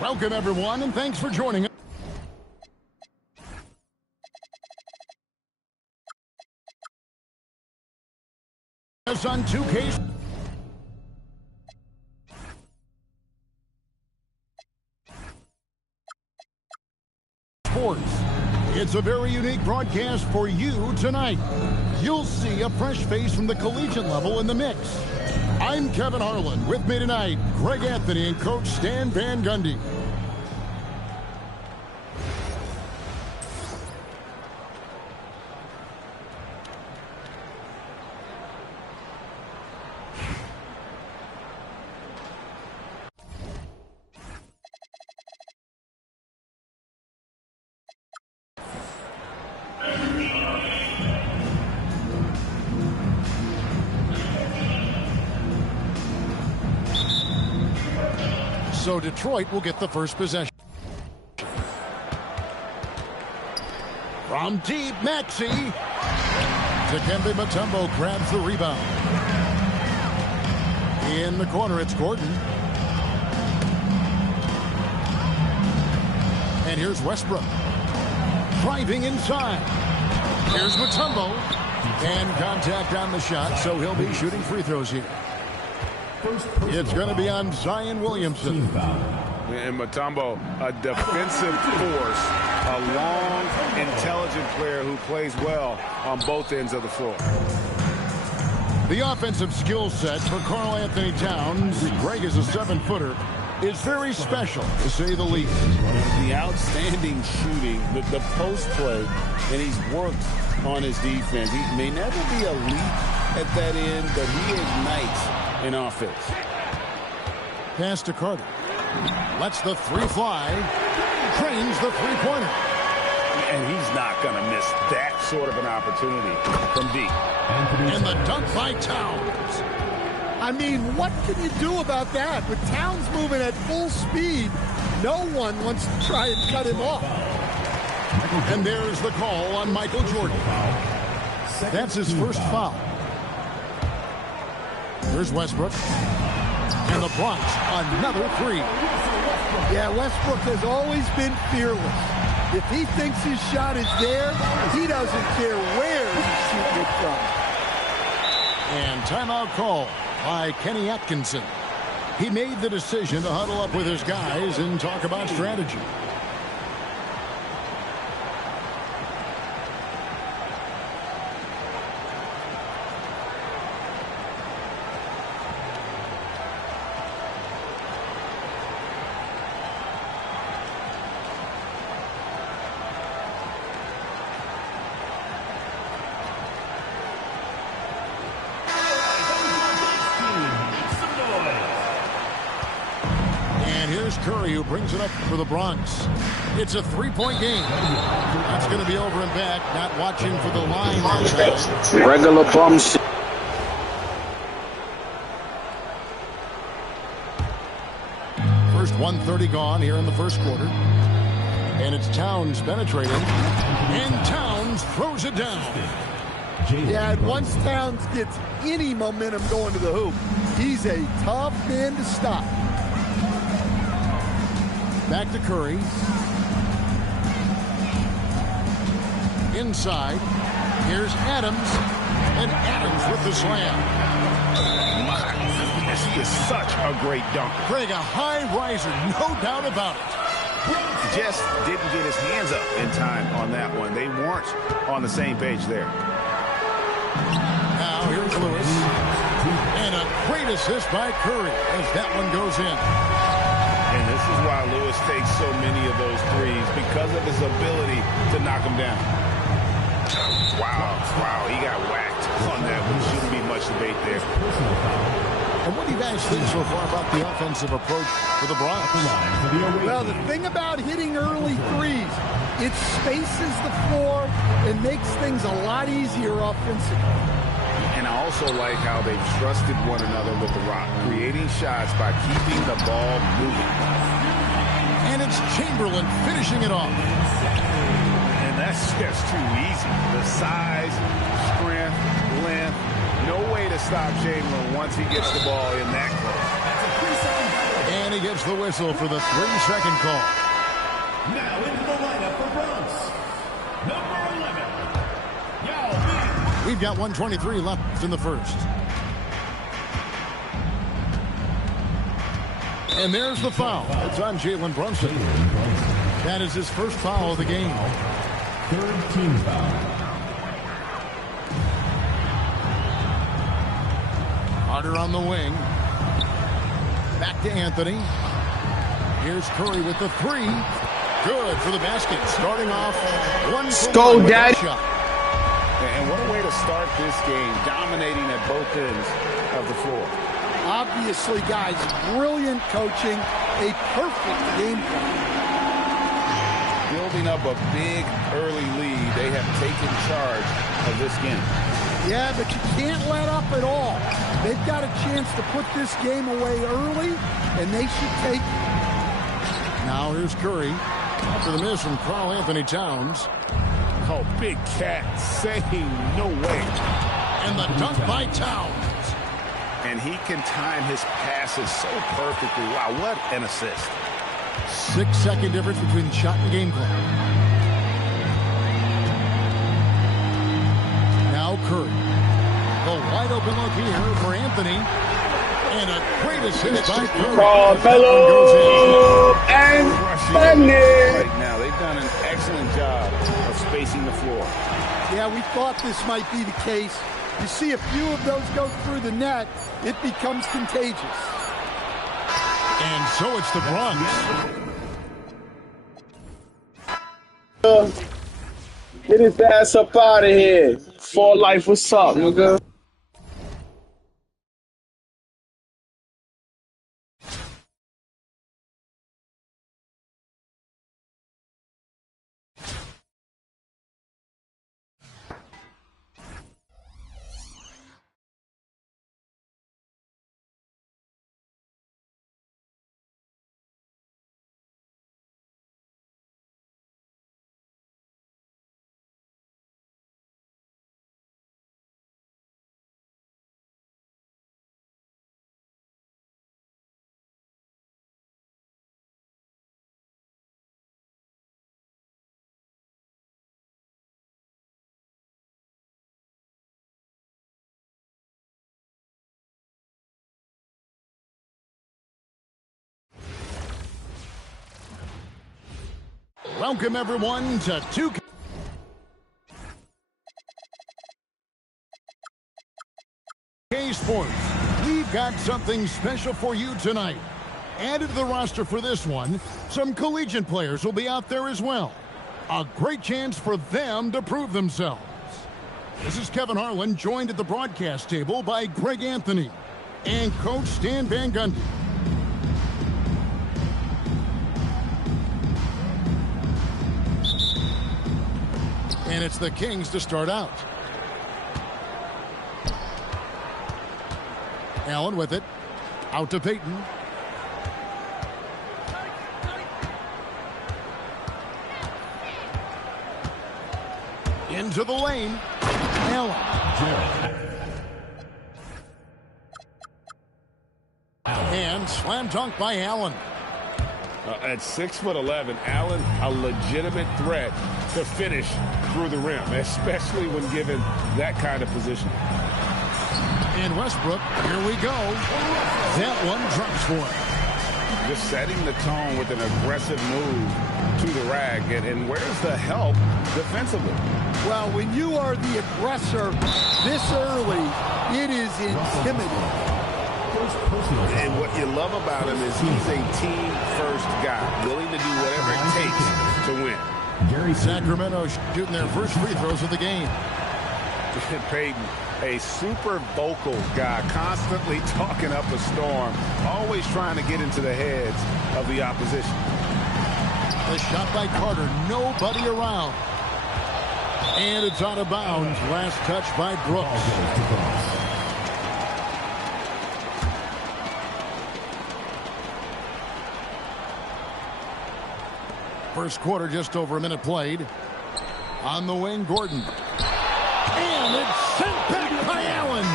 Welcome, everyone, and thanks for joining us on 2K Sports. It's a very unique broadcast for you tonight. You'll see a fresh face from the collegiate level in the mix. I'm Kevin Harlan. With me tonight, Greg Anthony and Coach Stan Van Gundy. So Detroit will get the first possession. From deep, Maxey. Dikembe Mutombo grabs the rebound. In the corner, it's Gordon. And here's Westbrook. Driving inside. Here's Mutombo. And contact on the shot, so he'll be shooting free throws here. It's going to be on Zion Williamson. And Mutombo, a defensive force, a long, intelligent player who plays well on both ends of the floor. The offensive skill set for Karl Anthony Towns, Greg is a 7-footer, is very special, to say the least. The outstanding shooting, the post play, and he's worked on his defense. He may never be elite at that end, but he ignites in offense. Pass to Carter. Lets the three fly. Trains the three-pointer. And he's not going to miss that sort of an opportunity from deep. And the dunk by Towns. I mean, what can you do about that? With Towns moving at full speed, no one wants to try and cut him off. And there's the call on Michael Jordan. That's his first foul. Here's Westbrook. And the Bronx, another three. Yeah, Westbrook has always been fearless. If he thinks his shot is there, he doesn't care where he's shooting it from. And timeout call by Kenny Atkinson. He made the decision to huddle up with his guys and talk about strategy. Curry, who brings it up for the Bronx. It's a three-point game. That's going to be over and back. Not watching for the line. Regular bum shit. First 1:30 gone here in the first quarter. And it's Towns penetrating. And Towns throws it down. Yeah, and once Towns gets any momentum going to the hoop, he's a tough man to stop. Back to Curry. Inside. Here's Adams. And Adams with the slam. My goodness, he is such a great dunker. Greg, a high riser, no doubt about it. Just didn't get his hands up in time on that one. They weren't on the same page there. Now here's Lewis. And a great assist by Curry as that one goes in. And this is why Lewis takes so many of those threes, because of his ability to knock them down. Wow, he got whacked on that one. Shouldn't be much debate there. And what do you guys think so far about the offensive approach for the Bronx? Well, the thing about hitting early threes, it spaces the floor and makes things a lot easier offensively. And I also like how they've trusted one another with the rock, creating shots by keeping the ball moving. And it's Chamberlain finishing it off. And that's just too easy. The size, strength, length, no way to stop Chamberlain once he gets the ball in that close. And And he gets the whistle for the 3-second call. Now into the lineup for Bronx, number 11, Yao Ming. We've got 1:23 left in the first. And there's the foul. It's on Jalen Brunson. That is his first foul of the game. Third team foul. Carter on the wing. Back to Anthony. Here's Curry with the three. Good for the basket. Starting off one for Go, one with Daddy. that shot. And what a way to start this game, dominating at both ends of the floor. Obviously, guys, brilliant coaching, a perfect game plan. Building up a big early lead, they have taken charge of this game. Yeah, but you can't let up at all. They've got a chance to put this game away early, and they should take it. Now here's Curry. After the miss from Karl Anthony Towns. Oh, big cat saying no way. And the dunk by Towns. And he can time his passes so perfectly. Wow, what an assist. 6-second difference between shot and game clock. Now Curry. The wide open look here for Anthony. And a great assist by Curry. Carmelo and Bunny. Right now, they've done an excellent job of spacing the floor. Yeah, we thought this might be the case. You see a few of those go through the net, it becomes contagious. And so it's the Bronx. Get his ass up out of here. 4Life, what's up, nigga? Welcome, everyone, to 2K. Sports. We've got something special for you tonight. Added to the roster for this one, some collegiate players will be out there as well. A great chance for them to prove themselves. This is Kevin Harlan, joined at the broadcast table by Greg Anthony and Coach Stan Van Gundy. And it's the Kings to start out. Allen with it. Out to Payton. Into the lane. Allen. And slam dunk by Allen. At 6'11", Allen, a legitimate threat to finish through the rim, especially when given that kind of position. And Westbrook, here we go. That one drops for him. Just setting the tone with an aggressive move to the rack. And where's the help defensively? Well, when you are the aggressor this early, it is intimidating. And what you love about him is he's a team-first guy, willing to do whatever it takes to win. Sacramento shooting their first free throws of the game. Payton, a super vocal guy, constantly talking up a storm, always trying to get into the heads of the opposition. The shot by Carter, nobody around. And it's out of bounds. Last touch by Brooks. First quarter, just over a minute played. On the wing, Gordon. And it's sent back by Allen.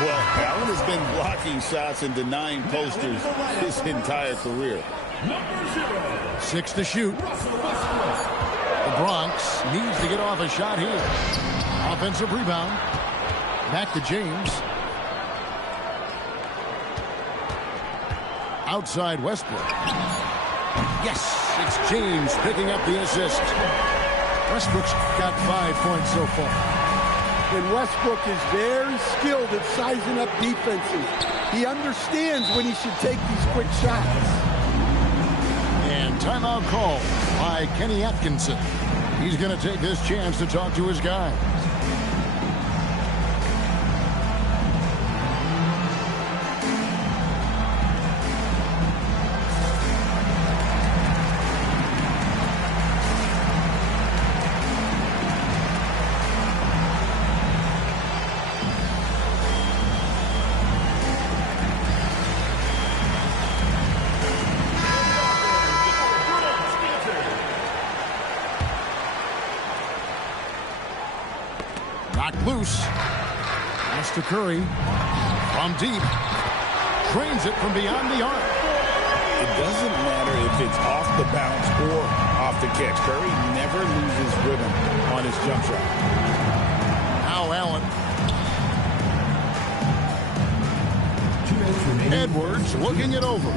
Well, Allen has been blocking shots and denying posters his entire career. Number 0. 6 to shoot. The Bronx needs to get off a shot here. Offensive rebound. Back to James. Outside Westbrook. Yes, it's James picking up the assist. Westbrook's got 5 points so far. And Westbrook is very skilled at sizing up defenses. He understands when he should take these quick shots. And timeout call by Kenny Atkinson. He's going to take this chance to talk to his guys. Knocked loose. Pass to Curry. From deep. Trains it from beyond the arc. It doesn't matter if it's off the bounce or off the catch. Curry never loses rhythm on his jump shot. Now Allen. Edwards looking it over.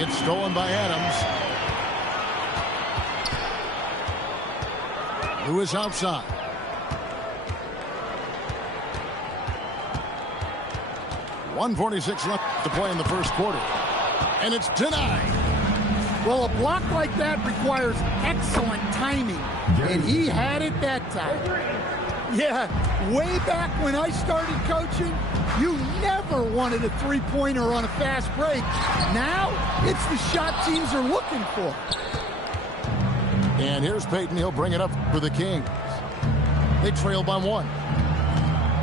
It's stolen by Adams. Lewis outside. .146 left to play in the first quarter. And it's denied. Well, a block like that requires excellent timing. And he had it that time. Yeah, way back when I started coaching, you never wanted a three-pointer on a fast break. Now, it's the shot teams are looking for. And here's Peyton. He'll bring it up for the Kings. They trail by 1.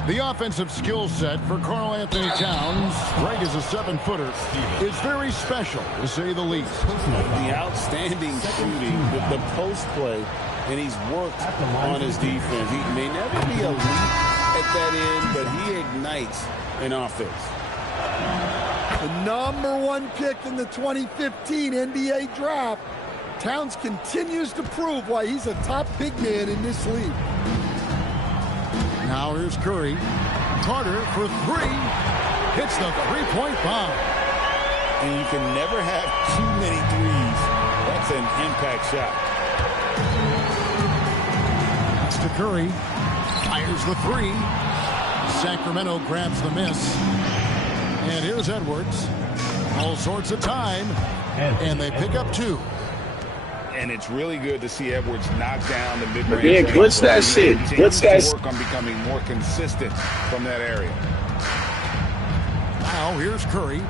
The offensive skill set for Karl Anthony Towns, Greg is a 7-footer, is very special, to say the least. The outstanding shooting, the post play, and he's worked on his defense. He may never be elite at that end, but he ignites an offense. The #1 pick in the 2015 NBA draft, Towns continues to prove why he's a top big man in this league. Now here's Curry. Carter for 3. Hits the three-point bomb. And you can never have too many threes. That's an impact shot. That's to Curry. Fires the 3. Sacramento grabs the miss. And here's Edwards. All sorts of time. And they pick up 2. And it's really good to see Edwards knock down the mid-range. Yeah, glitch that shit. Glitch that shit. Work on becoming more consistent from that area. Now here's Curry.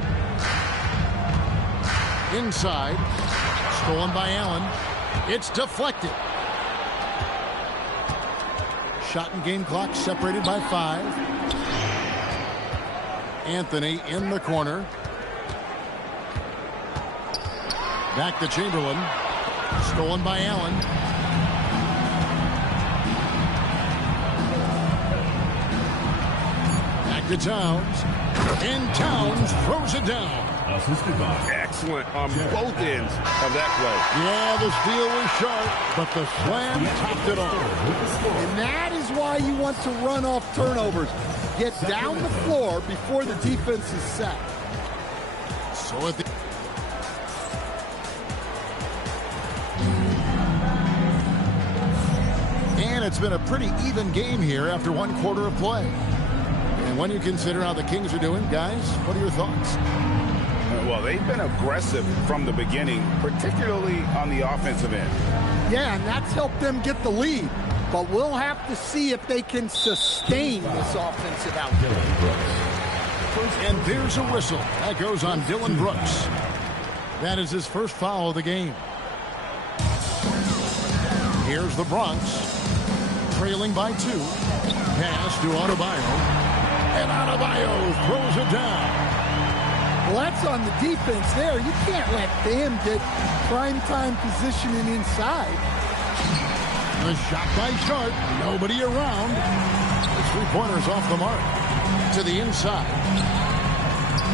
Inside. Stolen by Allen. It's deflected. Shot and game clock separated by 5. Anthony in the corner. Back to Chamberlain. Stolen by Allen. Back to Towns. And Towns throws it down. Excellent on both ends of that play. Yeah, the steal was sharp, but the slam topped it off. And that is why you want to run off turnovers. Get down the floor before the defense is set. So at the it's been a pretty even game here after 1 quarter of play. And when you consider how the Kings are doing, guys, what are your thoughts? Well, they've been aggressive from the beginning, particularly on the offensive end. Yeah, and that's helped them get the lead. But we'll have to see if they can sustain this offensive output. And there's a whistle. That goes on Dylan Brooks. That is his first foul of the game. Here's the Bronx. Trailing by 2. Pass to Adebayo. And Adebayo throws it down. Well, that's on the defense there. You can't let them get primetime positioning inside. The shot by Sharp. Nobody around. The three-pointer's off the mark. To the inside.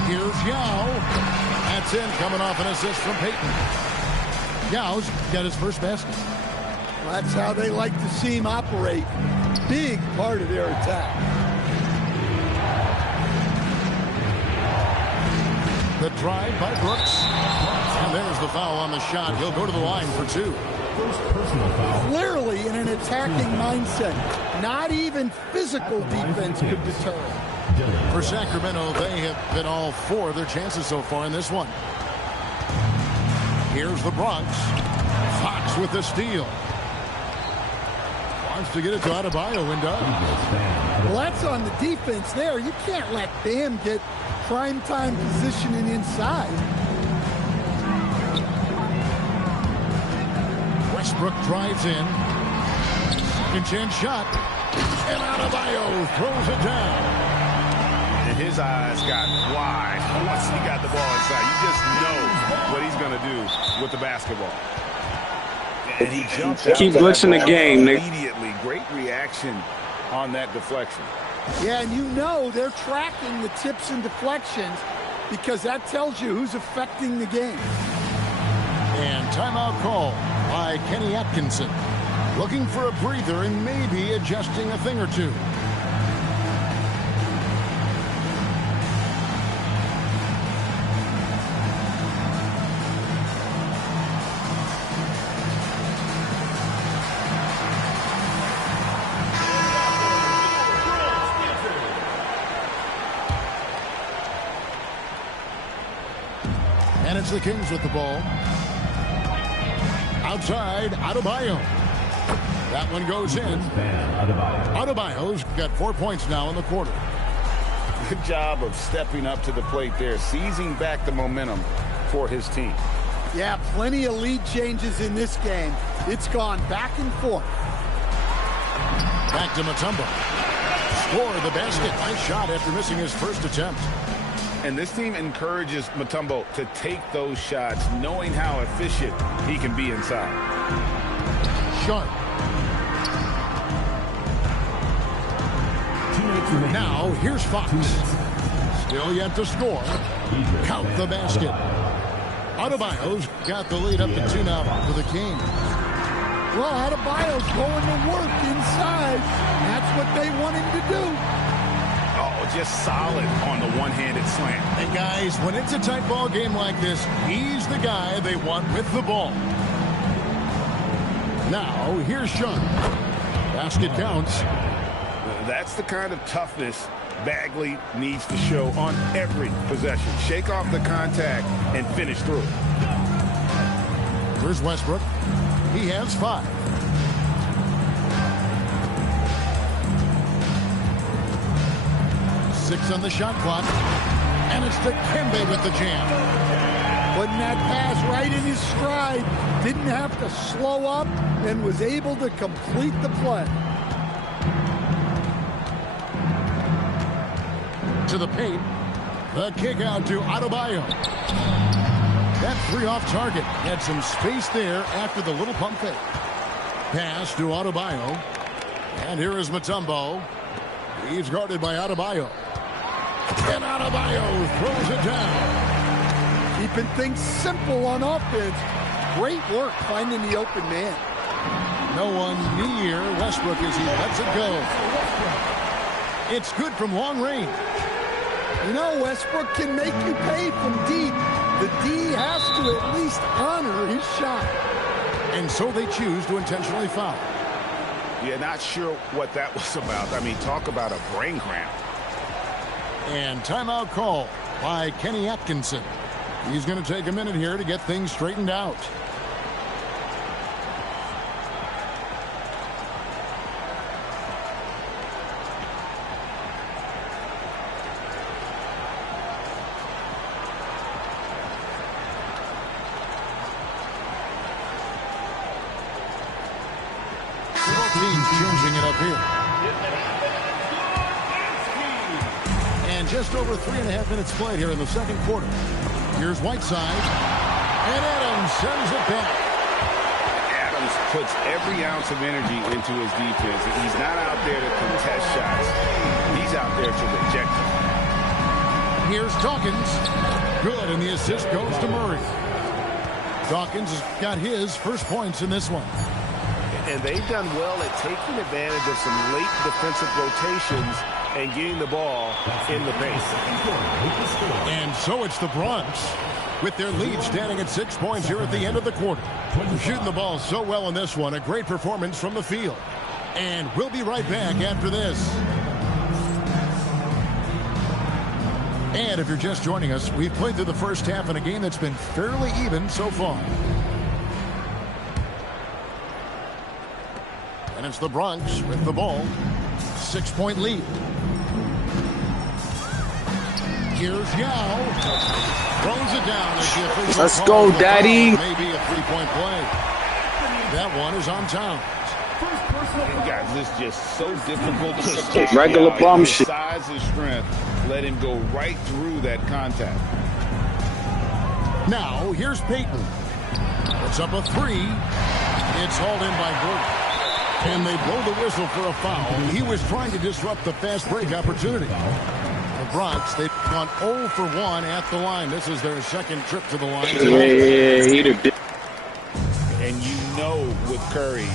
Here's Yao. That's in, coming off an assist from Peyton. Yao's got his first basket. Well, that's how they like to see him operate. Big part of their attack. The drive by Brooks. And there's the foul on the shot. He'll go to the line for two. First personal foul. Clearly in an attacking mindset. Not even physical defense could deter him. For Sacramento, they have been all four of their chances so far in this one. Here's the Bronx. Fox with the steal. Wants to get it to Adebayo and does. Well, that's on the defense there. You can't let Bam get primetime positioning inside. Westbrook drives in. Second chance shot. And Adebayo throws it down. And his eyes got wide once he got the ball inside. You just know what he's going to do with the basketball. And he jumped out. Keep blitzing the game, Nick. Immediately. Great reaction on that deflection. Yeah, and you know they're tracking the tips and deflections because that tells you who's affecting the game. And timeout call by Kenny Atkinson. Looking for a breather and maybe adjusting a thing or two. And it's the Kings with the ball. Outside, Adebayo. That one goes in. Adebayo's got 4 points now in the quarter. Good job of stepping up to the plate there, seizing back the momentum for his team. Yeah, plenty of lead changes in this game. It's gone back and forth. Back to Mutombo. Score the basket. Nice shot after missing his first attempt. And this team encourages Mutombo to take those shots, knowing how efficient he can be inside. Sharp. Now, here's Fox. Still yet to score. Count the basket. Adebayo's got the lead up to 2 now for the Kings. Well, Adebayo's going to work inside. That's what they want him to do. Oh, just solid on the one-handed slant. And guys, when it's a tight ball game like this, he's the guy they want with the ball. Now, here's Sean. Basket counts. That's the kind of toughness Bagley needs to show on every possession. Shake off the contact and finish through. Here's Westbrook. He has 5. Six on the shot clock. And it's Dikembe with the jam. Putting that pass right in his stride. Didn't have to slow up and was able to complete the play. To the paint. The kick out to Adebayo. That 3 off target. Had some space there after the little pump fake. Pass to Adebayo. And here is Mutombo. He's guarded by Adebayo. And Adebayo throws it down. Keeping things simple on offense. Great work finding the open man. No one near Westbrook as he lets it go. It's good from long range. You know, Westbrook can make you pay from deep. The D has to at least honor his shot. And so they choose to intentionally foul. Yeah, not sure what that was about. I mean, talk about a brain cramp. And timeout call by Kenny Atkinson. He's going to take a minute here to get things straightened out. Teams changing it up here. And just over 3.5 minutes played here in the second quarter. Here's Whiteside. And Adams sends it back. Adams puts every ounce of energy into his defense. He's not out there to contest shots. He's out there to reject them. Here's Dawkins. Good, and the assist goes to Murray. Dawkins has got his first points in this one. And they've done well at taking advantage of some late defensive rotations and getting the ball in the paint. And so it's the Bronx with their lead standing at 6 points here at the end of the quarter. Shooting the ball so well in this one. A great performance from the field. And we'll be right back after this. And if you're just joining us, we've played through the first half in a game that's been fairly even so far. And it's the Bronx with the ball. 6-point lead. Here's Yao. Throws it down. Let's go, Daddy. Maybe a three-point play. That one is on Towns. Guys, this is just so difficult to stop. Regular bum shit. Size and strength let him go right through that contact. Now, here's Payton. It's up a three. It's hauled in by Gordon. And they blow the whistle for a foul. He was trying to disrupt the fast break opportunity. The Bronx, they've gone 0 for 1 at the line. This is their second trip to the line. And you know with Curry,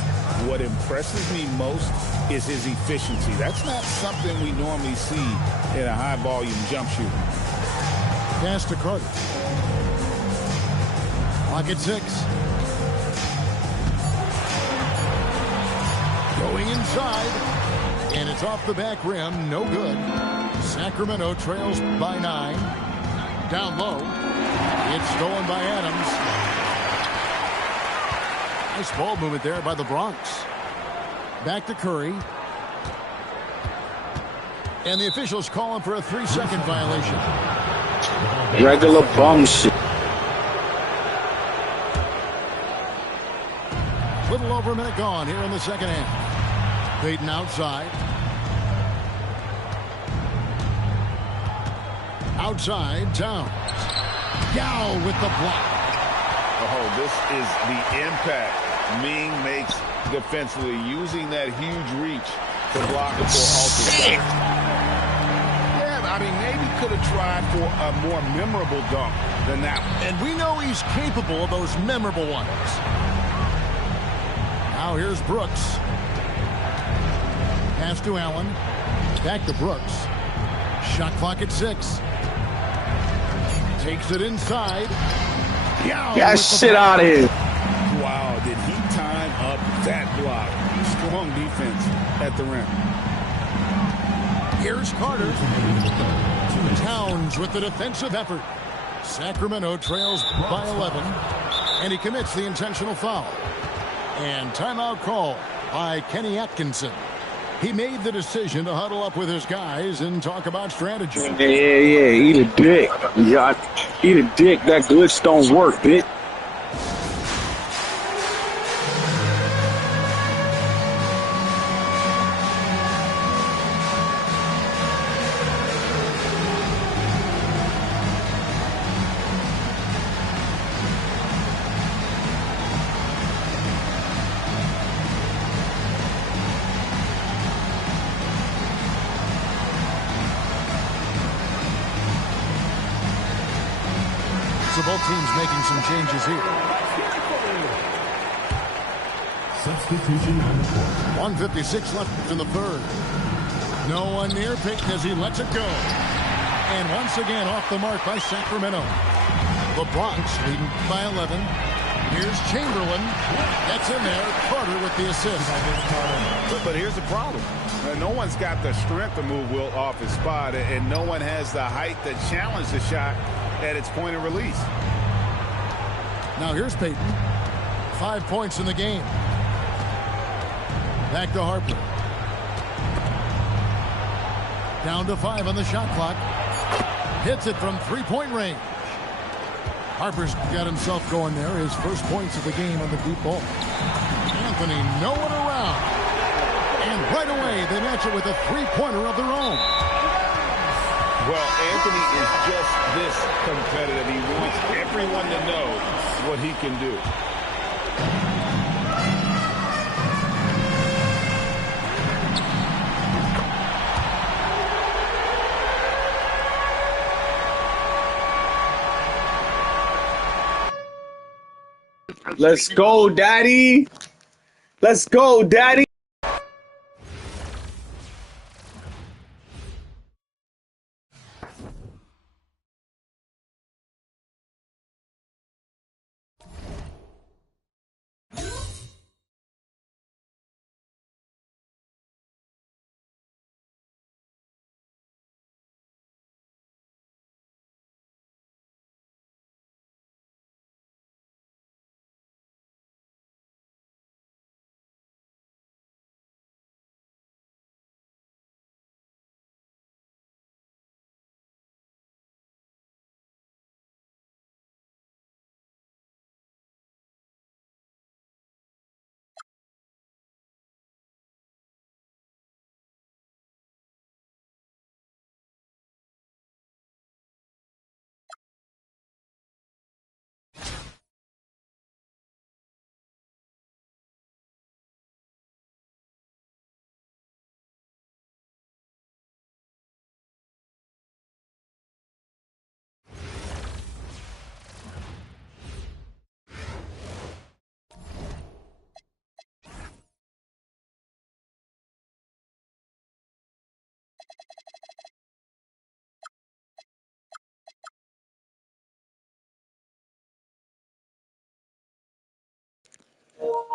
what impresses me most is his efficiency. That's not something we normally see in a high-volume jump shooter. Pass to Carter. Clock at 6. Going inside. And it's off the back rim. No good. Sacramento trails by 9. Down low. It's stolen by Adams. Nice ball movement there by the Bronx. Back to Curry. And the officials calling for a 3-second violation. Regular bum shit. Little over a minute gone here in the second half. Payton outside. Outside, Towns. Yao with the block. Oh, this is the impact Ming makes defensively, using that huge reach to block it for ultimate. Yeah, I mean, maybe could have tried for a more memorable dunk than that. And we know he's capable of those memorable ones. Now here's Brooks. Pass to Allen. Back to Brooks. Shot clock at 6. Takes it inside. Get shit out of here. Wow, did he time up that block? Strong defense at the rim. Here's Carter. Towns with the defensive effort. Sacramento trails by 11. And he commits the intentional foul. And timeout call by Kenny Atkinson. He made the decision to huddle up with his guys and talk about strategy. Yeah, eat a dick. Yeah, eat a dick. That glitch don't work, bitch. So both teams making some changes here. Substitution on the court. 1:56 left in the third. No one near Payton as he lets it go. And once again off the mark by Sacramento. The Bronx leading by 11. Here's Chamberlain. That's in there. Carter with the assist. But here's the problem. No one's got the strength to move Wilt off his spot, and no one has the height to challenge the shot at its point of release. Now here's Payton. 5 points in the game. Back to Harper. Down to 5 on the shot clock. Hits it from three-point range. Harper's got himself going there. His first points of the game on the deep ball. Anthony, no one around. And right away, they match it with a three-pointer of their own. Well, Anthony is just this competitive. He wants everyone to know what he can do. Let's go, daddy. Let's go, daddy.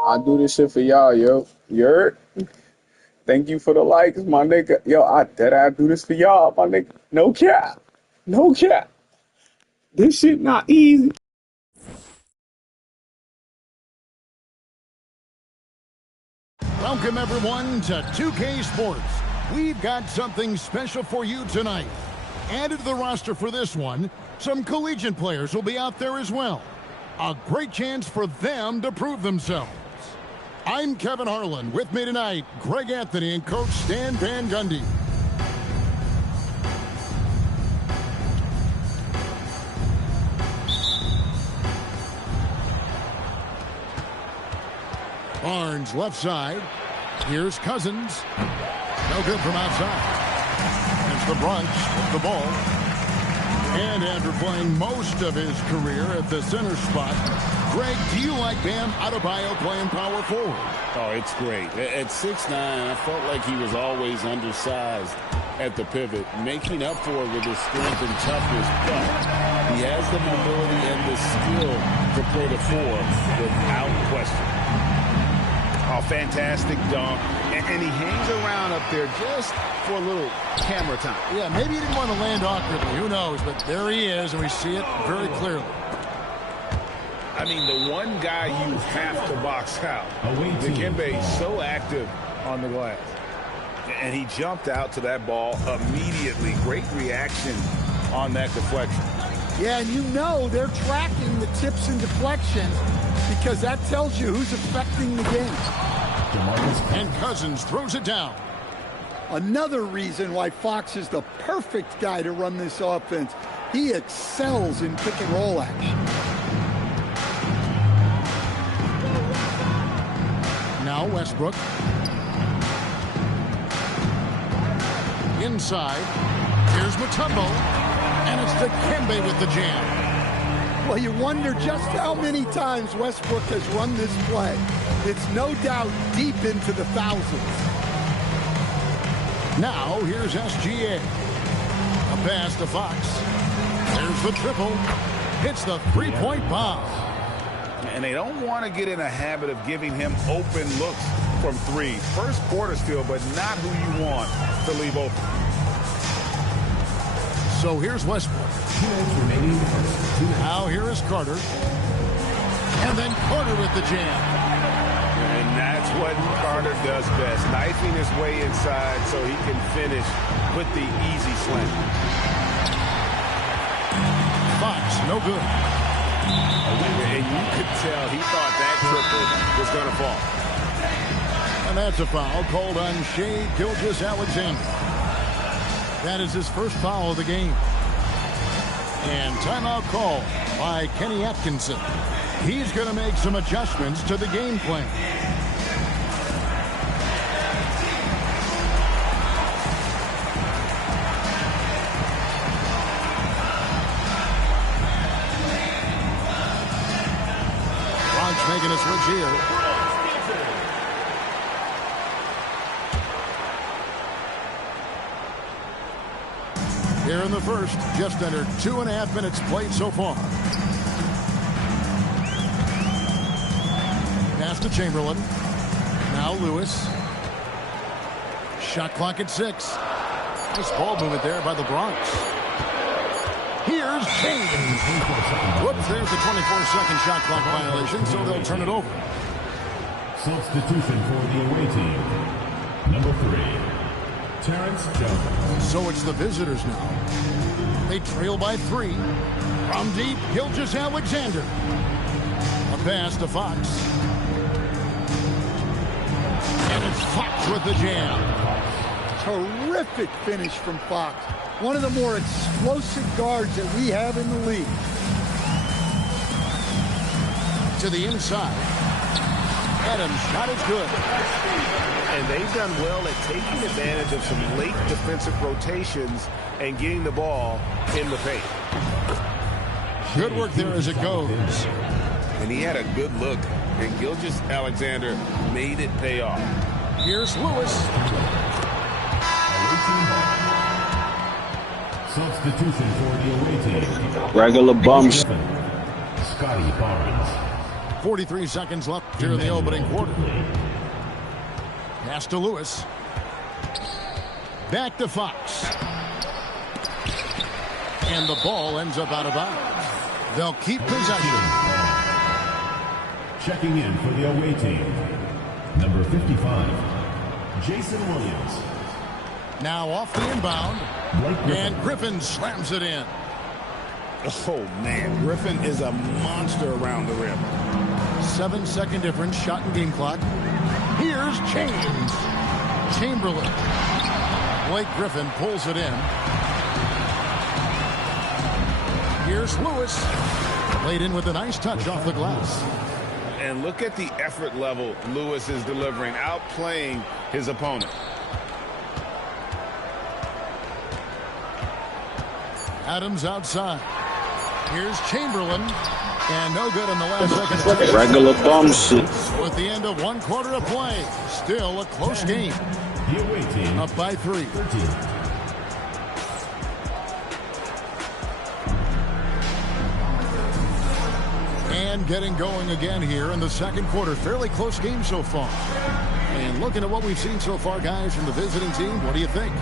I do this shit for y'all, yo. You heard? Thank you for the likes, my nigga. Yo, I do this for y'all, my nigga. No cap. No cap. This shit not easy. Welcome, everyone, to 2K Sports. We've got something special for you tonight. Added to the roster for this one, some collegiate players will be out there as well. A great chance for them to prove themselves. I'm Kevin Harlan. With me tonight, Greg Anthony and Coach Stan Van Gundy. Barnes left side. Here's Cousins. No good from outside. It's the Brunch with the ball. And after playing most of his career at the center spot, Greg, do you like Bam Adebayo playing power forward? Oh, it's great. At 6'9", I felt like he was always undersized at the pivot, making up for it with his strength and toughness, but he has the mobility and the skill to play the four without question. Oh, fantastic dunk. And he hangs around up there just for a little camera time. Yeah, maybe he didn't want to land awkwardly. Who knows? But there he is, and we see it very clearly. I mean, the one guy you have to box out. Dikembe is so active on the glass. And he jumped out to that ball immediately. Great reaction on that deflection. Yeah, and you know they're tracking the tips and deflections because that tells you who's affecting the game. And Cousins throws it down. Another reason why Fox is the perfect guy to run this offense. He excels in pick and roll action. Now Westbrook. Inside. Here's Mutombo. And it's Dikembe with the jam. Well, you wonder just how many times Westbrook has run this play. It's no doubt deep into the thousands. Now here's SGA. A pass to Fox. There's the triple. Hits the three-point bomb. And they don't want to get in a habit of giving him open looks from three. First quarter still, but not who you want to leave open. So here's Westbrook. Now here is Carter. And then Carter with the jam. And that's what Carter does best. Knifing his way inside so he can finish with the easy slam. Fox, no good. And you could tell he thought that triple was going to fall. And that's a foul called on Shai Gilgeous-Alexander. That is his first foul of the game. And timeout call by Kenny Atkinson. He's going to make some adjustments to the game plan. Here in the first, just under 2.5 minutes played so far. Pass to Chamberlain. Now Lewis. Shot clock at 6. Nice ball movement there by the Bronx. Here's James. Whoops, there's the 24-second shot clock violation, so they'll turn it over. Substitution for the away team. Number 3, Terrence Jones. So it's the visitors now. They trail by 3. From deep, Gilgeous-Alexander. A pass to Fox. And it's Fox with the jam. Terrific finish from Fox. One of the more explosive guards that we have in the league. To the inside. Adams' shot is good. And they've done well at taking advantage of some late defensive rotations and getting the ball in the paint. Good work there as it goes. And he had a good look, and Gilgeous-Alexander made it pay off. Here's Lewis. Substitution for the away team. Regular bums. Scotty Barnes. 43 seconds left here in the opening quarter. Pass to Lewis. Back to Fox. And the ball ends up out of bounds. They'll keep possession. Checking in for the away team. Number 55, Jason Williams. Now off the inbound. And Griffin slams it in. Oh, man. Griffin is a monster around the rim. 7-second difference, shot and game clock. Here's James. Chamberlain. Blake Griffin pulls it in. Here's Lewis. Laid in with a nice touch off the glass. And look at the effort level Lewis is delivering, outplaying his opponent. Adams outside. Here's Chamberlain. And no good in the last second. Regular bums. With the end of 1 quarter of play. Still a close game. The away team. Up by 3. 13. And getting going again here in the second quarter. Fairly close game so far. And looking at what we've seen so far, guys, from the visiting team, what do you think?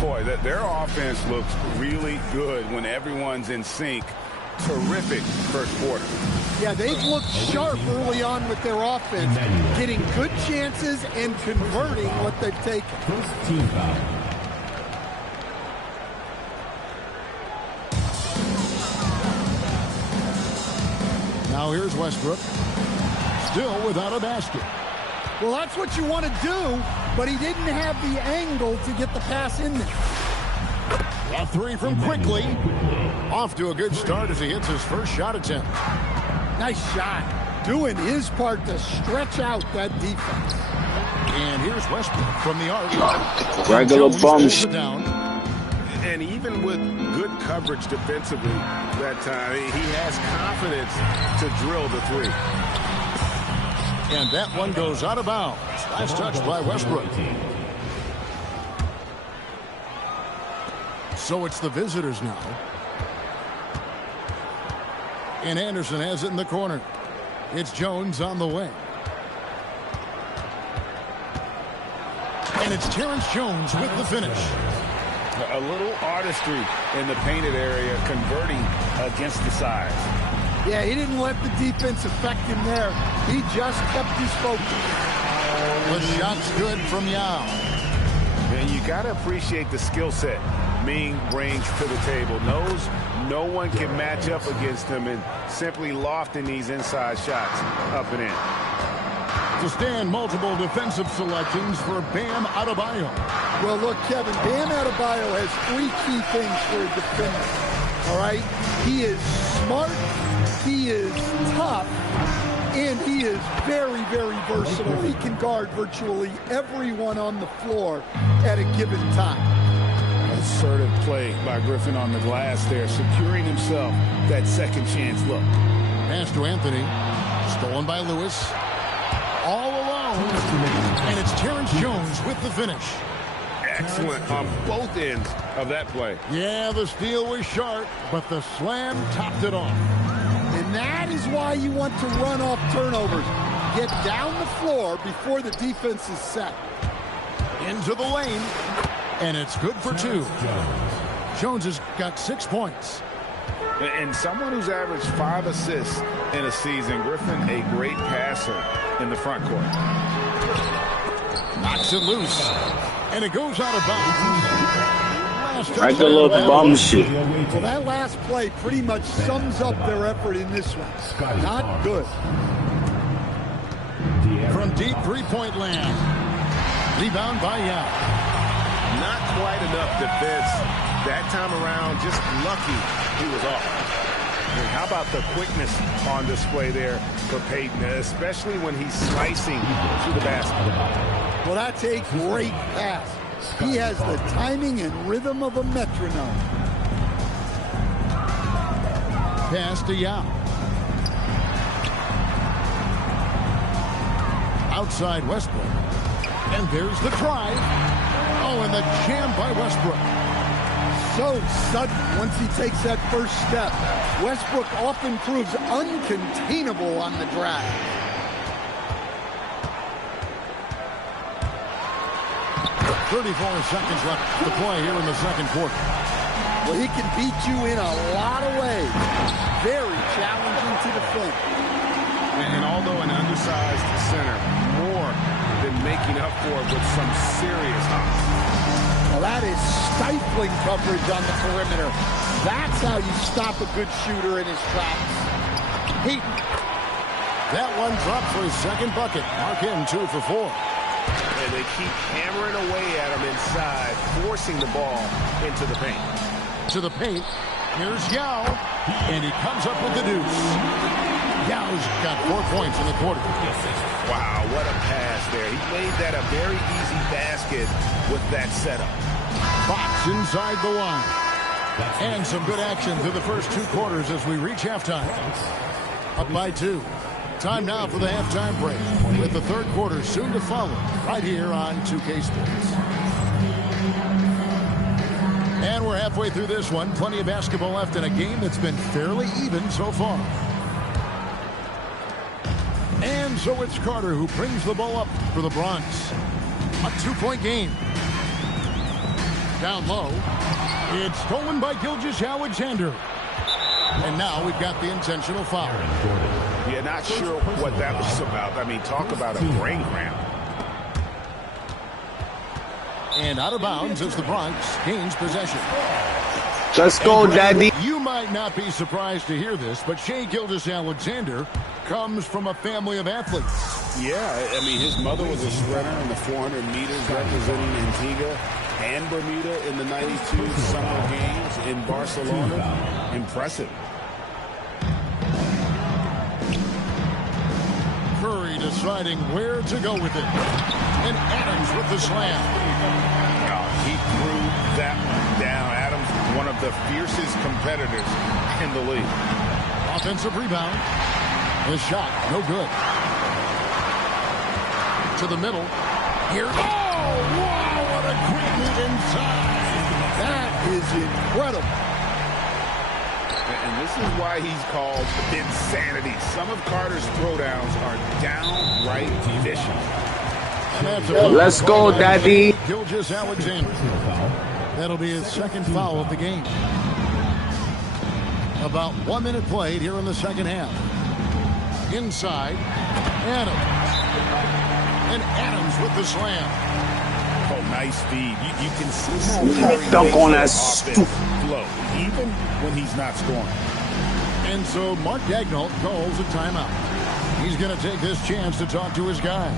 Boy, their offense looks really good when everyone's in sync. Terrific first quarter. Yeah, they've looked sharp early on with their offense, getting good chances and converting what they've taken. First team foul. Now here's Westbrook. Still without a basket. Well, that's what you want to do, but he didn't have the angle to get the pass in there. A 3 from Quickly. Off to a good start as he hits his first shot attempt. Nice shot. Doing his part to stretch out that defense. And here's Westbrook from the arc. Regular bums. And even with good coverage defensively that time, he has confidence to drill the 3. And that one goes out of bounds. Nice touch by Westbrook. So it's the visitors now. And Anderson has it in the corner. It's Jones on the way. And it's Terrence Jones with the finish. A little artistry in the painted area, converting against the size. Yeah, he didn't let the defense affect him there. He just kept his focus. The shot's good from Yao. And you got to appreciate the skill set Ming brings to the table. Knows no one can match up against him and simply lofting these inside shots up and in. To stand multiple defensive selections for Bam Adebayo. Well, look, Kevin, Bam Adebayo has 3 key things for a defender. All right? He is smart, he is tough, and he is very, very versatile. He can guard virtually everyone on the floor at a given time. Assertive play by Griffin on the glass there, securing himself that second chance look. Pass to Anthony. Stolen by Lewis. All alone. And it's Terrence Jones with the finish. Excellent on both ends of that play. Yeah, the steal was sharp, but the slam topped it off. And that is why you want to run off turnovers. Get down the floor before the defense is set. Into the lane, and it's good for 2. Jones has got 6 points. And someone who's averaged 5 assists in a season, Griffin, a great passer in the front court. Knocks it loose, and it goes out of bounds. Like a little bum shit. Well, that last play pretty much sums up their effort in this one. Not good. From deep three-point land. Rebound by Yao. Not quite enough defense that time around. Just lucky he was off. And how about the quickness on display there for Payton, especially when he's slicing to the basket. Well, that's a great pass. He has the timing and rhythm of a metronome. Pass to Yao. Outside Westbrook. And there's the drive. Oh, and the jam by Westbrook. So sudden once he takes that first step. Westbrook often proves uncontainable on the drive. .34 seconds left to play here in the second quarter. Well, he can beat you in a lot of ways. Very challenging to defend. And although an undersized center, more than making up for it with some serious hops. Well, that is stifling coverage on the perimeter. That's how you stop a good shooter in his tracks. Payton. That one dropped for his second bucket. Mark him 2 for 4. And they keep hammering away at him inside, forcing the ball into the paint. To the paint. Here's Yao. And he comes up with the deuce. Yao's got 4 points in the quarter. Wow, what a pass there. He made that a very easy basket with that setup. Fox inside the line. And some good action through the first 2 quarters as we reach halftime. Up by 2. Time now for the halftime break, with the third quarter soon to follow, right here on 2K Sports. And we're halfway through this one. Plenty of basketball left in a game that's been fairly even so far. And so it's Carter who brings the ball up for the Bronx. A 2-point game. Down low. It's stolen by Gilgeous-Alexander. And now we've got the intentional foul. Yeah, not sure what that was about. I mean, talk about a brain cramp. And out of bounds as the Bronx gains possession. Let's go, Daddy. You might not be surprised to hear this, but Shai Gilgeous-Alexander comes from a family of athletes. Yeah, I mean, his mother was a sprinter in the 400 meters representing Antigua and Bermuda in the 92 Summer Games in Barcelona. Impressive. Curry deciding where to go with it. And Adams with the slam. Oh, he threw that one down. Adams, one of the fiercest competitors in the league. Offensive rebound. The shot, no good. To the middle. Here. Oh, wow, what a quick move inside. That is incredible. And this is why he's called insanity. Some of Carter's throwdowns are downright vicious. Let's go, Daddy. Gilgeous-Alexander. That'll be his second foul of the game. About 1 minute played here in the second half. Inside, Adams. And Adams with the slam. Oh, nice feed. You can see how Curry Dunk makes on the that offense flow, even when he's not scoring. And so Mark Daigneault calls a timeout. He's going to take this chance to talk to his guy.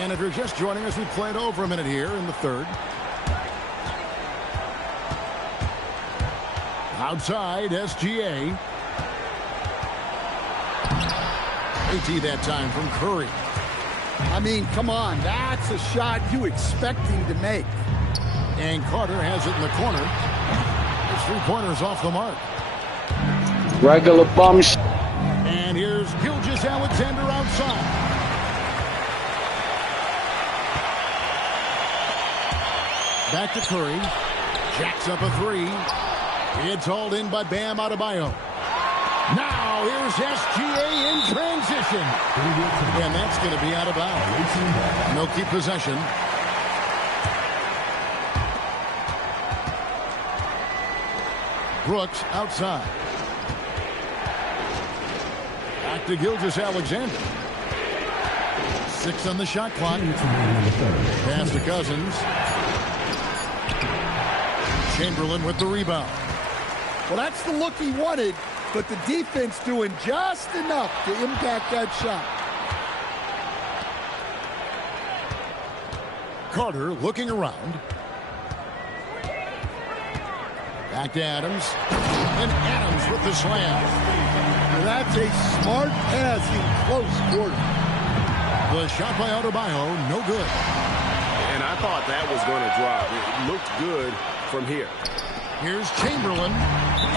And if you're just joining us, we played over a minute here in the third. Outside, SGA. AT that time from Curry. I mean, come on. That's a shot you expect him to make. And Carter has it in the corner. His three-pointers off the mark. Regular bum And here's Gilgeous-Alexander outside. Back to Curry. Jacks up a three. It's hauled in by Bam Adebayo. Now here's SGA in transition. And that's going to be out of bounds. No keep possession. Brooks outside. Back to Gilgeous-Alexander. 6 on the shot clock. Pass to Cousins. Chamberlain with the rebound. Well, that's the look he wanted, but the defense doing just enough to impact that shot. Carter looking around. Back to Adams. And Adams with the slam. Well, that's a smart pass in close quarter. The shot by Adebayo, no good. And I thought that was going to drop. It looked good from here. Here's Chamberlain,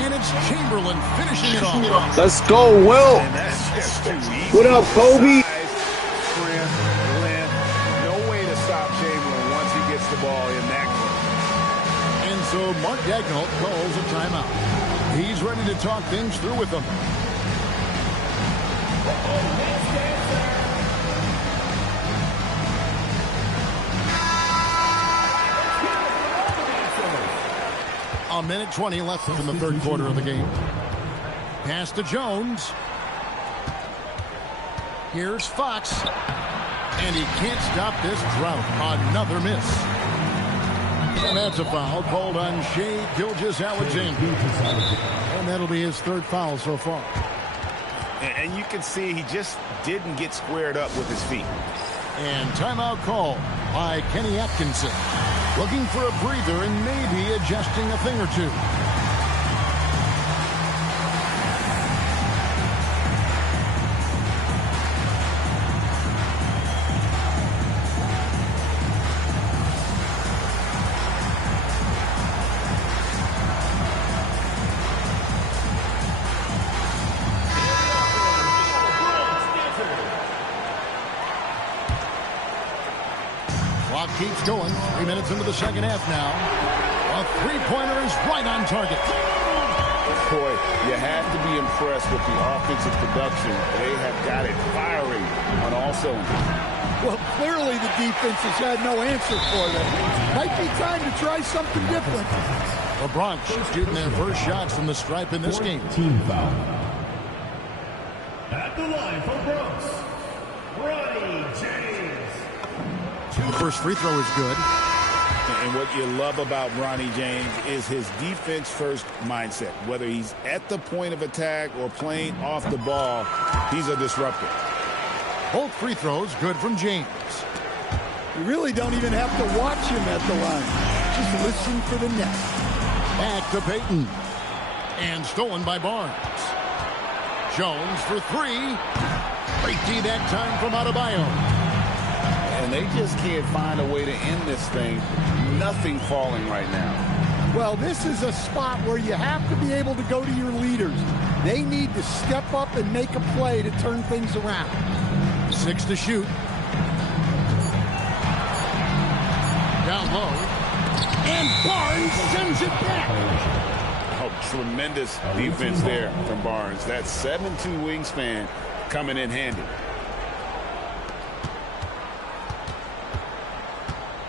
and it's Chamberlain finishing it off. Let's go, Will. And that's just too easy. What up, Kobe? Strength, length, no way to stop Chamberlain once he gets the ball in that close. And so Mark Daigneault calls a timeout. He's ready to talk things through with them. A minute 20 left in the third quarter of the game. Pass to Jones. Here's Fox. And he can't stop this drought. Another miss. And that's a foul called on Shai Gilgeous-Alexander. And that'll be his third foul so far. And you can see he just didn't get squared up with his feet. And timeout call by Kenny Atkinson. Looking for a breather and maybe adjusting a thing or two. Clock keeps going. 3 minutes into the second half now. A three-pointer is right on target. Boy, you have to be impressed with the offensive production. They have got it firing on all cylinders. Well, clearly the defense has had no answer for them. Might be time to try something different. The Bronx shooting their first shots from the stripe in this game. Team foul. At the line for Bronx, Bronny James. The first free throw is good. And what you love about Bronny James is his defense-first mindset. Whether he's at the point of attack or playing off the ball, he's a disruptor. Both free throws good from James. You really don't even have to watch him at the line. Just listen for the net. Back to Payton. And stolen by Barnes. Jones for three. Great D that time from Adebayo. And they just can't find a way to end this thing. Nothing falling right now. Well, this is a spot where you have to be able to go to your leaders. They need to step up and make a play to turn things around. 6 to shoot. Down low. And Barnes sends it back. Oh, tremendous defense there from Barnes. That 7'2" wingspan coming in handy.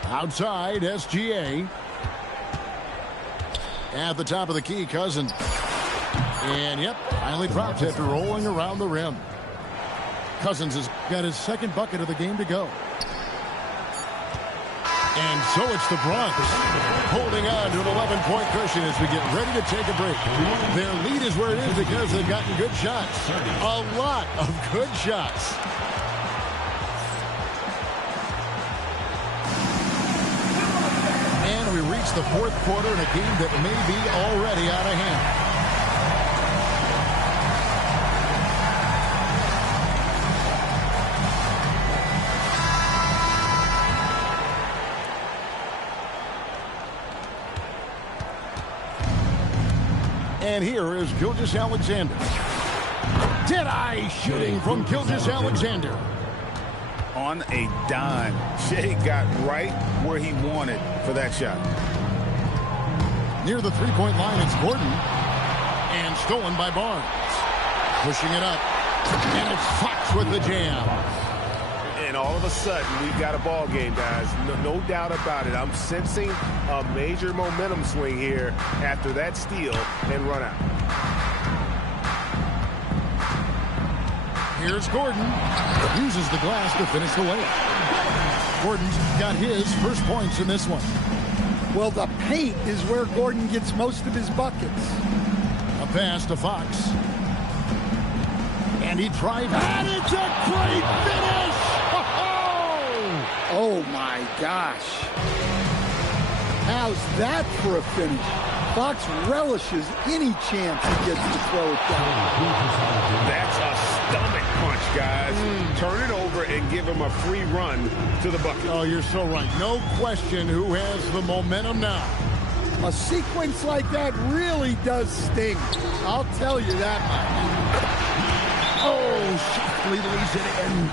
Outside, SGA. At the top of the key, Cousins. And, yep, finally drops after rolling around the rim. Cousins has got his second bucket of the game to go. And so it's the Bronx holding on to an 11-point cushion as we get ready to take a break. Their lead is where it is because they've gotten good shots. A lot of good shots. And we reach the fourth quarter in a game that may be already out of hand. And here is Gilgeous-Alexander. Dead-eye shooting from Gilgeous-Alexander. On a dime. Shea got right where he wanted for that shot. Near the three-point line, it's Gordon. And stolen by Barnes. Pushing it up. And it's Fox with the jam. And all of a sudden, we've got a ball game, guys. No doubt about it. I'm sensing a major momentum swing here after that steal and run out. Here's Gordon. Uses the glass to finish the layup. Gordon's got his first points in this one. Well, the paint is where Gordon gets most of his buckets. A pass to Fox. And he drives. And it's a great finish! Oh, my gosh. How's that for a finish? Fox relishes any chance he gets to throw it down. That's a stomach punch, guys. Turn it over and give him a free run to the bucket. Oh, you're so right. No question who has the momentum now. A sequence like that really does sting. I'll tell you that much. Oh, Shifley leaves it in.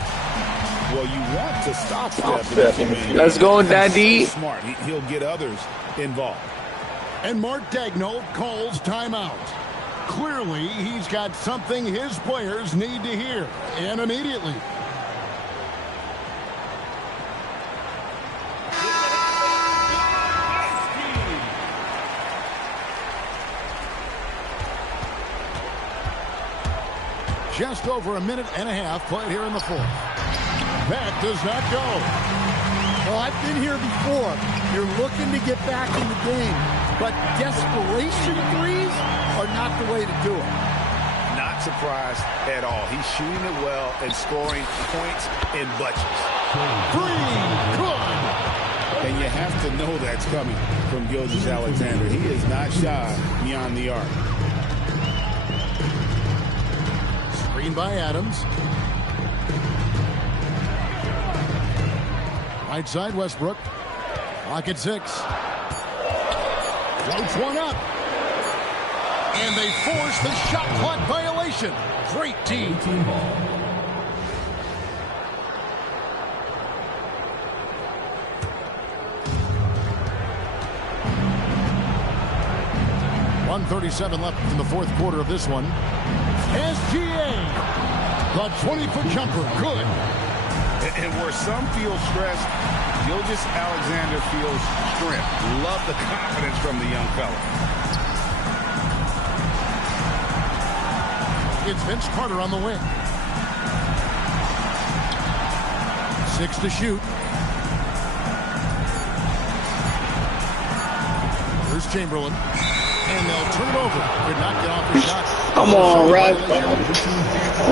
Well, you want to stop Steph. Let's go, Daddy. Smart. He'll get others involved. And Mark Daigneault calls timeout. Clearly, he's got something his players need to hear, and immediately. Just over a minute and a half played here in the fourth. That does not go. Well, I've been here before. You're looking to get back in the game, but desperation threes are not the way to do it. Not surprised at all. He's shooting it well and scoring points in bunches. Three, good. And you have to know that's coming from Gilgeous-Alexander. He is not shy beyond the arc. Screen by Adams. Right side, Westbrook. Clock at 6. Floats one up. And they force the shot clock violation. Great team ball. .137 left in the fourth quarter of this one. SGA. The 20-foot jumper. Good. And where some feel stressed, Gilgeous-Alexander feels strength. Love the confidence from the young fella. It's Vince Carter on the wing. 6 to shoot. Here's Chamberlain. And they'll turn it over. Could not get off the shot. Come on, Russ.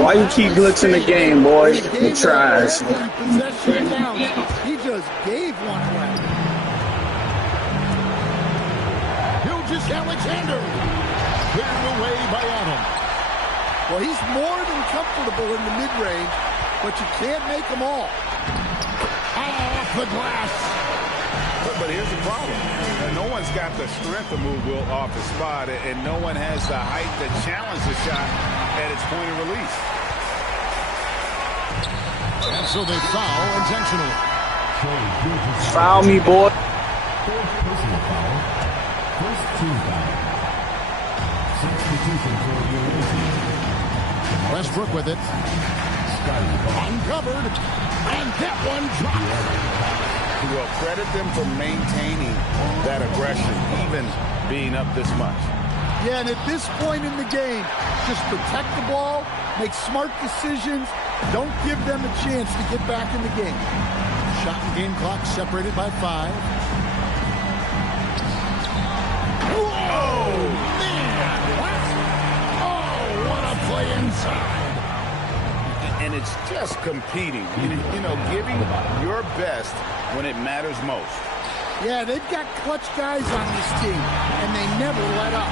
Why you keep blitzing the game, boy? You tries. Possession down. He just gave one away. Gilgeous-Alexander. Cleared away by Adam. Well, he's more than comfortable in the mid-range, but you can't make them all. Off the glass. But here's the problem. No one's got the strength to move Will off the spot, and no one has the height to challenge the shot at its point of release. And so they foul intentionally. Foul me, boy. Westbrook with it. Uncovered. And that one dropped. Well, credit them for maintaining that aggression, even being up this much. Yeah, and at this point in the game, just protect the ball, make smart decisions, don't give them a chance to get back in the game. Shot and game clock separated by 5. Whoa, man! What a play inside. And it's just competing, you know, giving your best when it matters most. Yeah, they've got clutch guys on this team, and they never let up.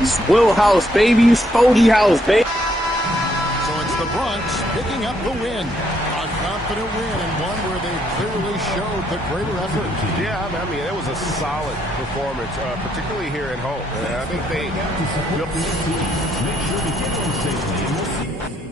It's Will House, baby. It's Foley House, baby. So it's the Bronx picking up the win. A confident win and one where they clearly showed the greater effort. Yeah, I mean, it was a solid performance, particularly here at home. And I think they... Make sure to get home safely, and we'll see.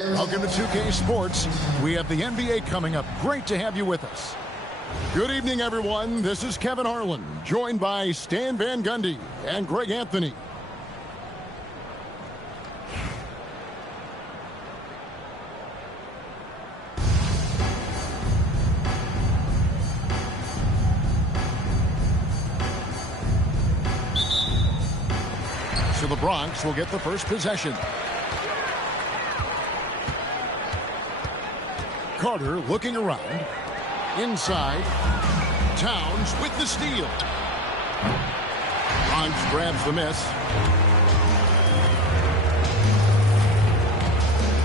Welcome to 2K Sports. We have the NBA coming up. Great to have you with us. Good evening, everyone. This is Kevin Harlan, joined by Stan Van Gundy and Greg Anthony. So the Bronx will get the first possession. Carter looking around. Inside. Towns with the steal. Bronx grabs the miss.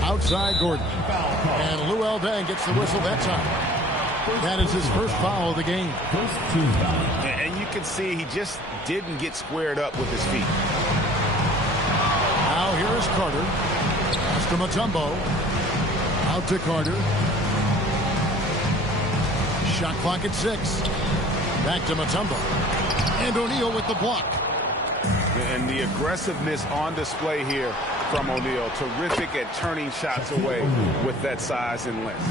Outside Gordon. And Luol Deng gets the whistle that time. That is his first foul of the game. And you can see he just didn't get squared up with his feet. Now here is Carter. Pass to Mutombo. Out to Carter. Shot clock at 6. Back to Mutombo. And O'Neal with the block. And the aggressiveness on display here from O'Neal. Terrific at turning shots away with that size and length.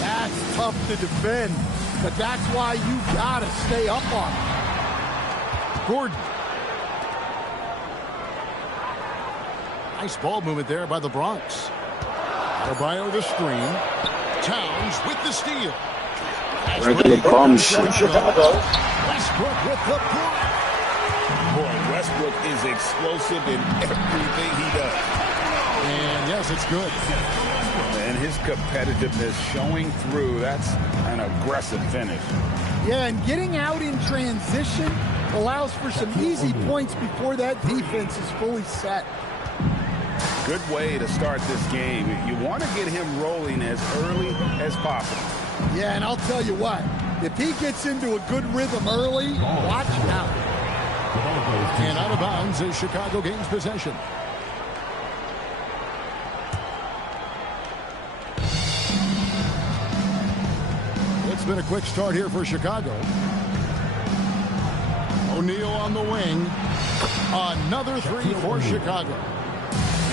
That's tough to defend, but that's why you gotta stay up on it. Gordon. Nice ball movement there by the Bronx. Adebayo the screen. Towns with the steal. Regular bum shit. Westbrook with the block. Boy, Westbrook is explosive in everything he does. And yes, it's good. And his competitiveness showing through. That's an aggressive finish. Yeah, and getting out in transition allows for some easy points before that defense is fully set. Good way to start this game. You want to get him rolling as early as possible. Yeah, and I'll tell you what, if he gets into a good rhythm early, watch out. And out of bounds is Chicago gains possession. It's been a quick start here for Chicago. O'Neal on the wing. Another three for Chicago.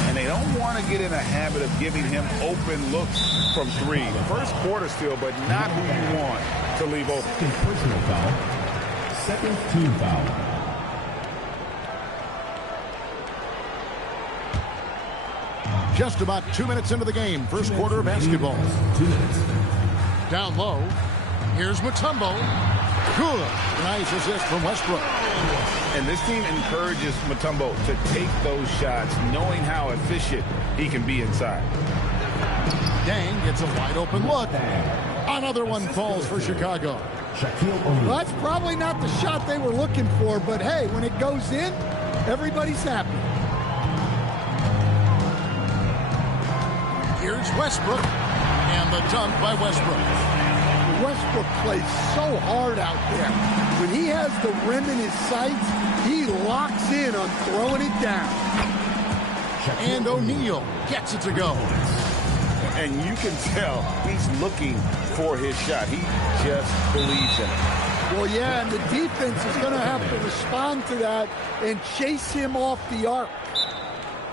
And they don't want to get in a habit of giving him open looks from three. First quarter still, but not who you want to leave open. Second personal foul. Second team foul. Just about 2 minutes into the game. First quarter of basketball. 2 minutes. Down low. Here's Mutombo. Good. Nice assist from Westbrook. And this team encourages Mutombo to take those shots, knowing how efficient he can be inside. Gang gets a wide open look. Another one falls for Chicago. Well, that's probably not the shot they were looking for, but hey, when it goes in, everybody's happy. Here's Westbrook. And the dunk by Westbrook. Westbrook plays so hard out there. When he has the rim in his sights, he locks in on throwing it down. And O'Neal gets it to go. And you can tell he's looking for his shot. He just believes in it. Well, yeah, and the defense is going to have to respond to that and chase him off the arc.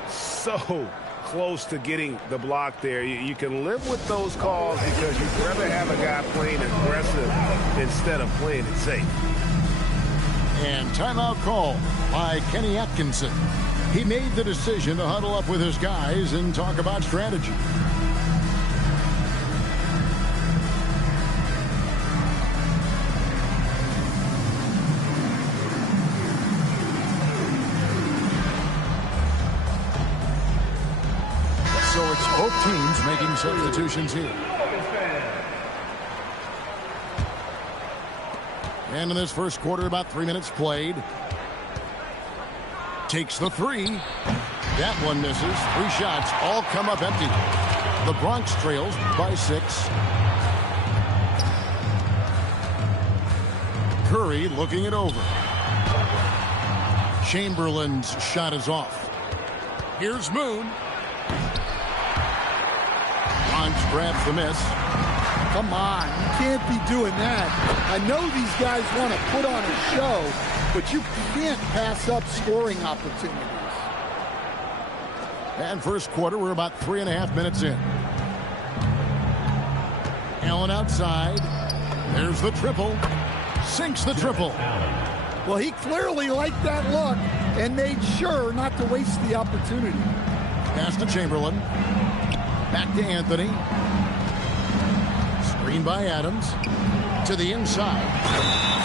So close to getting the block there. You can live with those calls because you'd rather have a guy playing aggressive instead of playing it safe. And timeout call by Kenny Atkinson. He made the decision to huddle up with his guys and talk about strategy. So it's both teams making substitutions here. And in this first quarter, about 3 minutes played. Takes the three. That one misses. 3 shots all come up empty. The Bronx trails by 6. Curry looking it over. Chamberlain's shot is off. Here's Moon. Bronx grabs the miss. Come on, you can't be doing that. I know these guys want to put on a show, but you can't pass up scoring opportunities. And first quarter, we're about 3.5 minutes in. Allen outside. There's the triple. Sinks the triple. Well, he clearly liked that look and made sure not to waste the opportunity. Pass to Chamberlain. Back to Anthony. Screen by Adams. To the inside.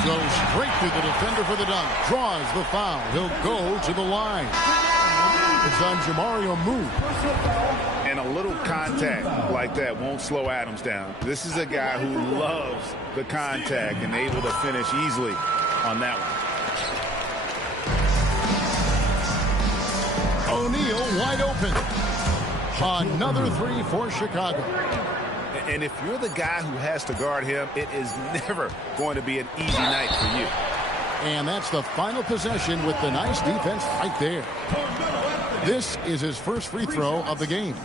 Goes straight to the defender for the dunk. Draws the foul. He'll go to the line. It's on Jamario Moon. And a little contact like that won't slow Adams down. This is a guy who loves the contact and able to finish easily on that one. O'Neal wide open. Another 3 for Chicago. And if you're the guy who has to guard him, it is never going to be an easy night for you. And that's the final possession with the nice defense right there. This is his first free throw of the game.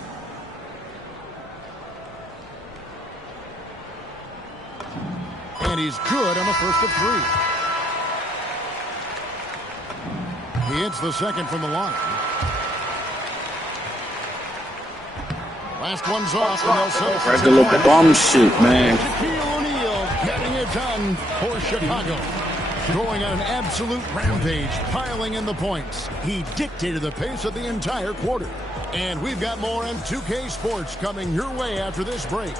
And he's good on the first of 3. He hits the second from the line. Last one's off, and they'll settle for Regular bum shit, man. Shaquille O'Neal getting it done for Chicago. Going on an absolute rampage, piling in the points. He dictated the pace of the entire quarter. And we've got more on 2K Sports coming your way after this break.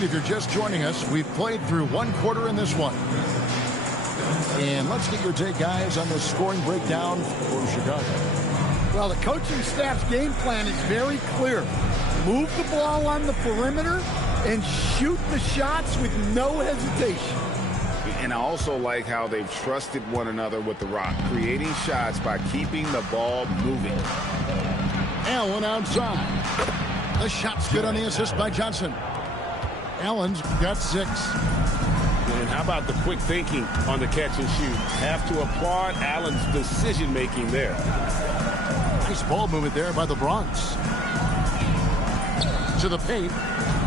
And if you're just joining us, we've played through one quarter in this one. And let's get your take, guys, on the scoring breakdown for Chicago. Well, the coaching staff's game plan is very clear. Move the ball on the perimeter and shoot the shots with no hesitation. And I also like how they've trusted one another with the rock, creating shots by keeping the ball moving. Allen outside. The shot's good on the assist by Johnson. Allen's got 6. And how about the quick thinking on the catch and shoot? Have to applaud Allen's decision-making there. Nice ball movement there by the Bronx. To the paint.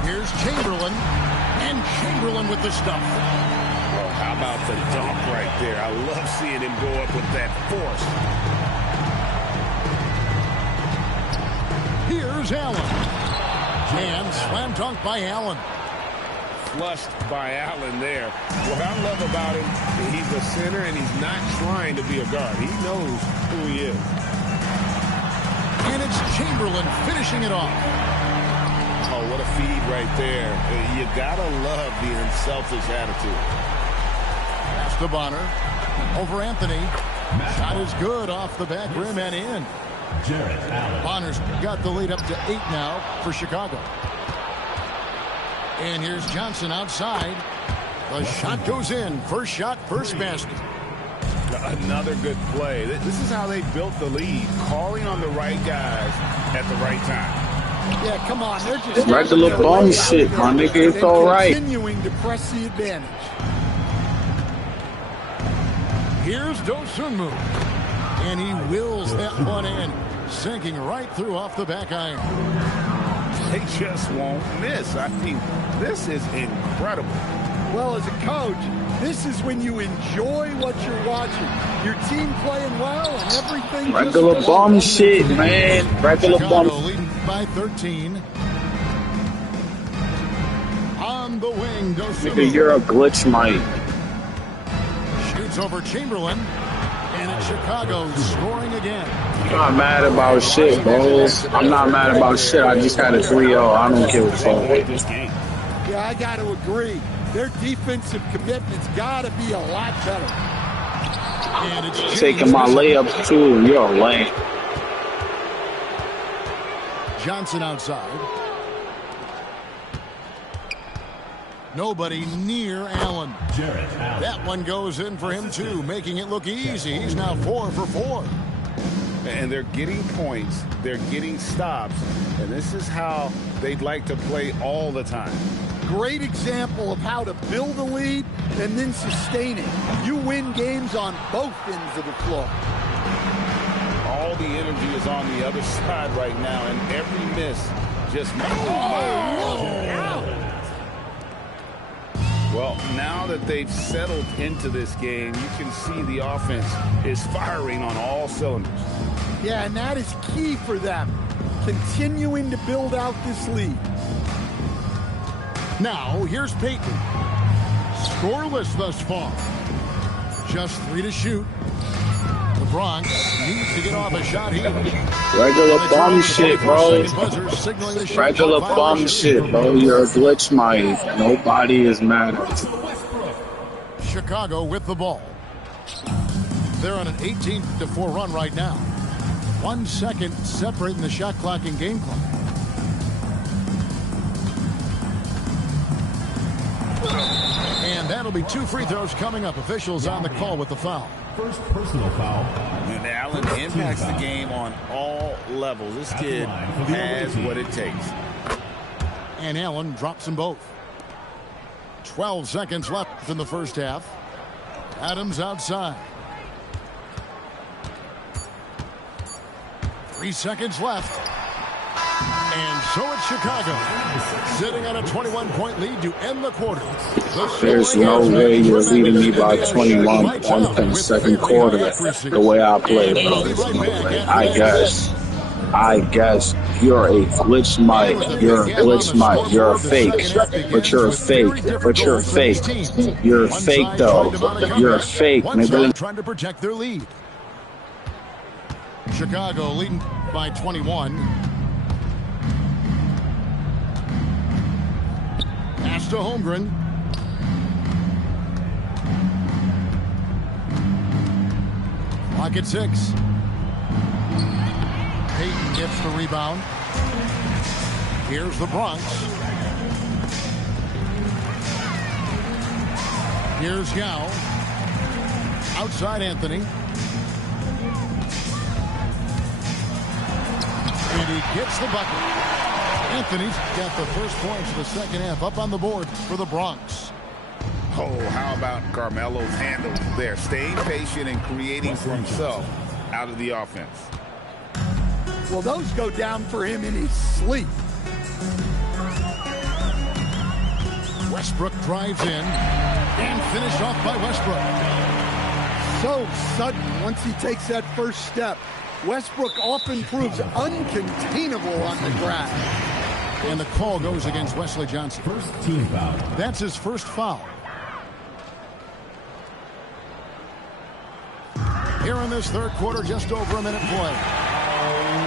Here's Chamberlain. And Chamberlain with the stuff. Well, how about the dunk right there? I love seeing him go up with that force. Here's Allen. And slam dunk by Allen. Flushed by Allen there. What I love about him, he's a center and he's not trying to be a guard. He knows who he is. And it's Chamberlain finishing it off. Oh, what a feed right there. You gotta love the unselfish attitude. Pass to Bonner. Over Anthony. Shot is good off the back rim and in. Bonner's got the lead up to 8 now for Chicago. And here's Johnson outside. The shot goes in. First shot, first basket. Another good play. This is how they built the lead. Calling on the right guys at the right time. Yeah, come on. They're just regular bum shit, my nigga. It's all right. Continuing to press the advantage. Here's Dosunmu. And he wills that one in. Sinking right through off the back iron. They just won't miss. I mean, this is incredible. Well, as a coach, this is when you enjoy what you're watching. Your team playing well and everything. Regular bum shit, man. Regular bum. Leading by 13. On the wing, Nigga, you're a glitch, Mike. Shoots over Chamberlain. And it's Chicago scoring again. I'm not mad about shit, bro. I'm not mad about shit. I just had a 3-0. I don't give a fuck. Yeah, I got to agree. Their defensive commitment's got to be a lot better. And it's taking my layups too. You're lame. Johnson outside. Nobody near Allen. That one goes in for him too, making it look easy. He's now 4 for 4. And they're getting points. They're getting stops. And this is how they'd like to play all the time. Great example of how to build a lead and then sustain it. You win games on both ends of the floor. All the energy is on the other side right now, and every miss just... Well, now that they've settled into this game, you can see the offense is firing on all cylinders. Yeah, and that is key for them, continuing to build out this lead. Now, here's Peyton. Scoreless thus far. Just 3 to shoot. The Bronx needs to get off a shot here. Regular bum shit, bro. Regular bum shit, bro. You're a glitch, Mike. Nobody is mad at you. Chicago with the ball. They're on an 18-4 run right now. 1 second separating the shot clock and game clock. And that'll be 2 free throws coming up. Officials on the call with the foul. First personal foul. And Allen impacts the game on all levels. This kid has what it takes. And Allen drops them both. 12 seconds left in the first half. Adams outside. 3 seconds left. And so it's Chicago, sitting on a 21-point lead to end the quarter. There's no way you're leading me by 21 points in the second quarter the way I play, bro. I guess you're a glitch, Mike. You're a glitch, Mike. You're a fake. But you're a fake. But you're a fake. You're a fake, though. You're a fake, nigga. Trying to protect their lead. Chicago leading by 21. Pass to Holmgren. Clock at 6. Payton gets the rebound. Here's the Bronx. Here's Yao. Outside Anthony. And he gets the bucket. Anthony's got the first points of the second half up on the board for the Bronx. Oh, how about Carmelo's handle there? Staying patient and creating for himself out of the offense. Well, those go down for him in his sleep. Westbrook drives in and finished off by Westbrook. So sudden once he takes that first step. Westbrook often proves uncontainable on the grass. And the call goes against Wesley Johnson. First team foul. That's his first foul. Here in this third quarter, just over a minute play.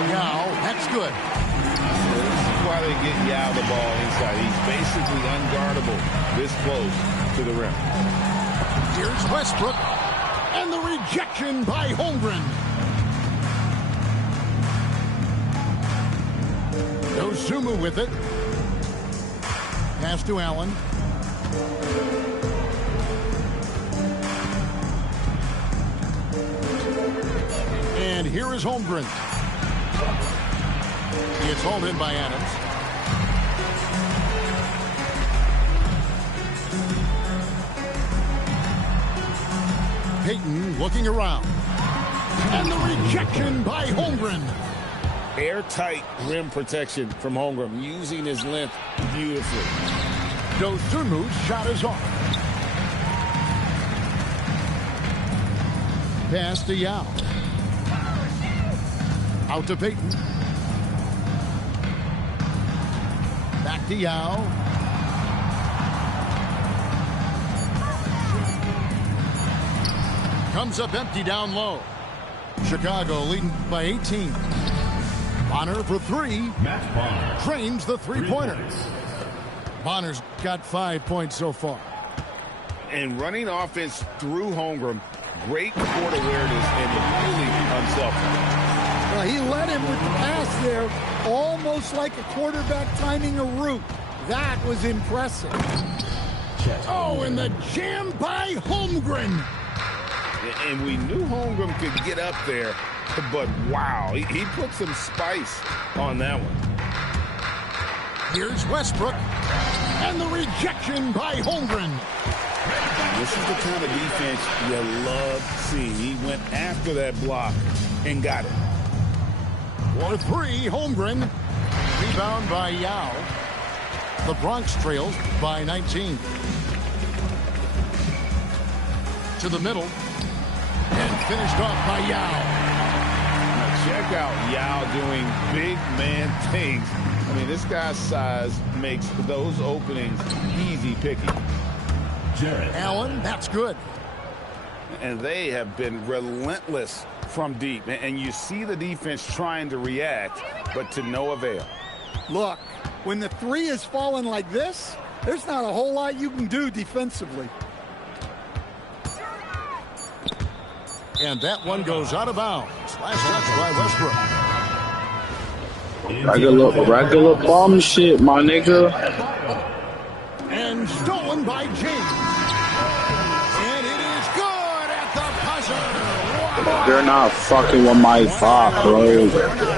Now, that's good. This is why they get Yao the ball inside. He's basically unguardable this close to the rim. Here's Westbrook. And the rejection by Holmgren. Dosunmu with it. Pass to Allen. And here is Holmgren. It's hauled in by Adams. Payton looking around. And the rejection by Holmgren. Airtight rim protection from Holmgren, using his length beautifully. Dosunmu's shot is off. Pass to Yao. Out to Payton. Back to Yao. Comes up empty down low. Chicago leading by 18. Bonner for three. Matt Bonner. Trains the three-pointer. Bonner's got 5 points so far. And running offense through Holmgren, great court awareness and really unselfish. Well, he led him with the pass there, almost like a quarterback timing a route. That was impressive. Oh, and the jam by Holmgren. And we knew Holmgren could get up there, but wow, he put some spice on that one. Here's Westbrook, and the rejection by Holmgren. This is the kind of defense you love seeing. He went after that block and got it. For three, Holmgren. Rebound by Yao. The Bronx trails by 19. To the middle. And finished off by Yao. Now check out Yao doing big man things. I mean, this guy's size makes those openings easy picking. Jarrett Allen, that's good. And they have been relentless from deep. And you see the defense trying to react, but to no avail. Look, when the three is falling like this, there's not a whole lot you can do defensively. And that one goes out of bounds. Last touch by Westbrook. Regular bum shit, my nigga. And stolen by James. And it is good at the buzzer. You're not fucking with my pop, bro.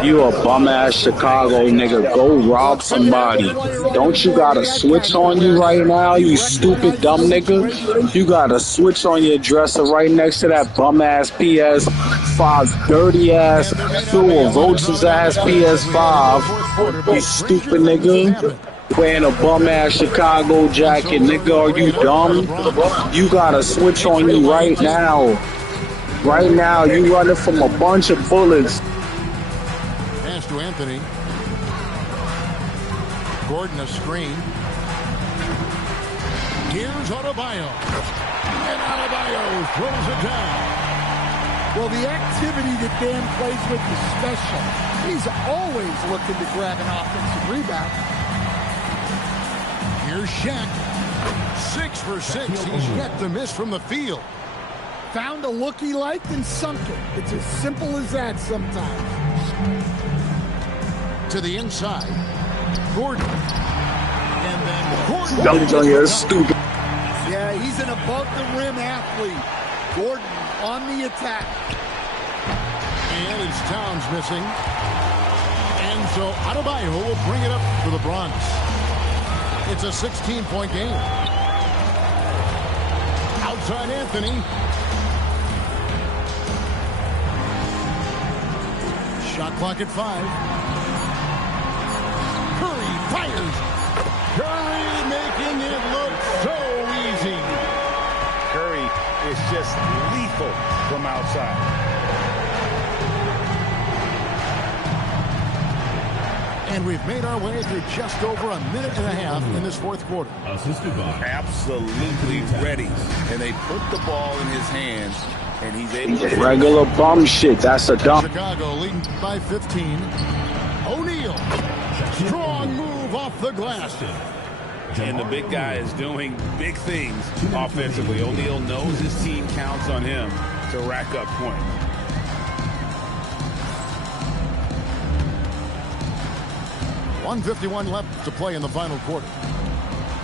You a bum-ass Chicago nigga. Go rob somebody. Don't you got a switch on you right now, you stupid dumb nigga? You got a switch on your dresser right next to that bum-ass PS5, dirty-ass, Phil Roach's-ass PS5. You stupid nigga. Wearing a bum-ass Chicago jacket, nigga. Are you dumb? You got a switch on you right now. Right now, you running from a bunch of bullets. Pass to Anthony. Gordon a screen. Here's Adebayo. And Adebayo throws it down. Well, the activity that Dan plays with is special. He's always looking to grab an offensive rebound. Here's Shaq. 6 for 6. He's yet to miss from the field. Found a look he liked and sunk it. It's as simple as that sometimes. To the inside. Gordon. And then Gordon. Dunked on you, stupid. Yeah, he's an above-the-rim athlete. Gordon on the attack. And it's Towns missing. And so Adebayo will bring it up for the Bronx. It's a 16-point game. Outside Anthony. Shot clock at 5. Curry fires. Curry making it look so easy. Curry is just lethal from outside. And we've made our way through just over a minute and a half in this fourth quarter. Absolutely ready. And they put the ball in his hands, and he's able to... Regular bum shit. That's a dunk. Chicago leading by 15. O'Neal. Strong move off the glass. And the big guy is doing big things offensively. O'Neal knows his team counts on him to rack up points. .151 left to play in the final quarter.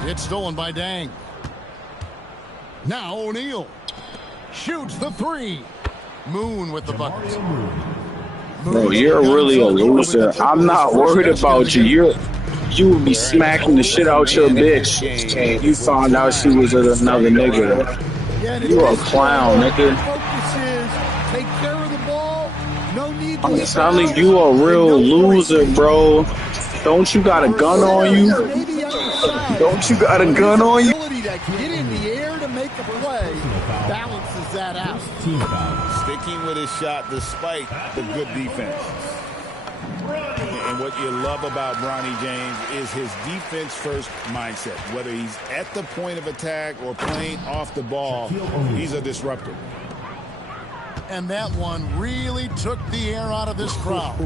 It's stolen by Dang. Now O'Neal shoots the 3. Moon with the bucket. Bro, you're really a loser. I'm not worried about you. You would be smacking the shit out your bitch. You found out she was with another nigga. You a clown, nigga. Focus is take care of the ball. No need to I'm telling you a real loser, bro. Don't you got a gun on you? Don't you got a gun on you? Ability to get in the air to make a play balances that out. Sticking with his shot despite the good defense. And what you love about Bronny James is his defense-first mindset. Whether he's at the point of attack or playing off the ball, he's a disruptor. And that one really took the air out of this crowd.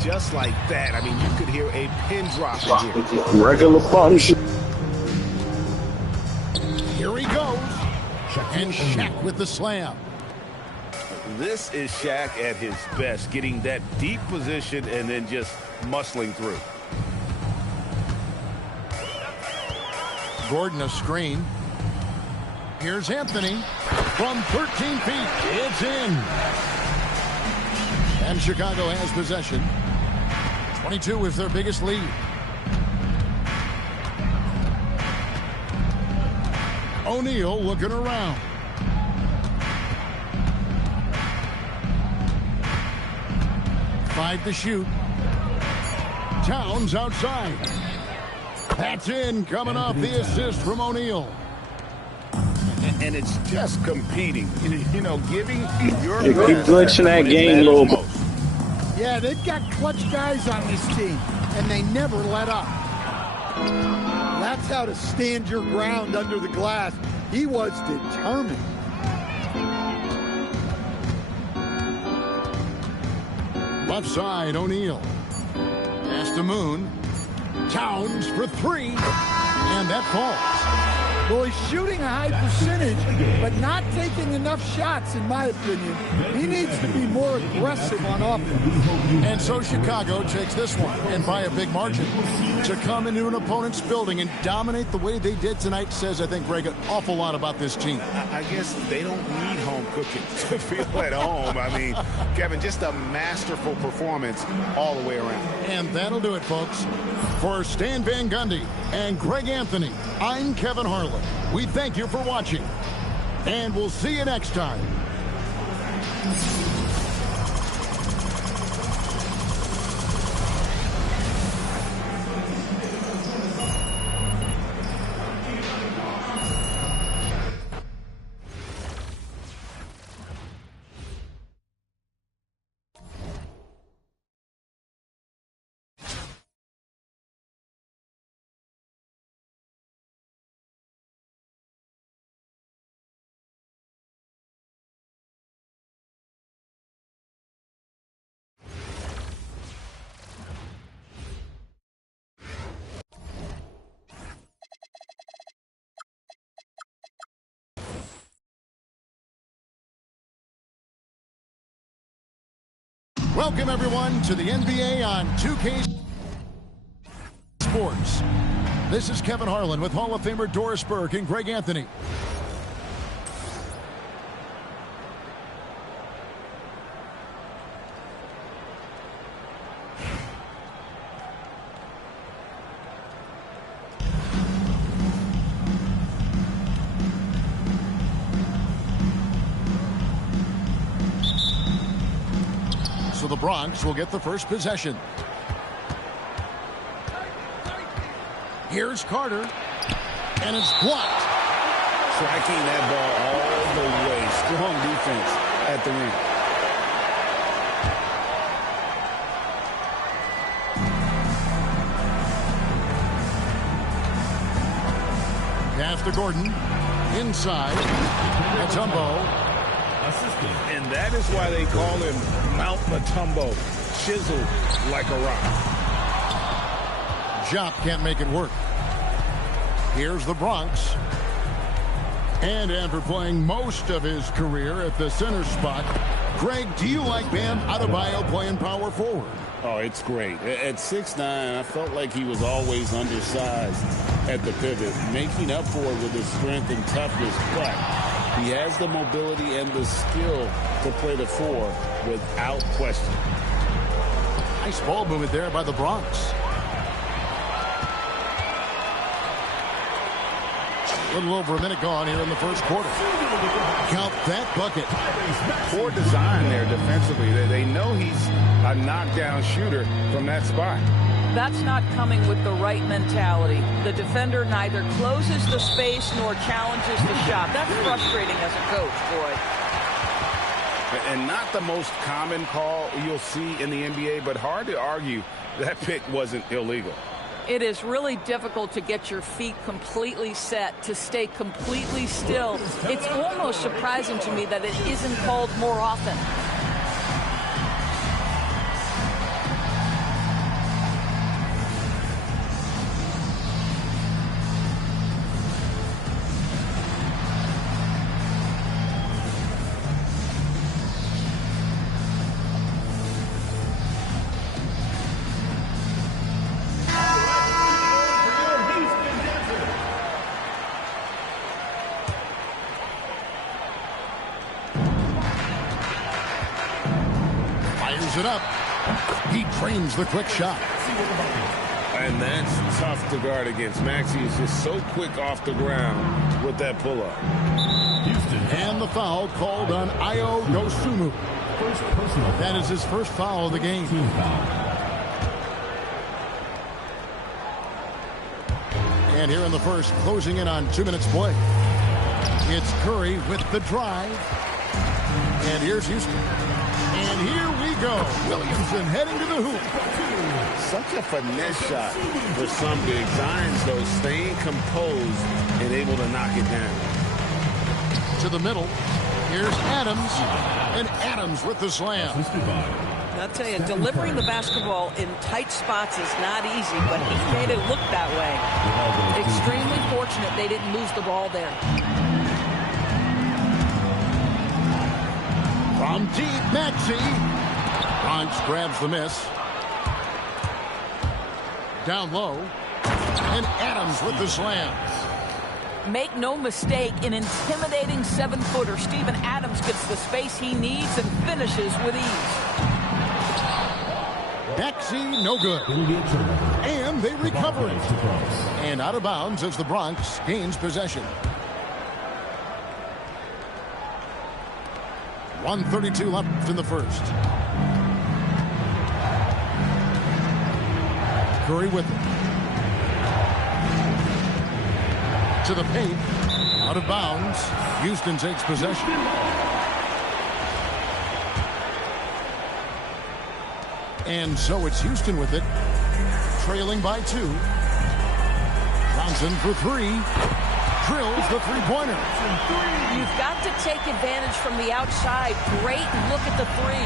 Just like that. I mean, you could hear a pin drop in here. Regular bum shit. Here he goes. And Shaq with the slam. This is Shaq at his best, getting that deep position and then just muscling through. Gordon a screen. Here's Anthony from 13 feet. It's in. And Chicago has possession. 22 is their biggest lead. O'Neal looking around. Five to shoot. Towns outside. That's in, coming off the assist from O'Neal. And it's just competing, you know, giving your Keep glitching that game, little bit. Yeah, they've got clutch guys on this team, and they never let up. That's how to stand your ground under the glass. He was determined. Left side, O'Neal. Pass to Moon. Towns for 3. And that falls. Well, he's shooting a high percentage, but not taking enough shots, in my opinion. He needs to be more aggressive on offense. And so Chicago takes this one, and by a big margin. To come into an opponent's building and dominate the way they did tonight says, I think, Greg, an awful lot about this team. I guess they don't need home cooking to feel at home. I mean, Kevin, just a masterful performance all the way around. And that'll do it, folks. For Stan Van Gundy and Greg Anthony, I'm Kevin Harlan. We thank you for watching, and we'll see you next time. Welcome, everyone, to the NBA on 2K Sports. This is Kevin Harlan with Hall of Famer Doris Burke and Greg Anthony. So the Bronx will get the first possession. Here's Carter, and it's blocked. Tracking that ball all the way. Strong defense at the rim. Pass to Gordon. Inside. Mutombo. And that is why they call him Mount Mutombo. Chiseled like a rock. Jop can't make it work. Here's the Bronx. And after playing most of his career at the center spot, Greg, do you like Bam Adebayo playing power forward? Oh, it's great. At 6'9", I felt like he was always undersized at the pivot, making up for it with his strength and toughness, but he has the mobility and the skill to play the 4 without question. Nice ball movement there by the Bronx. A little over a minute gone here in the first quarter. Count that bucket. Poor design there defensively. They know he's a knockdown shooter from that spot. That's not coming with the right mentality. The defender neither closes the space nor challenges the shot. That's frustrating as a coach, boy. And not the most common call you'll see in the NBA, but hard to argue that pick wasn't illegal. It is really difficult to get your feet completely set, to stay completely still. It's almost surprising to me that it isn't called more often. It up. He trains the quick shot. And that's tough to guard against. Maxey is just so quick off the ground with that pull-up. And the foul called on Ayo Dosunmu. That is his first foul of the game. And here in the first, closing in on 2 minutes play. It's Curry with the drive. And here's Houston. And here we go. Williamson heading to the hoop. Such a finesse shot for some big. Zions, though, staying composed and able to knock it down. To the middle. Here's Adams. And Adams with the slam. I'll tell you, delivering the basketball in tight spots is not easy, but he made it look that way. Extremely fortunate they didn't lose the ball there. From deep, Maxey. Bronx grabs the miss. Down low. And Adams with the slam. Make no mistake, an intimidating 7-footer. Steven Adams gets the space he needs and finishes with ease. Maxey, no good. And they recover it. And out of bounds as the Bronx gains possession. 1:32 left in the first. Curry with it. To the paint. Out of bounds. Houston takes possession. And so it's Houston with it. Trailing by 2. Johnson for 3. Drills the three-pointer. You've got to take advantage from the outside. Great look at the 3.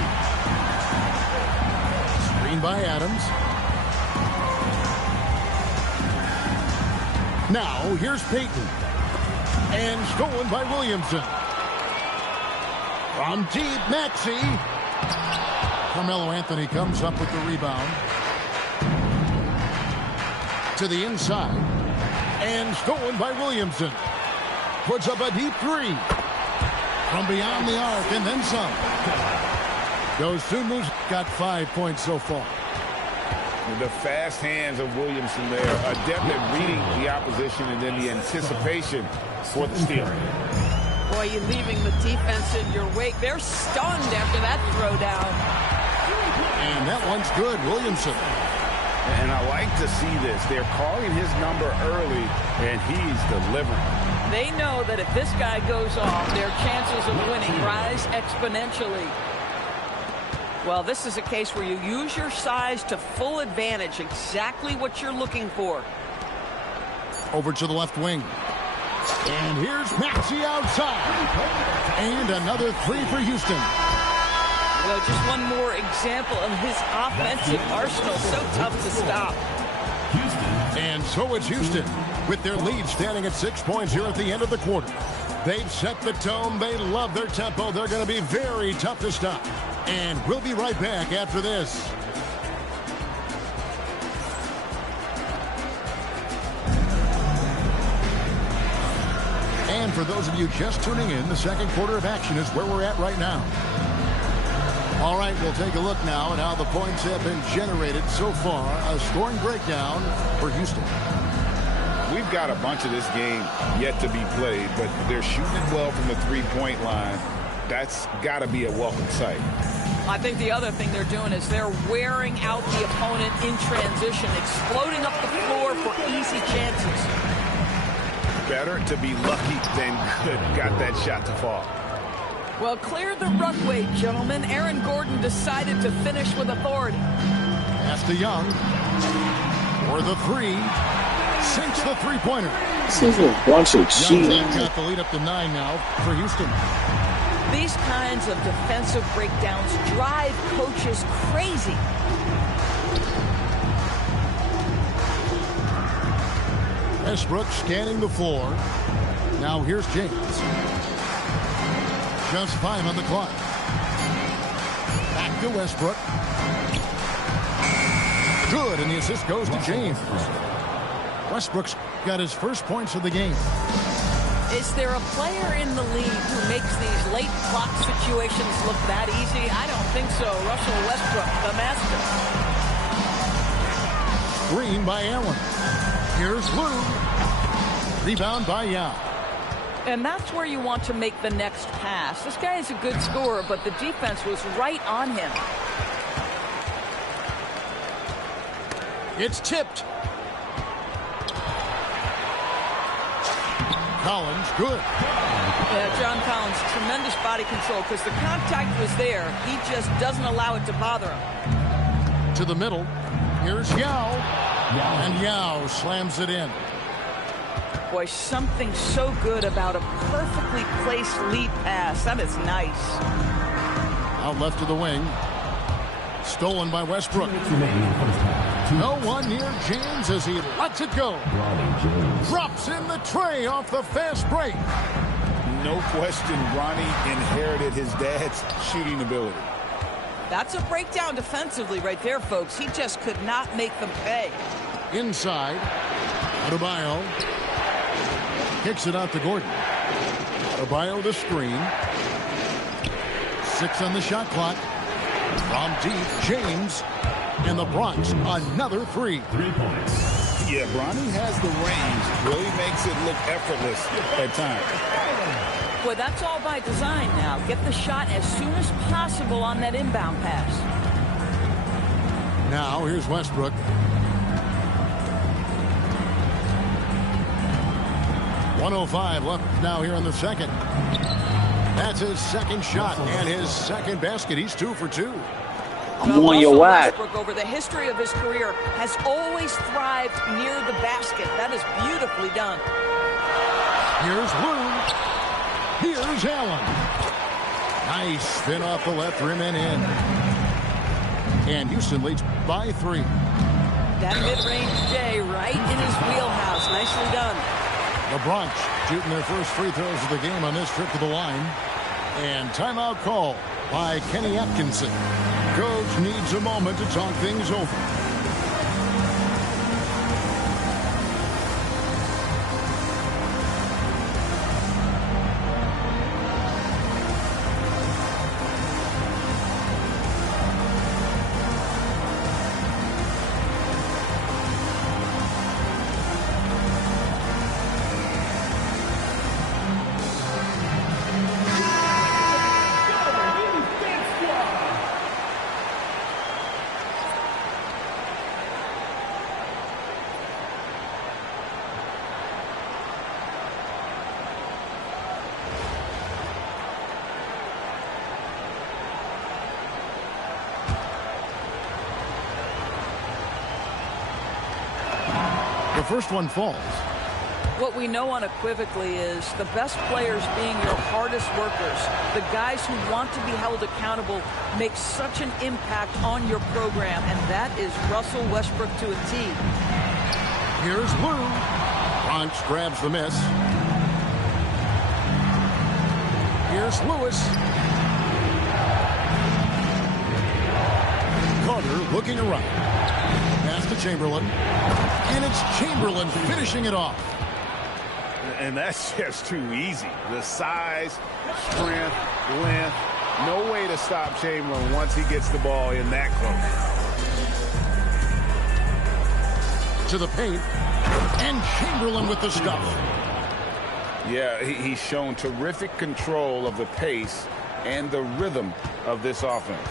Screen by Adams. Now, here's Payton. And stolen by Williamson. From deep, Maxey. Carmelo Anthony comes up with the rebound. To the inside. And stolen by Williamson. Puts up a deep three. From beyond the arc and then some. Those two moves got 5 points so far. The fast hands of Williamson there, adept at reading the opposition and then the anticipation for the steal. Boy, you're leaving the defense in your wake. They're stunned after that throwdown. And that one's good, Williamson. And I like to see this. They're calling his number early, and he's delivering. They know that if this guy goes off, their chances of winning rise exponentially. Well, this is a case where you use your size to full advantage, exactly what you're looking for. Over to the left wing. And here's Maxey outside. And another three for Houston. Well, just one more example of his offensive arsenal. So tough to stop. And so it's Houston, with their lead standing at 6 points here at the end of the quarter. They've set the tone. They love their tempo. They're going to be very tough to stop. And we'll be right back after this. And for those of you just tuning in, the second quarter of action is where we're at right now. All right, we'll take a look now at how the points have been generated so far. A scoring breakdown for Houston. We've got a bunch of this game yet to be played, but they're shooting it well from the three-point line. That's got to be a welcome sight. I think the other thing they're doing is they're wearing out the opponent in transition, exploding up the floor for easy chances. Better to be lucky than good. Got that shot to fall. Well, clear the runway, gentlemen. Aaron Gordon decided to finish with authority. Pass to Young. For the three. Sinks the three-pointer. This is a bunch of cheating. Young's got the lead up to 9 now for Houston. These kinds of defensive breakdowns drive coaches crazy. Westbrook scanning the floor. Now here's James. Just 5 on the clock. Back to Westbrook. Good, and the assist goes to James. Westbrook's got his first points of the game. Is there a player in the league who makes these late clock situations look that easy? I don't think so. Russell Westbrook, the master. Screen by Allen. Here's Lou. Rebound by Yao. And that's where you want to make the next pass. This guy is a good scorer, but the defense was right on him. It's tipped. Collins, good. Yeah, John Collins, tremendous body control because the contact was there. He just doesn't allow it to bother him. To the middle. Here's Yao. And Yao slams it in. Boy, something so good about a perfectly placed lead pass. That is nice. Out left to the wing. Stolen by Westbrook. No one near James as he lets it go. Drops in the tray off the fast break. No question, Bronny inherited his dad's shooting ability. That's a breakdown defensively right there, folks. He just could not make them pay. Inside. Adebayo. Kicks it out to Gordon. Adebayo the screen. 6 on the shot clock. From deep, James. In the Bronx, another 3. 3 points. Yeah, Bronny has the range. Really makes it look effortless at times. Boy, that's all by design now. Get the shot as soon as possible on that inbound pass. Now, here's Westbrook. .105 left now here in the second. That's his second shot and his second basket. He's 2 for 2. I'm on your ass. Westbrook, over the history of his career, has always thrived near the basket. That is beautifully done. Here's Lou. Here's Allen. Nice spin off the left rim and in. And Houston leads by 3. That mid-range J right in his wheelhouse. Nicely done. The Bronx shooting their first free throws of the game on this trip to the line. And timeout call by Kenny Atkinson. Coach needs a moment to talk things over. The first one falls. What we know unequivocally is the best players being your hardest workers, the guys who want to be held accountable, make such an impact on your program, and that is Russell Westbrook to a T. Here's Lou. Bronx grabs the miss. Here's Lewis. Carter looking around. Pass to Chamberlain. And it's Chamberlain finishing it off. And that's just too easy. The size, strength, length. No way to stop Chamberlain once he gets the ball in that close. To the paint. And Chamberlain with the stuff. Yeah, he's shown terrific control of the pace and the rhythm of this offense.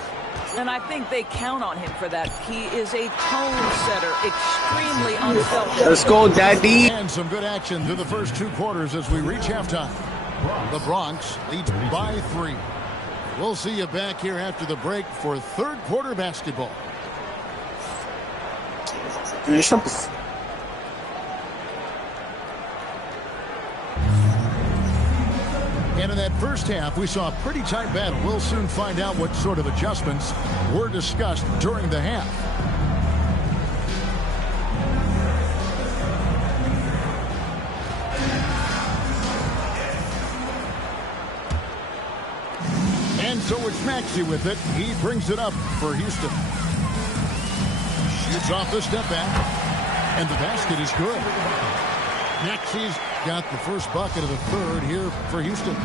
And I think they count on him for that. He is a tone setter, extremely unselfish. Let's go, Daddy. And some good action through the first 2 quarters as we reach halftime. The Bronx leads by 3. We'll see you back here after the break for 3rd quarter basketball. And in that first half, we saw a pretty tight battle. We'll soon find out what sort of adjustments were discussed during the half. And so it's Maxey with it. He brings it up for Houston. Shoots off the step back. And the basket is good. Maxey's got the first bucket of the 3rd here for Houston.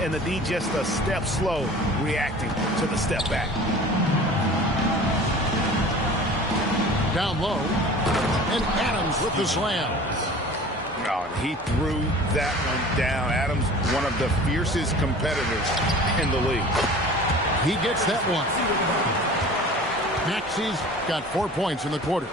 And the D just a step slow reacting to the step back. Down low. And Adams with the slam. Oh, and he threw that one down. Adams, one of the fiercest competitors in the league. He gets that one. Maxey's got 4 points in the quarter.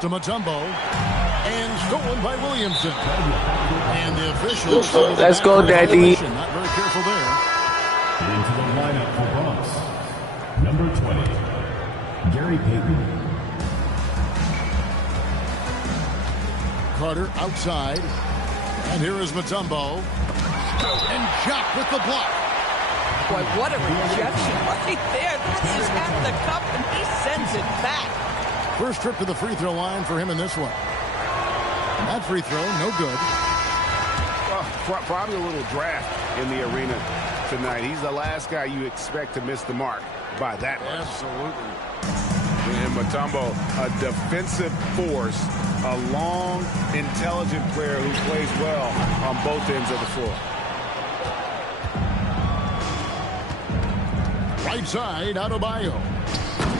To Mutombo, and stolen by Williamson. And the officials. Let's go, Daddy. Not very careful there. Into the lineup for Bronx, number 20, Gary Payton. Carter outside. And here is Mutombo. And Jock with the block. Boy, what a rejection right there. That is at the cup, and he sends it back. First trip to the free throw line for him in this one. That free throw, no good. Well, probably a little draft in the arena tonight. He's the last guy you expect to miss the mark by that much. Absolutely. And Mutombo, a defensive force, a long, intelligent player who plays well on both ends of the floor. Right side, Adebayo.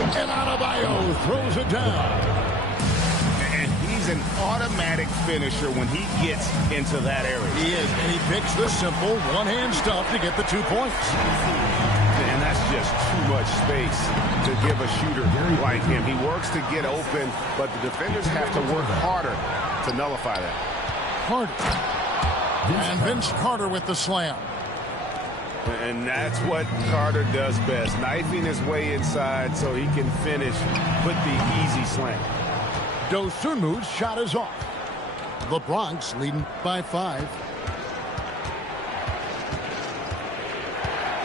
And Adebayo throws it down. And he's an automatic finisher when he gets into that area. He is, and he picks the simple one-hand stuff to get the 2 points. And that's just too much space to give a shooter like him. He works to get open, but the defenders have to work harder to nullify that. Carter. And Vince Carter with the slam. And that's what Carter does best, knifing his way inside so he can finish, put the easy slam. Dosunmu's shot is off. The Bronx leading by 5.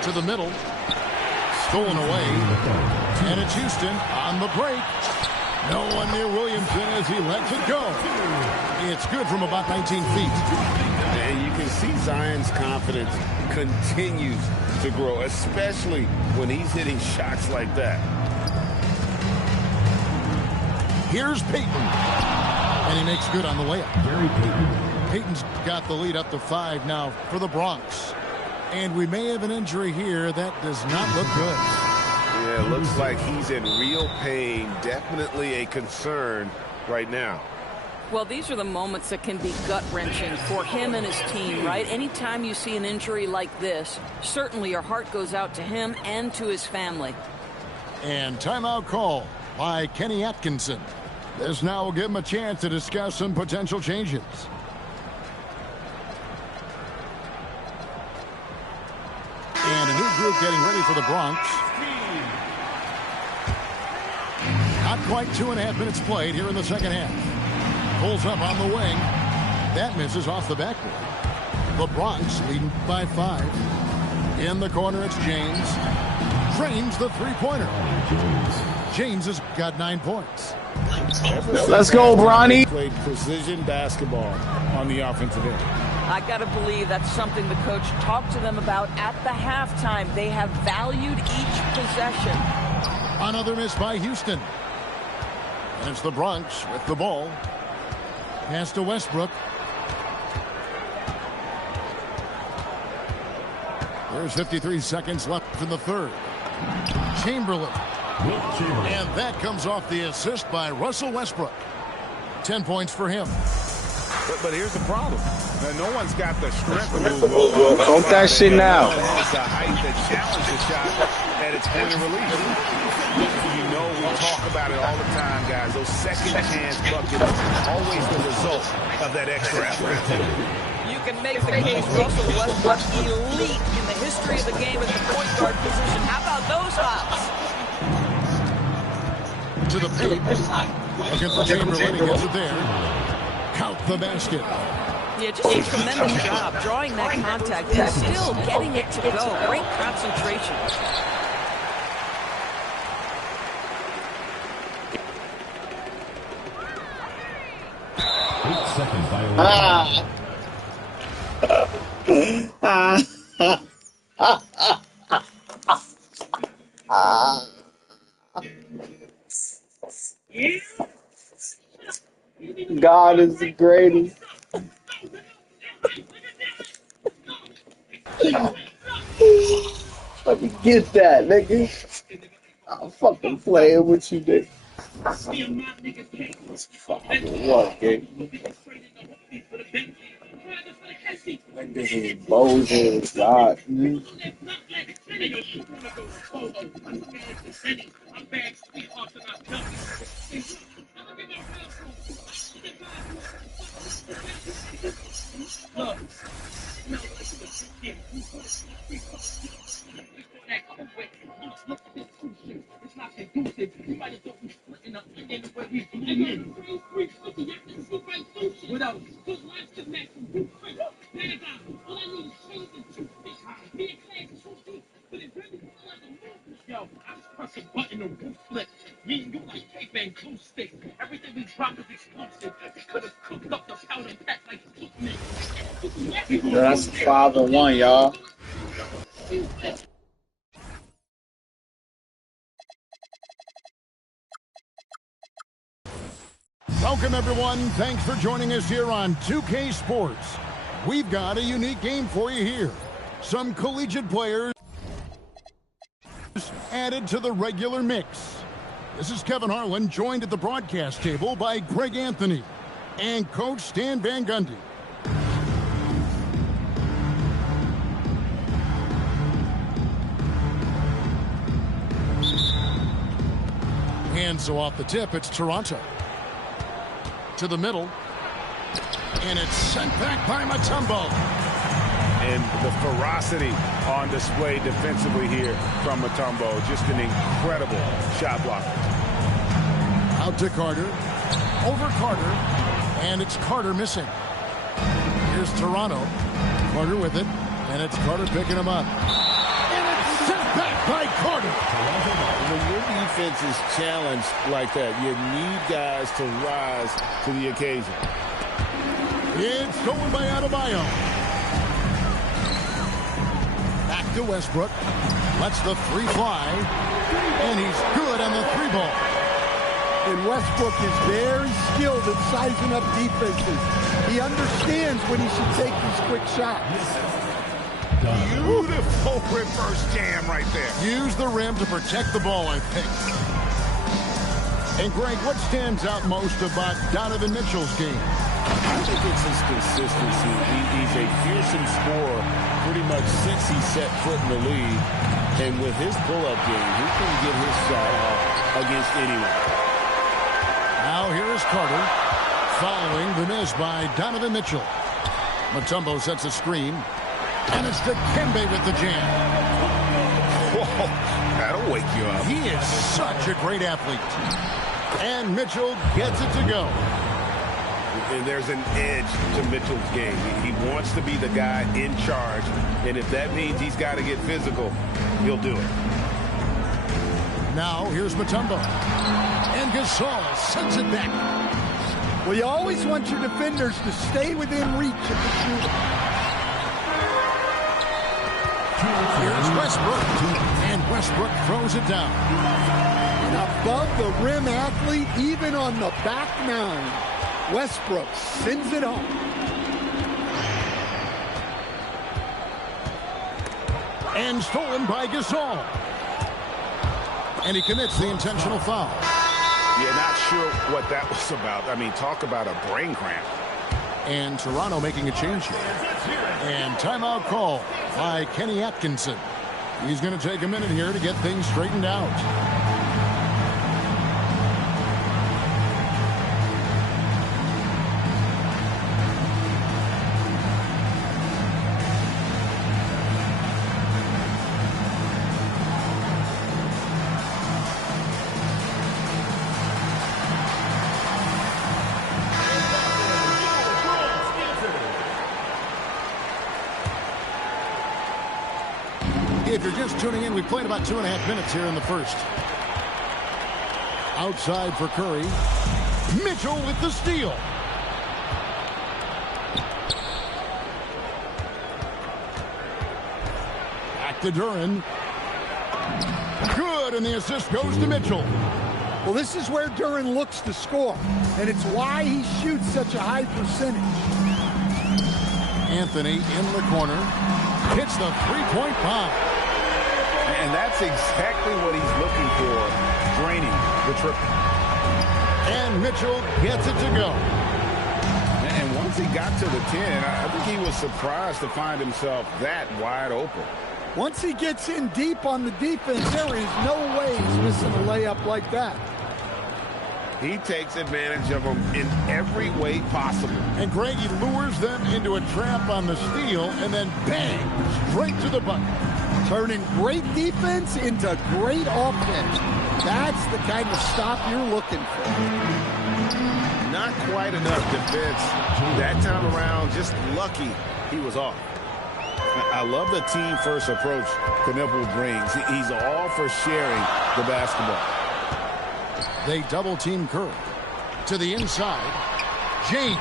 To the middle. Stolen away. And it's Houston on the break. No one near Williamson as he lets it go. It's good from about 19 feet. And you can see Zion's confidence continues to grow, especially when he's hitting shots like that. Here's Peyton. And he makes good on the layup. Gary Payton. Peyton's got the lead up to 5 now for the Bronx. And we may have an injury here that does not look good. Yeah, it looks like he's in real pain. Definitely a concern right now. Well, these are the moments that can be gut-wrenching for him and his team, right? Anytime you see an injury like this, certainly your heart goes out to him and to his family. And timeout call by Kenny Atkinson. This now will give him a chance to discuss some potential changes. And a new group getting ready for the Bronx. Not quite 2.5 minutes played here in the second half. Pulls up on the wing. That misses off the backboard. The Bronx leading by 5. In the corner, it's James. Drains the three-pointer. James has got 9 points. Let's go, Bronny. Played precision basketball on the offensive end. I got to believe that's something the coach talked to them about at the halftime. They have valued each possession. Another miss by Houston. And it's the Bronx with the ball. Pass to Westbrook. There's 53 seconds left in the third. Chamberlain. And that comes off the assist by Russell Westbrook. 10 points for him. But here's the problem. No one's got the strength to move. Don't that shit now. Has the height that challenge the shot at its point of release. You know we talk about it all the time, guys. Those second chance buckets always the result of that extra effort. You can make the case Russell Westbrook elite in the history of the game at the point guard position. How about those hops? To the paint. Looking for Chamberlain. He gets it there. Count the basket. Yeah, just a tremendous job drawing that contact and still getting it to go. Great concentration. God is the greatest. Let me get that, nigga. I'm fucking playing with you, nigga. It's fucking what, nigga? Niggas is Moses, God. That's 5-1, y'all. Welcome, everyone. Thanks for joining us here on 2K Sports. We've got a unique game for you here. Some collegiate players added to the regular mix. This is Kevin Harlan, joined at the broadcast table by Greg Anthony and Coach Stan Van Gundy. And so off the tip, it's Toronto. To the middle. And it's sent back by Mutombo. And the ferocity on display defensively here from Mutombo. Just an incredible shot blocker. Out to Carter. Over Carter. And it's Carter missing. Here's Toronto. Carter with it. And it's Carter picking him up. And it's sent back by Carter. When your defense is challenged like that, you need guys to rise to the occasion. It's stolen by Adebayo. Back to Westbrook. Lets the three fly. And he's good on the three ball. And Westbrook is very skilled at sizing up defenses. He understands when he should take these quick shots. Beautiful reverse jam right there. Use the rim to protect the ball, I think. And Greg, what stands out most about Donovan Mitchell's game? I think it's his consistency. He's a fearsome scorer pretty much since he set foot in the league. And with his pull-up game, he can get his shot off against anyone. Now here is Carter, following the miss by Donovan Mitchell. Mutombo sets a screen, and it's Dikembe with the jam. Whoa, that'll wake you up. He is such a great athlete. And Mitchell gets it to go. And there's an edge to Mitchell's game. He wants to be the guy in charge, and if that means he's got to get physical, he'll do it. Now here's Mutombo. And Gasol sends it back. Well, you always want your defenders to stay within reach of the shooter. Here's Westbrook. And Westbrook throws it down. An above-the-rim athlete, even on the back nine. Westbrook sends it home. And stolen by Gasol. And he commits the intentional foul. Yeah, not sure what that was about. I mean, talk about a brain cramp. And Toronto making a change here. And timeout call by Kenny Atkinson. He's going to take a minute here to get things straightened out. If you're just tuning in, we've played about 2.5 minutes here in the first. Outside for Curry. Mitchell with the steal. Back to Duren. Good, and the assist goes to Mitchell. Well, this is where Duren looks to score, and it's why he shoots such a high percentage. Anthony in the corner. Hits the three-point bomb. And that's exactly what he's looking for, draining the triple. And Mitchell gets it to go. And once he got to the 10, I think he was surprised to find himself that wide open. Once he gets in deep on the defense, there is no way he's missing a layup like that. He takes advantage of them in every way possible. And Greg, he lures them into a trap on the steal, and then bang, straight to the bucket. Turning great defense into great offense. That's the kind of stop you're looking for. Not quite enough defense that time around. Just lucky he was off. I love the team-first approach Knipple brings. He's all for sharing the basketball. They double-team Curry. To the inside. James.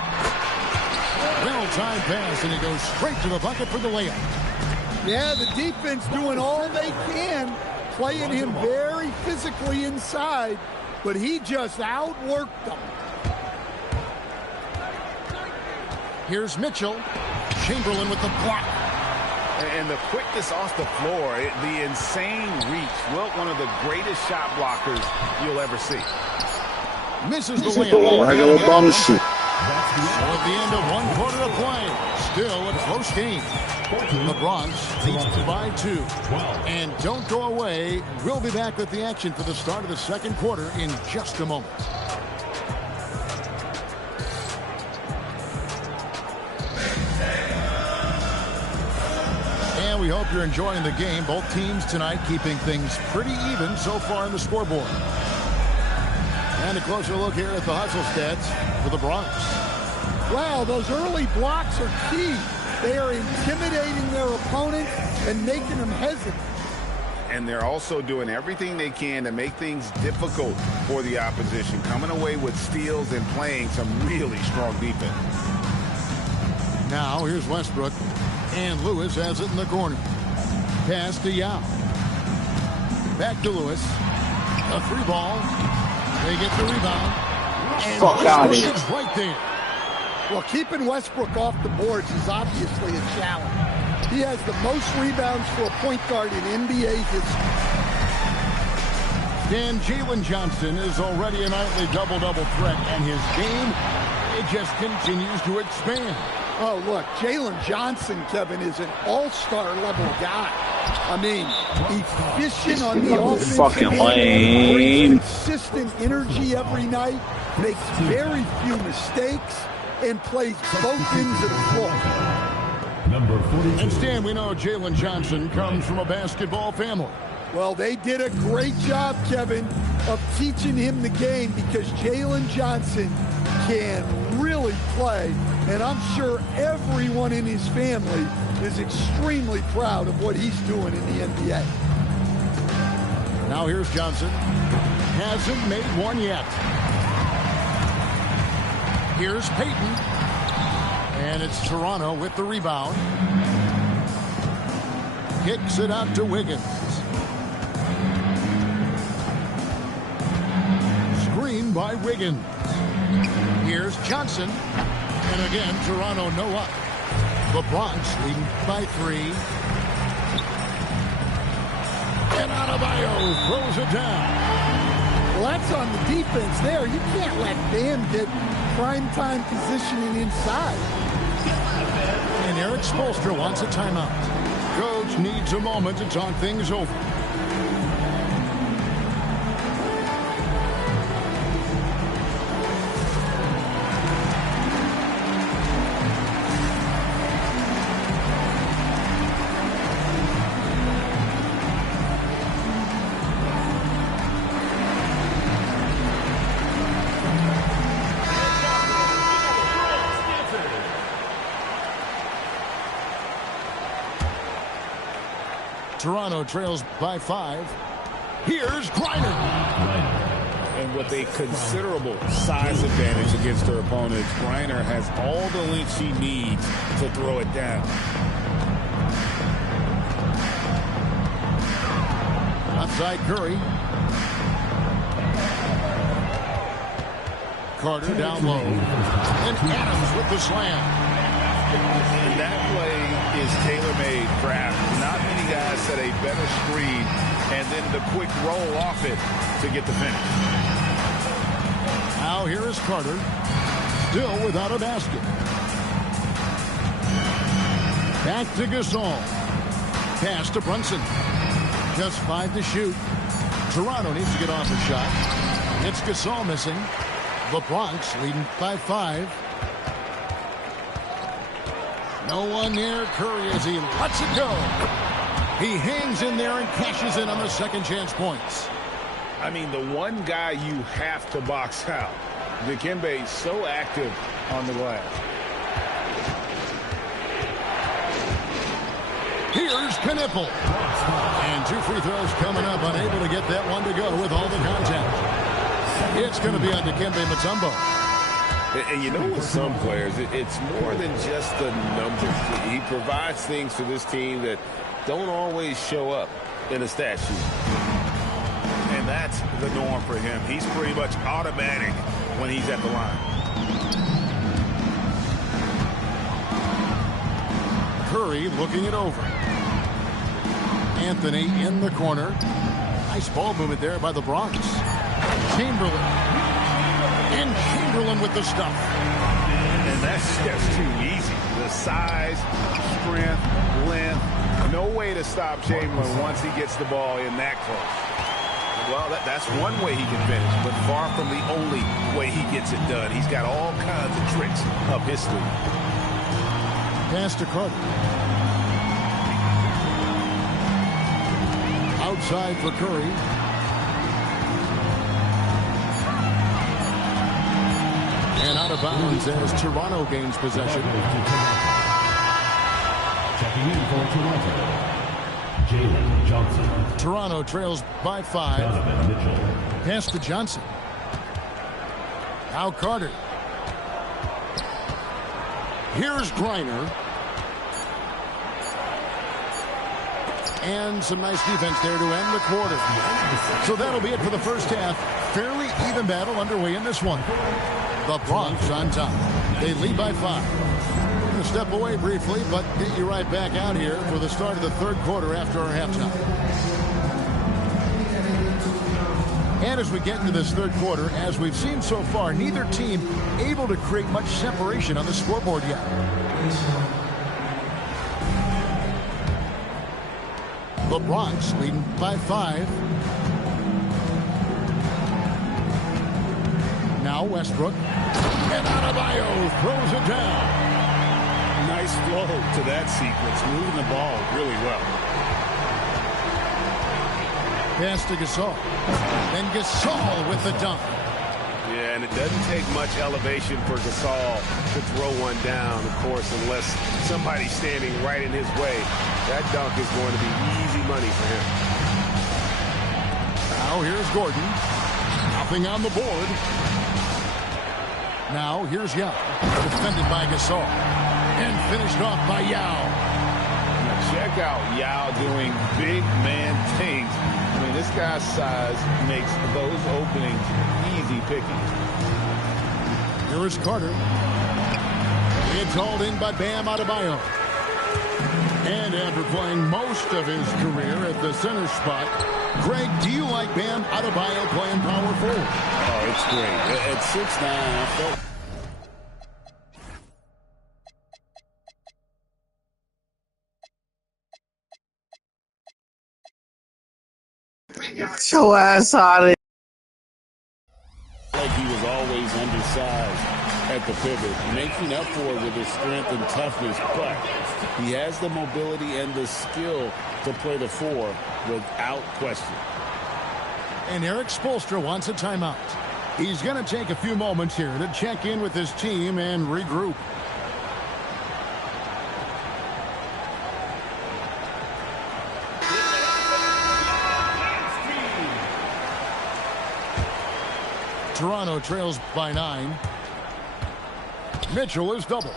Well-timed pass, and he goes straight to the bucket for the layup. Yeah, the defense doing all they can, playing him very physically inside, but he just outworked them. Here's Mitchell. Chamberlain with the block. And the quickness off the floor, the insane reach. Wilt, one of the greatest shot blockers you'll ever see. Misses the layup. So at the end of one quarter of play, still a close game. The Bronx leads by 2. And don't go away. We'll be back with the action for the start of the second quarter in just a moment. And we hope you're enjoying the game. Both teams tonight keeping things pretty even so far on the scoreboard. And a closer look here at the hustle stats for the Bronx. Wow, those early blocks are key. They are intimidating their opponent and making them hesitant. And they're also doing everything they can to make things difficult for the opposition, coming away with steals and playing some really strong defense. Now here's Westbrook. And Lewis has it in the corner. Pass to Yao. Back to Lewis. A free ball. They get the rebound. And fuck out of here. is right there. Well, keeping Westbrook off the boards is obviously a challenge. He has the most rebounds for a point guard in NBA history. Dan, Jalen Johnson is already a nightly double-double threat, and his game, it just continues to expand. Oh, look, Jalen Johnson, Kevin, is an all-star level guy. I mean, efficient on the offense. Fucking lame. Consistent energy every night. Makes very few mistakes and plays both ends of the floor. Number 42. And Stan, we know Jalen Johnson comes from a basketball family. Well, they did a great job, Kevin, of teaching him the game because Jalen Johnson can really play. And I'm sure everyone in his family is extremely proud of what he's doing in the NBA. Now here's Johnson. Hasn't made one yet. Here's Payton. And it's Toronto with the rebound. Kicks it out to Wiggins. Screen by Wiggins. Here's Johnson. And again, Toronto no up. The Bronx leading by 3. And Adebayo throws it down. Well, that's on the defense there. You can't let Bam get primetime positioning inside. And Eric Spoelstra wants a timeout. Coach needs a moment to talk things over. Toronto trails by 5. Here's Griner. And with a considerable size advantage against their opponents, Griner has all the length she needs to throw it down. Outside Curry. Carter down low. And Adams with the slam. And that play is tailor-made for Adams. Not many guys set a better screen and then the quick roll off it to get the finish. Now here is Carter. Still without a basket. Back to Gasol. Pass to Brunson. Just 5 to shoot. Toronto needs to get off a shot. It's Gasol missing. The Bronx leading by 5. No one near Curry as he lets it go. He hangs in there and cashes in on the second chance points. I mean, the one guy you have to box out. Dikembe is so active on the glass. Here's Knipple. And 2 free throws coming up, unable to get that one to go with all the contact. It's going to be on Dikembe Mutombo. And you know, with some players, it's more than just the numbers. He provides things for this team that don't always show up in a stat sheet. And that's the norm for him. He's pretty much automatic when he's at the line. Curry looking it over. Anthony in the corner. Nice ball movement there by the Bronx. Chamberlain. And Chamberlain with the stuff. And that's just too easy. The size, strength, length. No way to stop Chamberlain once he gets the ball in that close. Well, that's one way he can finish, but far from the only way he gets it done. He's got all kinds of tricks up his sleeve. Pass to Carter. Outside for Curry. And out of bounds as Toronto gains possession. Checking in for Toronto, Jalen Johnson. Toronto trails by 5. Donovan Mitchell. Pass to Johnson. Now Carter. Here's Griner. And some nice defense there to end the quarter. So that'll be it for the first half. Fairly even battle underway in this one. The Bronx on top. They lead by 5. Going to step away briefly, but get you right back out here for the start of the third quarter after our halftime. And as we get into this third quarter, as we've seen so far, neither team able to create much separation on the scoreboard yet. The Bronx leading by 5. Now Westbrook. And Adebayo throws it down. Nice flow to that sequence, moving the ball really well. Pass to Gasol. And Gasol with the dunk. Yeah, and it doesn't take much elevation for Gasol to throw one down, of course, unless somebody's standing right in his way. That dunk is going to be easy money for him. Now here's Gordon. Nothing on the board. Now here's Yao. Defended by Gasol. And finished off by Yao. Now check out Yao doing big man things. I mean, this guy's size makes those openings easy pickings. Here is Carter. It's hauled in by Bam Adebayo. And after playing most of his career at the center spot, Greg, do you like Bam Adebayo playing power forward? Oh, it's great. At 6'9", I felt... Get your ass out of here. Like he was always undersized at the pivot, making up for it with his strength and toughness, but he has the mobility and the skill to play the 4 without question. And Eric Spoelstra wants a timeout. He's going to take a few moments here to check in with his team and regroup. Toronto trails by 9. Mitchell is double.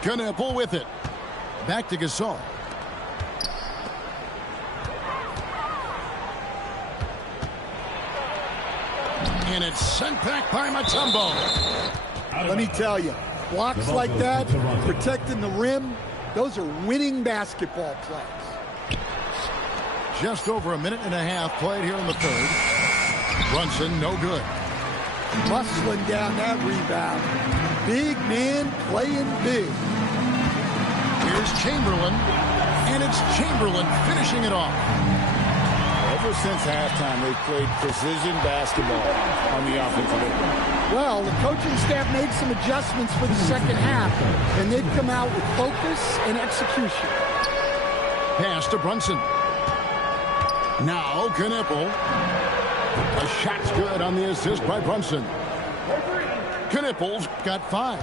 Knueppel with it. Back to Gasol. And it's sent back by Mutombo. Let me tell you, blocks like that, protecting the rim, those are winning basketball plays. Just over a minute and a half played here in the third. Brunson, no good. Muscling down that rebound. Big man playing big. Here's Chamberlain, and it's Chamberlain finishing it off. Ever since halftime, they've played precision basketball on the offensive end. Well, the coaching staff made some adjustments for the second half, and they've come out with focus and execution. Pass to Brunson. Now Knueppel. A shot's good on the assist by Brunson. Knueppel's got 5.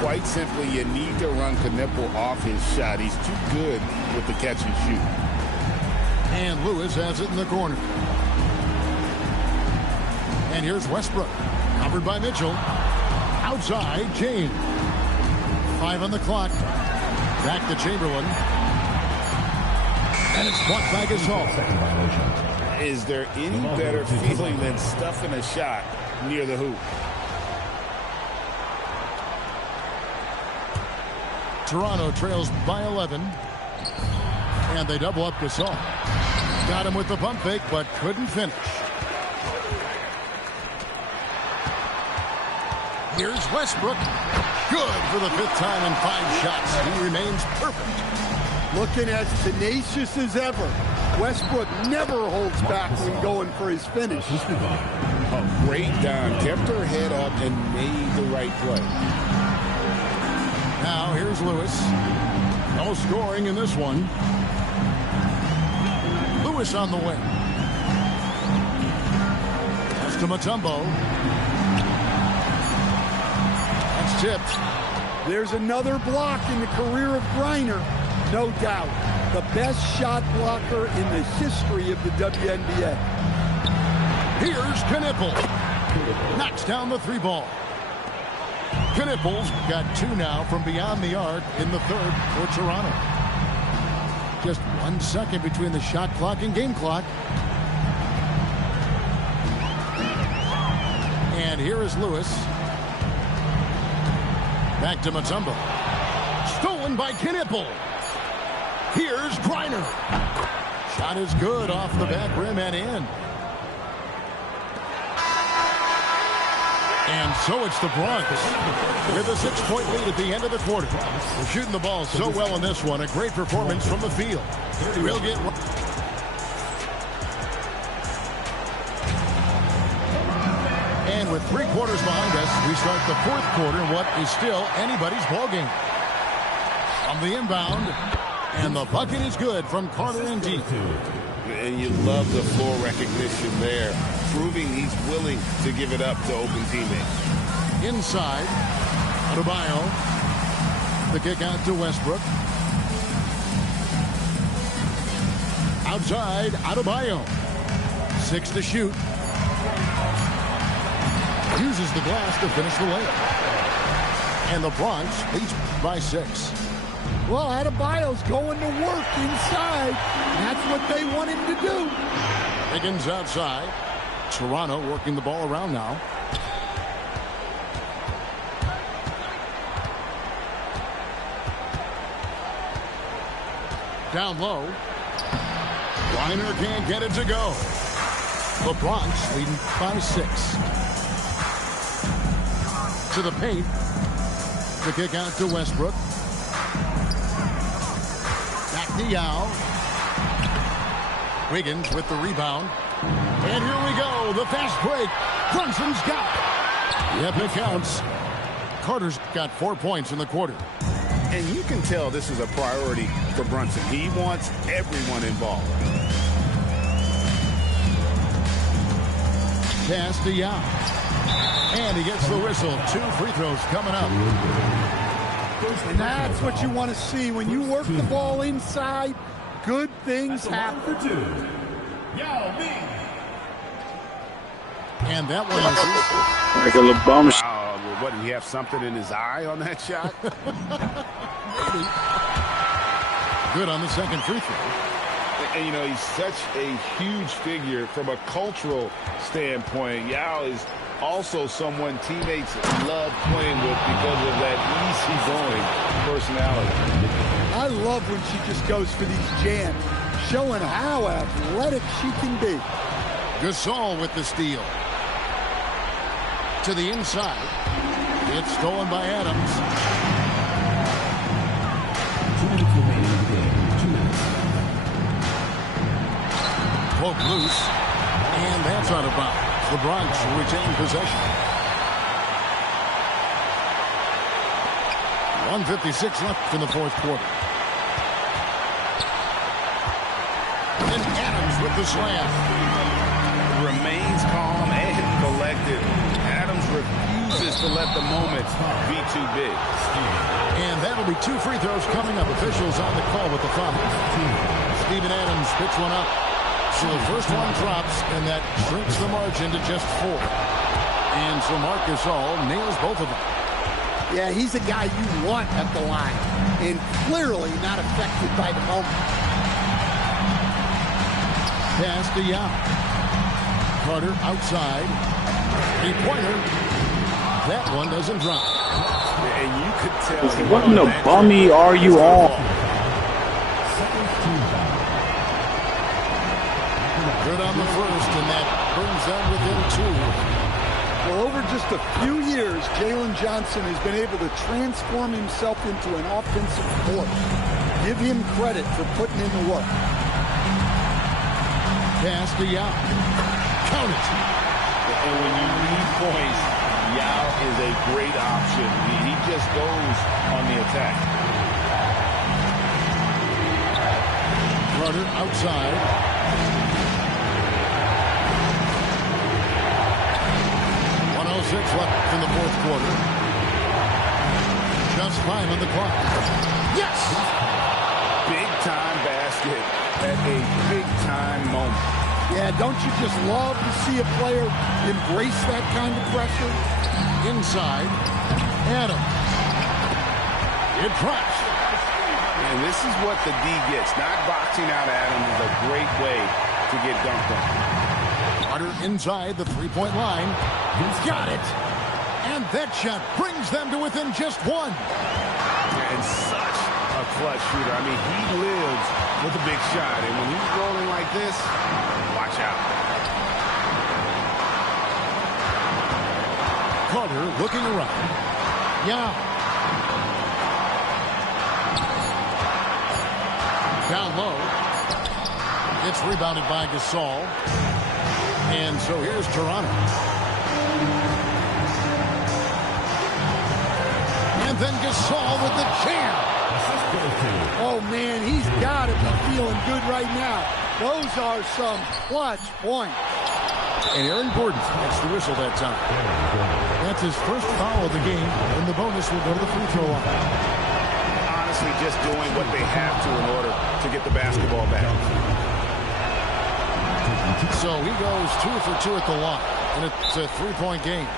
Quite simply, you need to run Knueppel off his shot. He's too good with the catch and shoot. And Lewis has it in the corner. And here's Westbrook. Covered by Mitchell. Outside, James. 5 on the clock. Back to Chamberlain. And it's blocked by Gasol. Is there any better feeling than stuffing a shot near the hoop? Toronto trails by 11. And they double up Gasol. Got him with the pump fake, but couldn't finish. Here's Westbrook. Good for the 5th time in 5 shots. He remains perfect. Looking as tenacious as ever. Westbrook never holds back when going for his finish. A great down. Kept her head up and made the right play. Now here's Lewis. No scoring in this one. Lewis on the wing. Pass to Mutombo. That's tipped. There's another block in the career of Griner. No doubt. The best shot blocker in the history of the WNBA. Here's Knueppel. Knocks down the 3 ball. Knipples got 2 now from beyond the arc in the 3rd for Toronto. Just 1 second between the shot clock and game clock. And here is Lewis. Back to Mutombo. Stolen by Knippel. Here's Griner. Shot is good off the back rim and in. And so it's the Bronx with a 6-point lead at the end of the quarter. They're shooting the ball so well in this one. A great performance from the field. We'll get one. And with 3 quarters behind us, we start the 4th quarter in what is still anybody's ballgame. On the inbound, and the bucket is good from Carter and deep. And you love the floor recognition there, proving he's willing to give it up to open teammates. Inside, Adebayo. The kick out to Westbrook. Outside, Adebayo. 6 to shoot. Uses the glass to finish the layup. And the Bronx leads by 6. Well, Adebayo's going to work inside. That's what they want him to do. Higgins outside. Toronto working the ball around now. Down low. Griner can't get it to go. The Bronx leading by 6. To the paint. The kick out to Westbrook. Back to Yao. Wiggins with the rebound. And here we go. The fast break. Brunson's got it. Yep, it counts. Carter's got 4 points in the quarter. And you can tell this is a priority for Brunson. He wants everyone involved. Pass to Yao. And he gets the whistle. 2 free throws coming up. And that's what you want to see. When you work the ball inside, good things happen. And that one is like a little bum. Wow, what, did he have something in his eye on that shot? good on the second free throw. And, you know, he's such a huge figure from a cultural standpoint. Yao is also someone teammates love playing with because of that easygoing personality. I love when she just goes for these jams, showing how athletic she can be. Gasol with the steal. To the inside. It's stolen by Adams. 2 minutes remaining in the game. 2 minutes. Poke loose. And that's out of bounds. The Bronx will retain possession. 1:56 left in the 4th quarter. And Adams with the slam. Remains calm and collected. Adams refuses to let the moment be too big. And that'll be 2 free throws coming up. Officials on the call with the foul. Steven Adams picks one up. So the first one drops, and that shrinks the margin to just 4. And so Marc Gasol nails both of them. Yeah, he's a guy you want at the line, and clearly not affected by the moment. Pass to Yao. Carter outside. Three-pointer. That one doesn't drop. And you could tell. What in the bummy are you on? Good on the first, and that brings them within 2. Well, over just a few years, Jalen Johnson has been able to transform himself into an offensive force. Give him credit for putting in the work. Pass to Yao. Count it. And when you need points, Yao is a great option. He just goes on the attack. Carter outside. 1:06 left in the 4th quarter. Just 5 on the clock. Yes! Big time basket at a big time moment. Yeah, don't you just love to see a player embrace that kind of pressure? Inside, Adams. It drops. And this is what the D gets. Not boxing out Adams is a great way to get dunked on. Carter inside the three-point line. He's got it. And that shot brings them to within just one. And such a clutch shooter. I mean, he lives with a big shot. And when he's rolling like this, watch out. Carter looking around. Yeah. Down low. It's rebounded by Gasol. And so here's Toronto. And then Gasol with the jam. Oh, man, he's got to be feeling good right now. Those are some clutch points. And Aaron Gordon gets the whistle that time. That's his first foul of the game, and the bonus will go to the free throw line. Honestly, just doing what they have to in order to get the basketball back. So he goes 2 for 2 at the line, and it's a three-point game.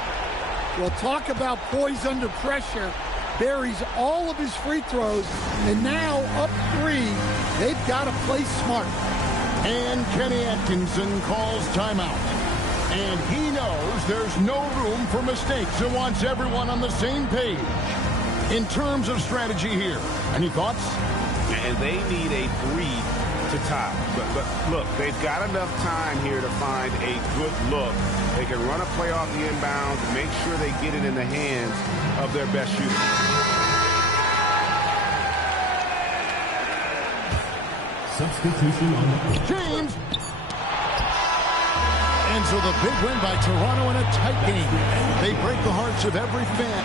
Well, talk about poise under pressure. Buries all of his free throws, and now up 3. They've got to play smart. And Kenny Atkinson calls timeout. And he knows there's no room for mistakes and wants everyone on the same page. In terms of strategy here, any thoughts? And they need a 3 to tie. But look, they've got enough time here to find a good look. They can run a play off the inbound, make sure they get it in the hands of their best shooter. Substitution on the James. And so the big win by Toronto in a tight game. They break the hearts of every fan.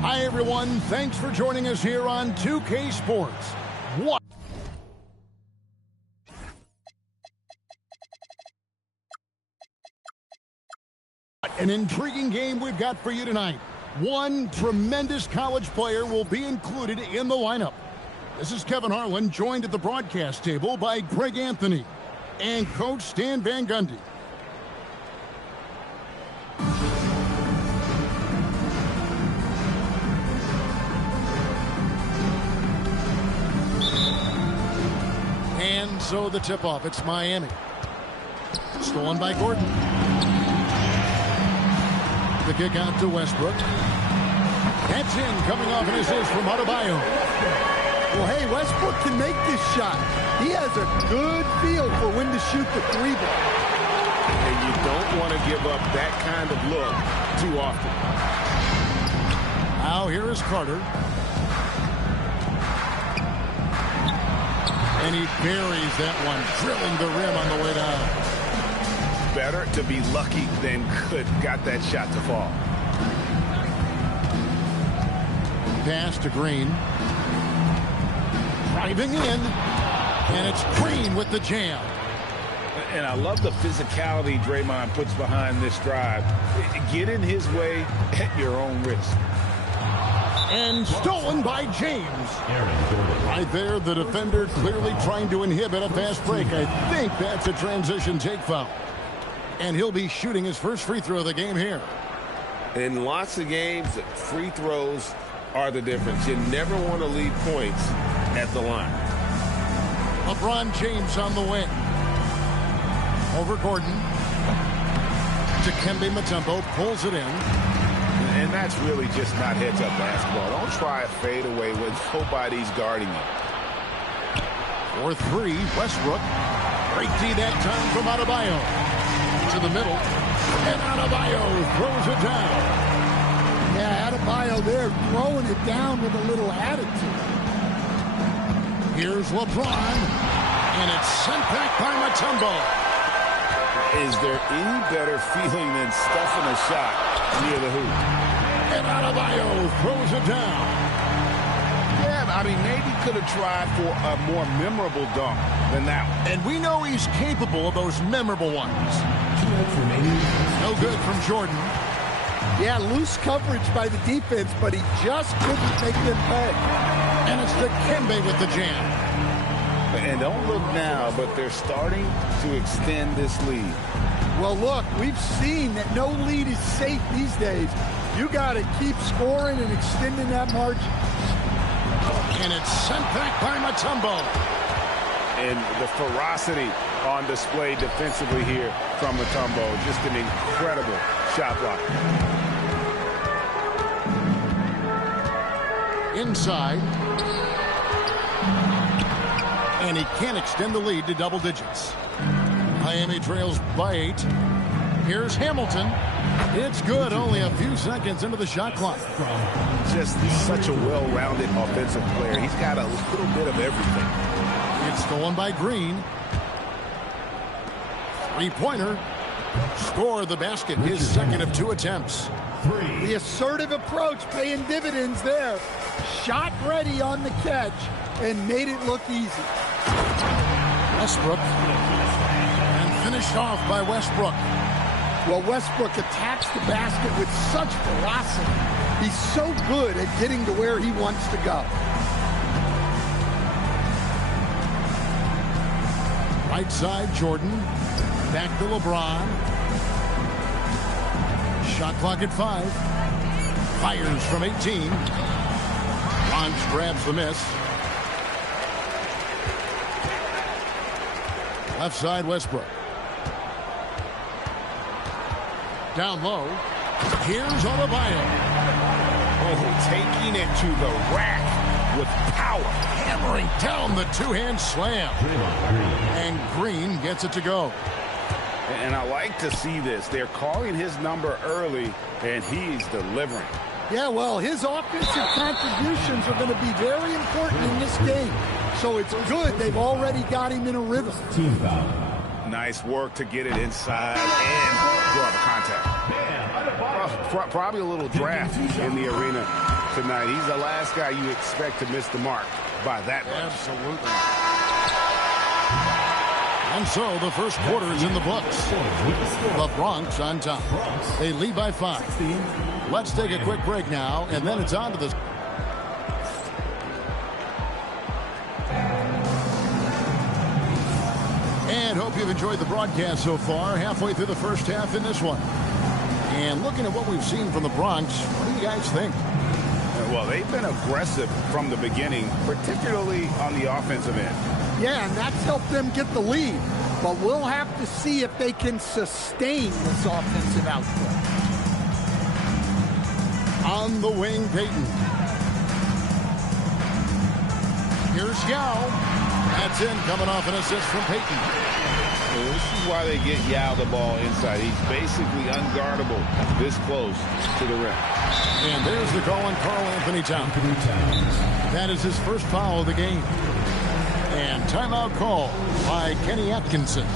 Hi, everyone. Thanks for joining us here on 2K Sports. What an intriguing game we've got for you tonight. One tremendous college player will be included in the lineup. This is Kevin Harlan, joined at the broadcast table by Greg Anthony and Coach Stan Van Gundy. And so the tip-off, it's Miami. Stolen by Gordon. The kick out to Westbrook. That's in, coming off an assist from Adebayo. Well, hey, Westbrook can make this shot. He has a good feel for when to shoot the 3-ball. And you don't want to give up that kind of look too often. Now here is Carter. And he buries that one, drilling the rim on the way down. Better to be lucky than good. Got that shot to fall. Pass to Green. Driving in. And it's Green with the jam. And I love the physicality Draymond puts behind this drive. Get in his way at your own risk. And stolen by James. Right there, the defender clearly trying to inhibit a fast break. I think that's a transition take foul. And he'll be shooting his first free throw of the game here. In lots of games, free throws are the difference. You never want to leave points at the line. LeBron James on the wing. Over Gordon. Dikembe Mutombo pulls it in. And that's really just not heads-up basketball. Don't try a fadeaway when nobody's guarding you. For 3, Westbrook. Great D that time from Adebayo. To the middle. And Adebayo throws it down. Yeah, Adebayo there throwing it down with a little attitude. Here's LeBron. And it's sent back by Mutombo. Is there any better feeling than stuffing a shot near the hoop? And Adebayo throws it down. Yeah, I mean, maybe could have tried for a more memorable dunk than that one. And we know he's capable of those memorable ones. No good from Jordan. Yeah, loose coverage by the defense, but he just couldn't make them pay. And it's Dikembe with the jam. And don't look now, but they're starting to extend this lead. Well, look, we've seen that no lead is safe these days. You got to keep scoring and extending that margin. And it's sent back by Mutombo. And the ferocity on display defensively here from Mutombo. Just an incredible shot block. Inside. And he can't extend the lead to double digits. Miami trails by 8. Here's Hamilton. It's good, only a few seconds into the shot clock. Just such a well-rounded offensive player. He's got a little bit of everything. It's stolen by Green. Three-pointer. Score the basket, his second of 2 attempts. The assertive approach paying dividends there. Shot ready on the catch and made it look easy. Westbrook. And finished off by Westbrook. Well, Westbrook attacks the basket with such velocity. He's so good at getting to where he wants to go. Right side, Jordan. Back to LeBron. Shot clock at 5. Fires from 18. Bronx grabs the miss. Left side, Westbrook. Down low. Here's Adebayo. Oh, taking it to the rack with power. Hammering down the two-hand slam. And Green gets it to go. And I like to see this. They're calling his number early, and he's delivering. Yeah, well, his offensive contributions are going to be very important in this game. So it's good they've already got him in a rhythm. Team foul. Nice work to get it inside and draw the contact. Probably a little draft in the arena tonight. He's the last guy you expect to miss the mark by that much. Absolutely. And so the first quarter is in the books. The Bronx on top. They lead by 5. Let's take a quick break now, and then it's on to the... And hope you've enjoyed the broadcast so far. Halfway through the first half in this one. And looking at what we've seen from the Bronx, what do you guys think? Well, they've been aggressive from the beginning, particularly on the offensive end. Yeah, and that's helped them get the lead. But we'll have to see if they can sustain this offensive output. On the wing, Payton. Here's Yao. That's in, coming off an assist from Payton. Well, this is why they get Yao the ball inside. He's basically unguardable this close to the rim. And there's the call on Karl Anthony Towns. That is his first foul of the game. And timeout call by Kenny Atkinson.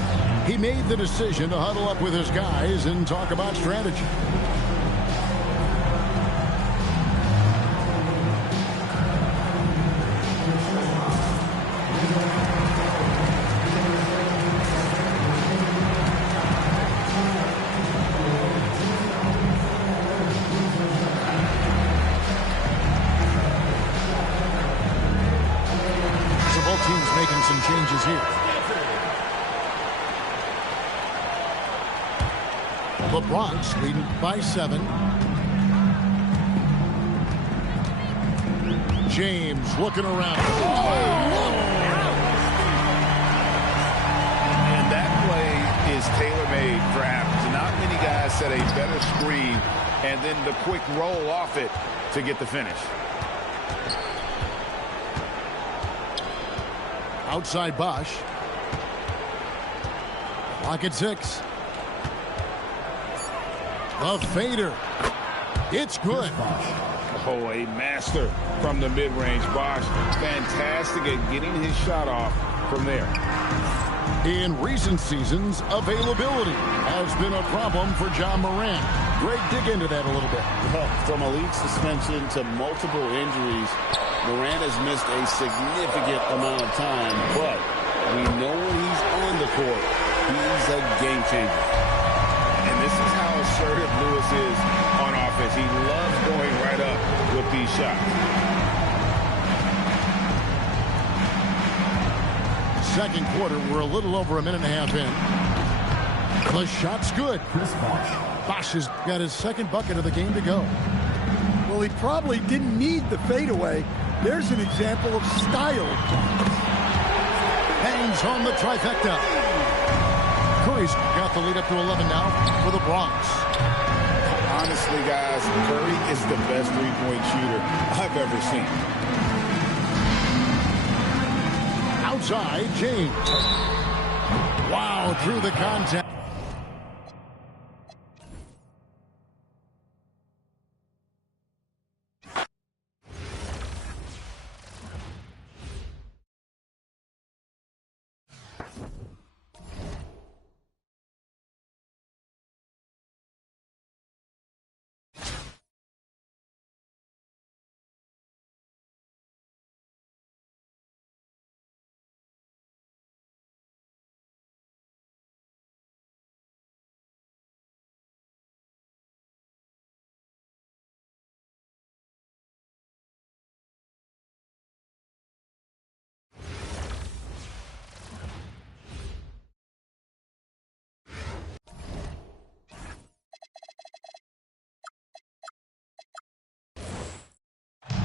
He made the decision to huddle up with his guys and talk about strategy. Teams making some changes here. The Bronx leading by 7. James looking around. And that play is tailor-made for Adams. Not many guys set a better screen and then the quick roll off it to get the finish. Outside Bosch. Clock at 6. The fader. It's good. Oh, a master from the mid-range. Bosch, fantastic at getting his shot off from there. In recent seasons, availability has been a problem for John Morant. Greg, dig into that a little bit. Well, from a league suspension to multiple injuries, Morant has missed a significant amount of time, but we know when he's on the court, he's a game changer. And this is how assertive Lewis is on offense. He loves going right up with these shots. Second quarter, we're a little over a minute and a half in. The shot's good. Bosh has got his second bucket of the game to go. Well, he probably didn't need the fadeaway. There's an example of style. Hangs home the trifecta. Curry's got the lead up to 11 now for the Bronx. Honestly, guys, Curry is the best three-point shooter I've ever seen. Outside, James. Wow, through the contact.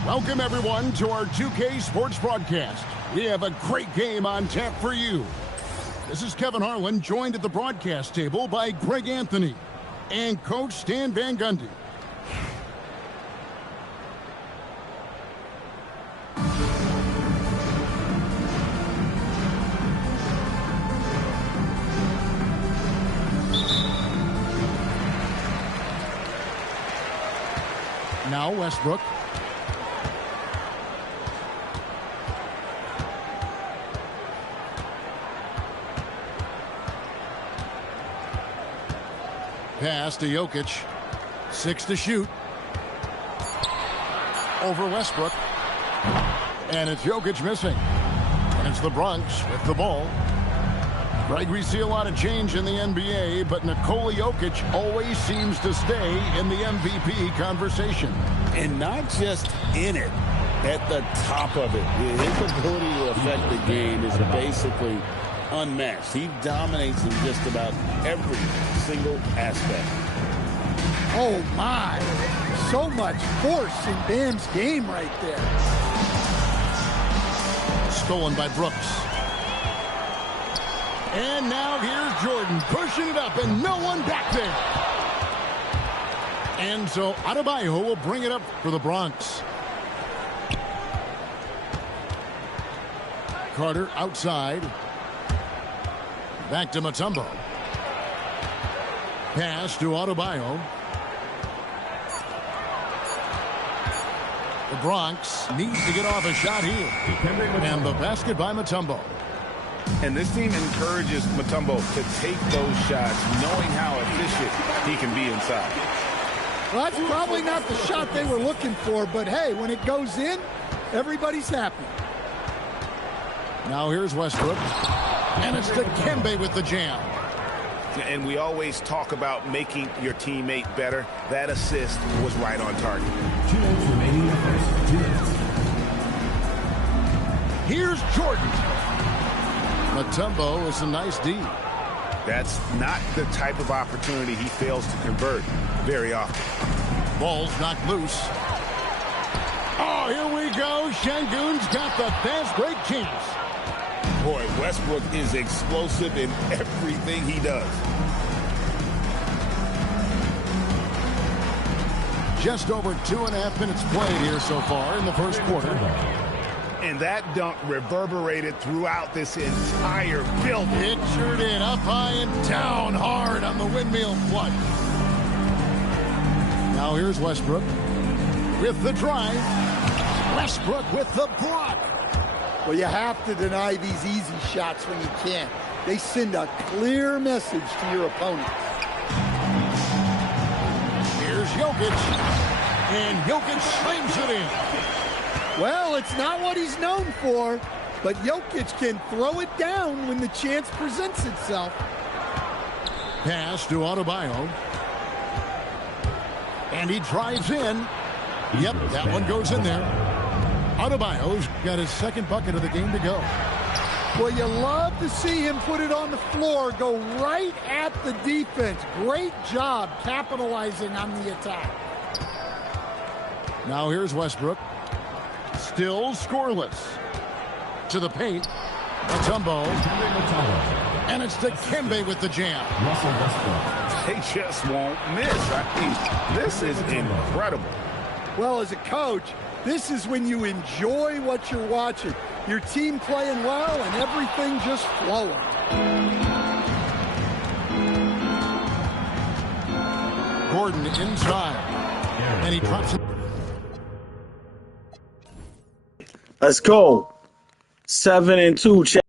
Welcome, everyone, to our 2K Sports broadcast. We have a great game on tap for you. This is Kevin Harlan, joined at the broadcast table by Greg Anthony and Coach Stan Van Gundy. Now Westbrook. Pass to Jokic. 6 to shoot. Over Westbrook. And it's Jokic missing. And it's the Bronx with the ball. Greg, we see a lot of change in the NBA, but Nikola Jokic always seems to stay in the MVP conversation. And not just in it, at the top of it. His ability to affect the game is basically unmatched. He dominates in just about every single aspect. Oh, my. So much force in Bam's game right there. Stolen by Brooks. And now here's Jordan pushing it up and no one back there. And so Adebayo will bring it up for the Bronx. Carter outside. Back to Mutombo. Pass to Adebayo. The Bronx needs to get off a shot here. And the basket by Mutombo. And this team encourages Mutombo to take those shots, knowing how efficient he can be inside. Well, that's probably not the shot they were looking for, but hey, when it goes in, everybody's happy. Now here's Westbrook. And it's Dikembe with the jam. And we always talk about making your teammate better. That assist was right on target. 2 minutes remaining in the first. 2 minutes. Here's Jordan. Mutombo is a nice D. That's not the type of opportunity he fails to convert very often. Ball's knocked loose. Oh, here we go. Şengün's got the fast break chance. Boy, Westbrook is explosive in everything he does. Just over 2.5 minutes played here so far in the first quarter. And that dunk reverberated throughout this entire building. It sure did. Up high and down hard on the windmill flush. Now here's Westbrook with the drive. Westbrook with the block. Well, you have to deny these easy shots when you can. They send a clear message to your opponents. Here's Jokic. And Jokic slams it in. Well, it's not what he's known for, but Jokic can throw it down when the chance presents itself. Pass to Adebayo. And he drives in. Yep, that one goes in there. Adebayo's got his second bucket of the game to go. Well, you love to see him put it on the floor, go right at the defense. Great job capitalizing on the attack. Now here's Westbrook. Still scoreless. To the paint. Mutombo. And it's Dikembe with the jam. They just won't miss. I mean, this is incredible. Well, as a coach, this is when you enjoy what you're watching. Your team playing well and everything just flowing. Gordon inside. And he drops it. Let's go. 7-2. Check.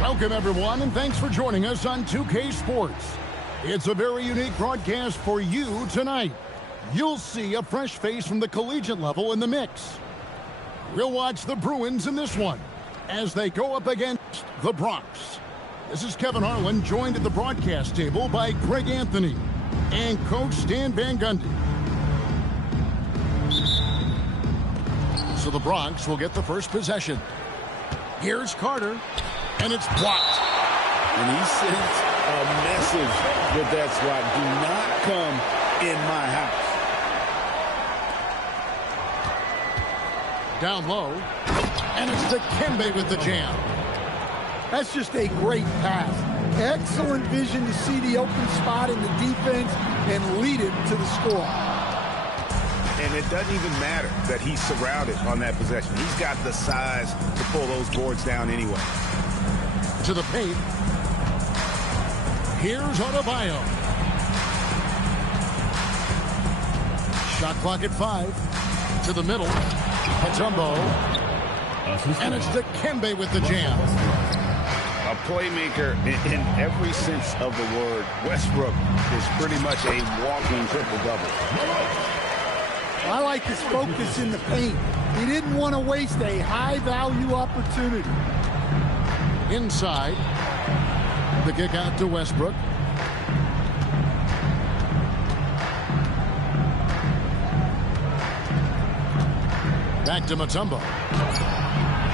Welcome, everyone, and thanks for joining us on 2K Sports. It's a very unique broadcast for you tonight. You'll see a fresh face from the collegiate level in the mix. We'll watch the Bruins in this one as they go up against the Bronx. This is Kevin Harlan, joined at the broadcast table by Greg Anthony and Coach Stan Van Gundy. So the Bronx will get the first possession. Here's Carter. And it's blocked. And he sends a message with that swat. Do not come in my house. Down low. And it's Dikembe with the jam. That's just a great pass. Excellent vision to see the open spot in the defense and lead it to the score. And it doesn't even matter that he's surrounded on that possession. He's got the size to pull those boards down anyway. To the paint. Here's Adebayo. Shot clock at 5. To the middle. Mutombo. And it's Dikembe with the jam. A playmaker in every sense of the word. Westbrook is pretty much a walking triple-double. I like his focus in the paint. He didn't want to waste a high-value opportunity. Inside. The kick out to Westbrook. Back to Mutombo.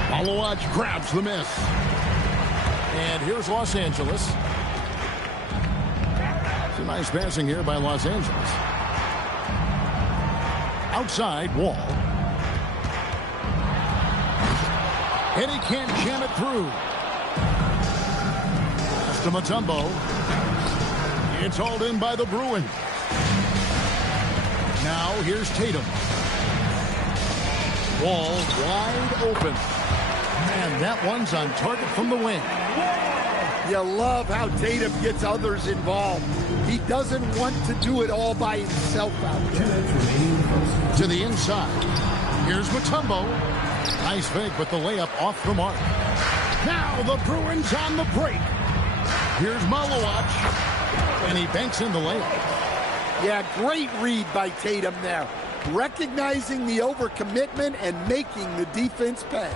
Malawach grabs the miss. And here's Los Angeles. Some nice passing here by Los Angeles. Outside, Wall. And he can't jam it through. To Mutombo. It's hauled in by the Bruins. Now here's Tatum. Wall wide open. And that one's on target from the wing. You love how Tatum gets others involved. He doesn't want to do it all by himself out there. To the inside. Here's Mutombo. Nice fake with the layup off the mark. Now the Bruins on the break. Here's Malawach. And he banks in the layup. Yeah, great read by Tatum there. Recognizing the overcommitment and making the defense pay.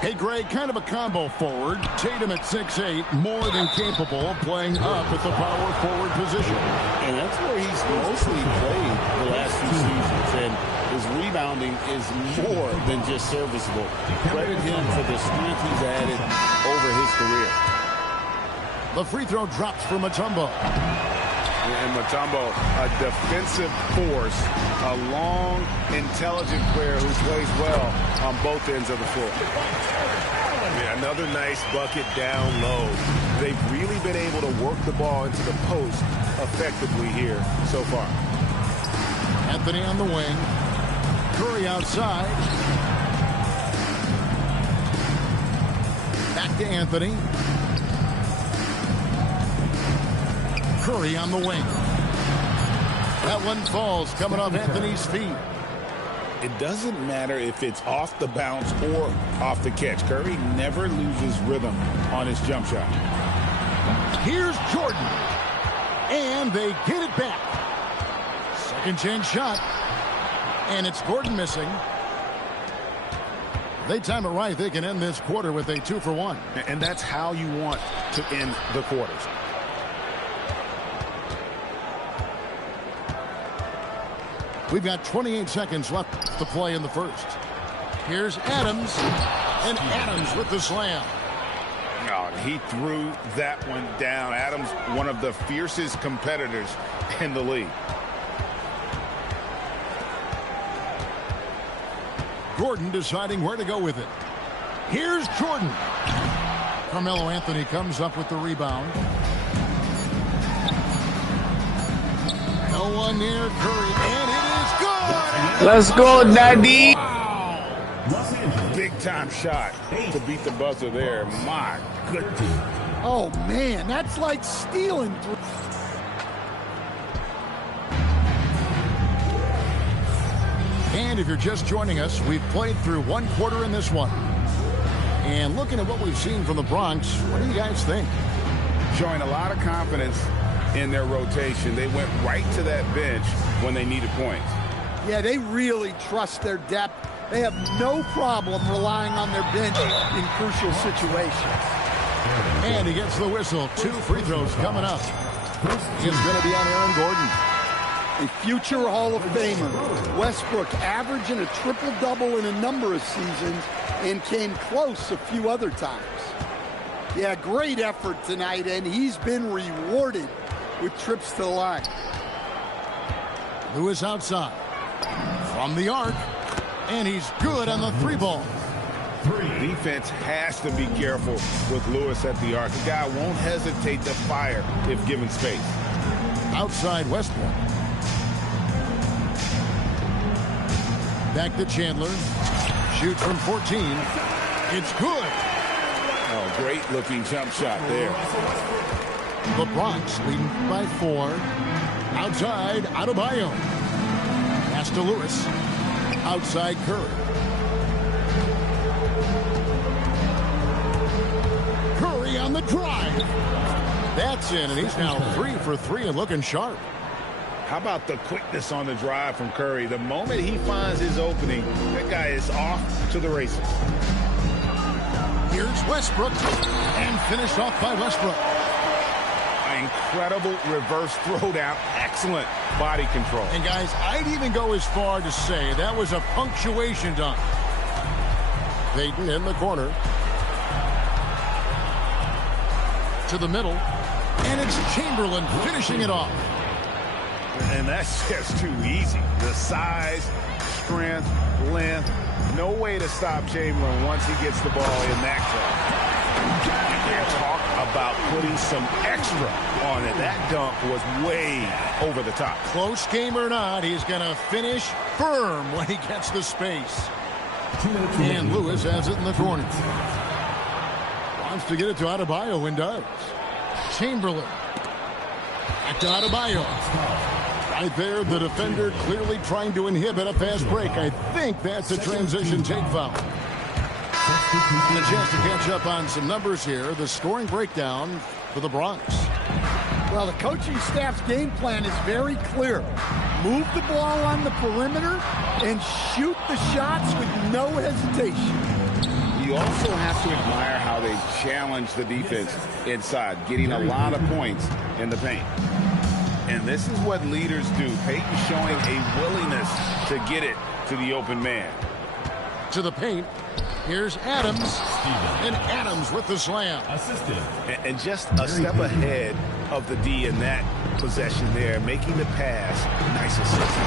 Hey, Greg, kind of a combo forward. Tatum at 6'8", more than capable of playing up at the power forward position. And that's where he's mostly played the last few seasons. And his rebounding is more than just serviceable. Credit him for the strength he's added over his career. The free throw drops for Mutombo. And Mutombo, a defensive force, a long, intelligent player who plays well on both ends of the floor. Yeah, another nice bucket down low. They've really been able to work the ball into the post effectively here so far. Anthony on the wing. Curry outside. Back to Anthony. Curry on the wing. That one falls, coming off Anthony's feet. It doesn't matter if it's off the bounce or off the catch. Curry never loses rhythm on his jump shot. Here's Jordan. And they get it back. Second chance shot. And it's Gordon missing. They time it right. They can end this quarter with a 2-for-1. And that's how you want to end the quarters. We've got 28 seconds left to play in the first. Here's Adams. And Adams with the slam. Oh, he threw that one down. Adams, one of the fiercest competitors in the league. Gordon deciding where to go with it. Here's Jordan. Carmelo Anthony comes up with the rebound. No one near Curry, and it is good! Let's go, Daddy! Wow. Big time shot to beat the buzzer there. My goodness. Oh, man, that's like stealing. And if you're just joining us, we've played through one quarter in this one. And looking at what we've seen from the Bronx, what do you guys think? Showing a lot of confidence in their rotation. They went right to that bench when they needed points. Yeah, they really trust their depth. They have no problem relying on their bench in crucial situations. And he gets the whistle. 2 free throws coming up. It's going to be on Aaron Gordon. A future Hall of Famer. Westbrook averaging a triple-double in a number of seasons and came close a few other times. Yeah, great effort tonight, and he's been rewarded with trips to the line. Lewis outside. From the arc. And he's good on the 3-ball. Defense has to be careful with Lewis at the arc. The guy won't hesitate to fire if given space. Outside Westbrook. Back to Chandler. Shoots from 14. It's good. Oh, great looking jump shot there. The Bronx leading by 4. Outside Adebayo. Pass to Lewis. Outside Curry. Curry on the drive. That's in, and he's now 3 for 3 and looking sharp. How about the quickness on the drive from Curry? The moment he finds his opening, that guy is off to the races. Here's Westbrook, and finished off by Westbrook. An incredible reverse throwdown. Excellent body control. And guys, I'd even go as far to say that was a punctuation dunk. Payton in the corner. To the middle. And it's Chamberlain finishing it off. And that's just too easy. The size, strength, length. No way to stop Chamberlain once he gets the ball in that club. And talk about putting some extra on it. That dunk was way over the top. Close game or not, he's going to finish firm when he gets the space. And Lewis has it in the corner. Wants to get it to Adebayo and does. Chamberlain. Back to Adebayo. Right there, the defender clearly trying to inhibit a fast break. I think that's a transition take foul. And a chance to catch up on some numbers here. The scoring breakdown for the Bronx. Well, the coaching staff's game plan is very clear. Move the ball on the perimeter and shoot the shots with no hesitation. you also have to admire how they challenge the defense inside, getting a lot of points in the paint. And this is what leaders do. Peyton showing a willingness to get it to the open man. To the paint. Here's Adams. And Adams with the slam. And just a step ahead of the D in that possession there, making the pass. Nice assist.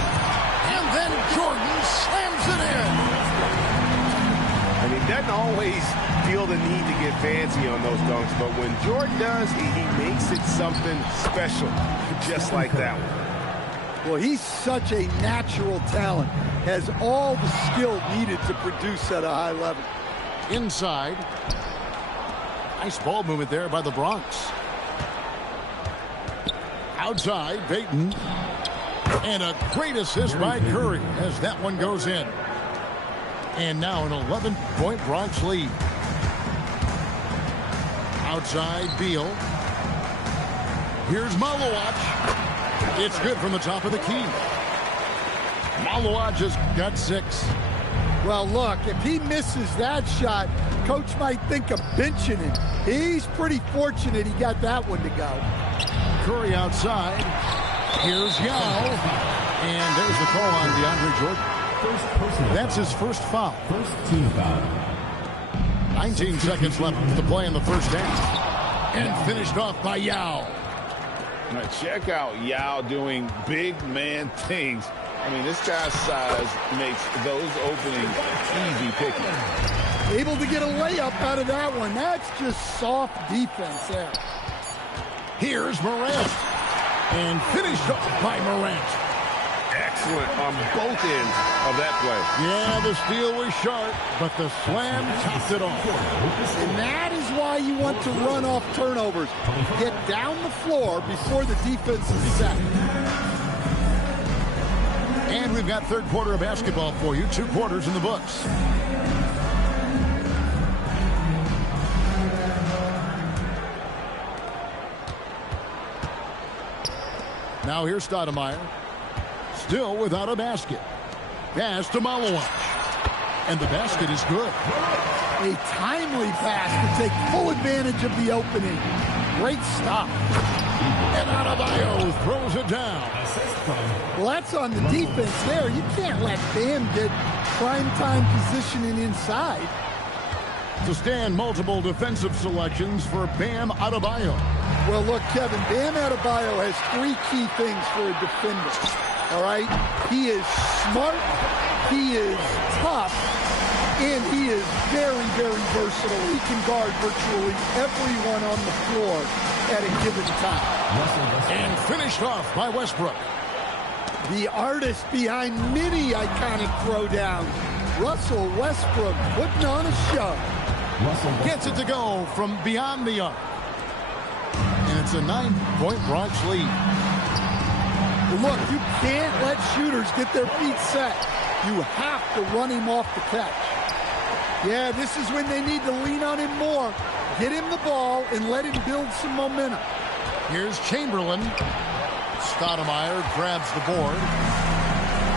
And then Jordan slams it in. And he doesn't always feel the need to get fancy on those dunks, but when Jordan does, he makes it something special, just like that one. Well, he's such a natural talent, has all the skill needed to produce at a high level. Inside. Nice ball movement there by the Bronx. Outside, Peyton. And a great assist by Curry as that one goes in. And now an 11-point Bronx lead. Outside, Beal. Here's Malawach. It's good from the top of the key. Malawach just got 6. Well, look, if he misses that shot, coach might think of benching him. He's pretty fortunate he got that one to go. Curry outside. Here's Yao. And there's the call on DeAndre Jordan. That's his first foul. First team foul. 19 seconds left to play in the first half. And finished off by Yao. Now check out Yao doing big man things. I mean, this guy's size makes those openings easy picking. Able to get a layup out of that one. That's just soft defense there. Here's Morant. And finished off by Morant. Excellent on both ends of that play. Yeah, the steal was sharp, but the slam topped it off. And that is why you want to run off turnovers. Get down the floor before the defense is set. And we've got third quarter of basketball for you. 2 quarters in the books. Now here's Stoudemire. Still without a basket. Pass to Malawach. And the basket is good. A timely pass to take full advantage of the opening. Great stop. And Adebayo throws it down. Well, that's on the defense there. You can't let Bam get prime-time positioning inside. To stand multiple defensive selections for Bam Adebayo. Well, look, Kevin, Bam Adebayo has 3 key things for a defender. All right? He is smart, he is tough, and he is very, very versatile. He can guard virtually everyone on the floor at a given time. And finished off by Westbrook. The artist behind many iconic throwdowns, Russell Westbrook, putting on a show. Gets it to go from beyond the arc. And it's a 9-point Bronx lead. Look, you can't let shooters get their feet set. You have to run him off the catch. Yeah, this is when they need to lean on him more. Get him the ball and let him build some momentum. Here's Chamberlain. Stoudemire grabs the board.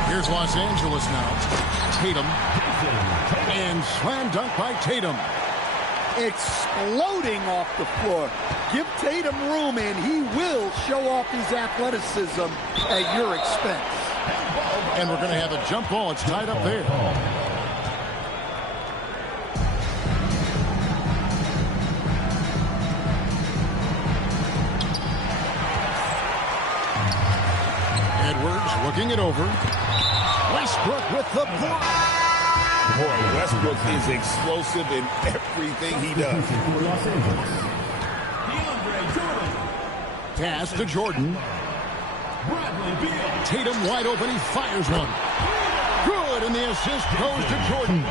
Here's Los Angeles now. Tatum. And slam dunk by Tatum. Exploding off the floor. Give Tatum room and he will show off his athleticism at your expense. And we're going to have a jump ball. It's tied up there. Edwards looking it over. Westbrook with the block. Boy, Westbrook is explosive in everything he does. Pass to Jordan. Tatum wide open. He fires one. Good, and the assist goes to Jordan.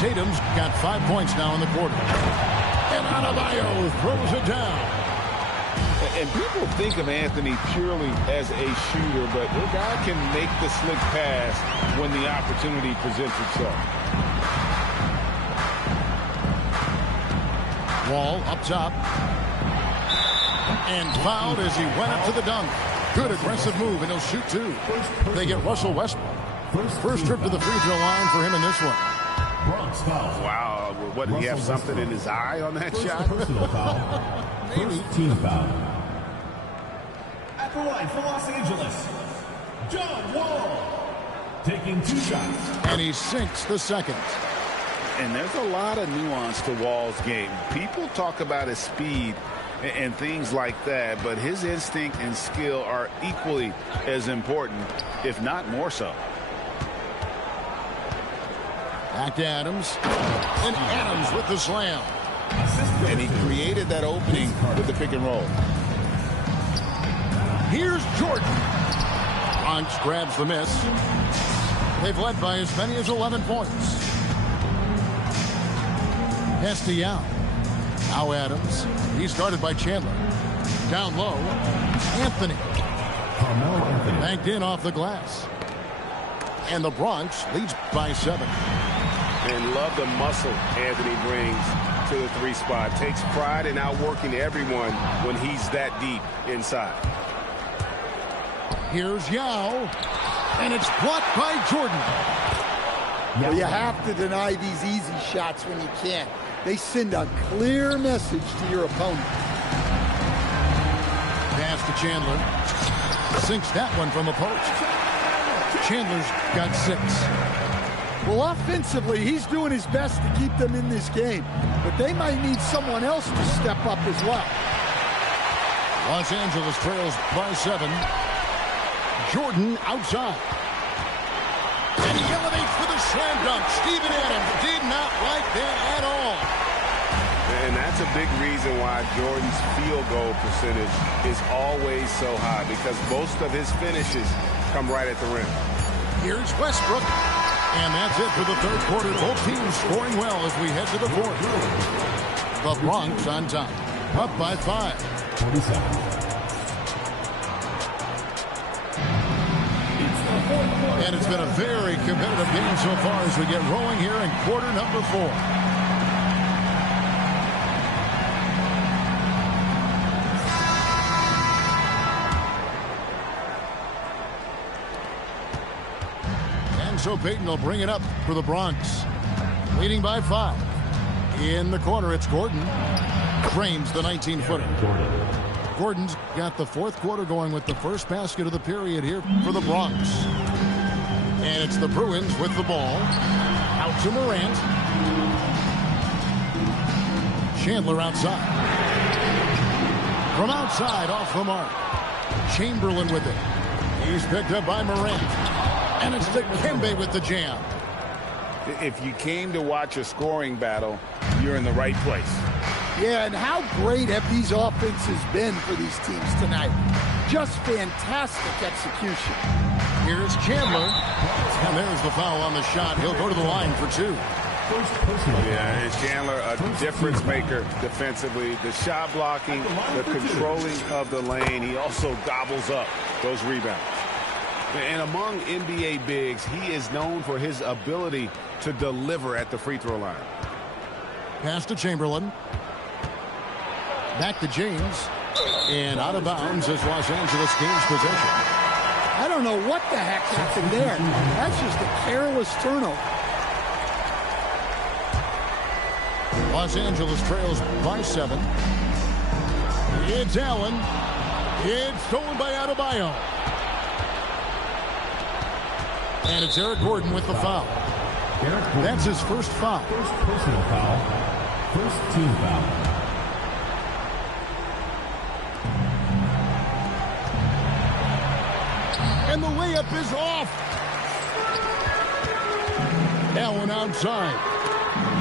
Tatum's got 5 points now in the quarter. And Adebayo throws it down. And people think of Anthony purely as a shooter, but the guy can make the slick pass when the opportunity presents itself. Wall up top. And fouled as he went up to the dunk. Good aggressive move, and he'll shoot 2. They get Russell Westbrook. First trip to the free throw line for him in this one. Bronx foul. Wow, what, did he have something in his eye on that shot? Personal foul. First team foul. At the line for Los Angeles, John Wall. Taking 2 shots. And he sinks the second. And there's a lot of nuance to Wall's game. People talk about his speed and things like that, but his instinct and skill are equally as important, if not more so. Back to Adams. And Adams with the slam. And he created that opening with the pick and roll. Here's Jordan. Bronx grabs the miss. They've led by as many as 11 points. Pass to Yao. Now Adams. He's guarded by Chandler. Down low. Anthony. Banked in off the glass. And the Bronx leads by 7. And love the muscle Anthony brings to the 3 spot. Takes pride in outworking everyone when he's that deep inside. Here's Yao. And it's blocked by Jordan. Well, you have to deny these easy shots when you can. They send a clear message to your opponent. Pass to Chandler. Sinks that one from the post. Chandler's got 6. Well, offensively, he's doing his best to keep them in this game. But they might need someone else to step up as well. Los Angeles trails by 7. Jordan outside. And he elevates for the slam dunk. Steven Adams did not like that at all. And that's a big reason why Jordan's field goal percentage is always so high, because most of his finishes come right at the rim. Here's Westbrook. And that's it for the third quarter. Both teams scoring well as we head to the fourth. The Bronx on top. Up by 5. 47. And it's been a very competitive game so far as we get rolling here in quarter number 4. And so Payton will bring it up for the Bronx. Leading by 5. In the corner, it's Gordon. Frames the 19-footer. Gordon's got the fourth quarter going with the first basket of the period here for the Bronx. And it's the Bruins with the ball. Out to Morant. Chandler outside. From outside, off the mark. Chamberlain with it. He's picked up by Morant. And it's Dikembe with the jam. If you came to watch a scoring battle, you're in the right place. Yeah, and how great have these offenses been for these teams tonight? Just fantastic execution. Here's Chandler. And there's the foul on the shot. He'll go to the line for 2. Yeah, it's Chandler, a difference maker defensively. The shot blocking, the controlling of the lane. He also gobbles up those rebounds. And among NBA bigs, he is known for his ability to deliver at the free throw line. Pass to Chamberlain. Back to James. And out of bounds as Los Angeles gains possession. I don't know what the heck happened there. That's just a careless turnover. Los Angeles trails by 7. It's Allen. It's stolen by Adebayo. And it's Eric Gordon with the foul. That's his first foul. First personal foul. First team foul. And the layup is off. Allen outside.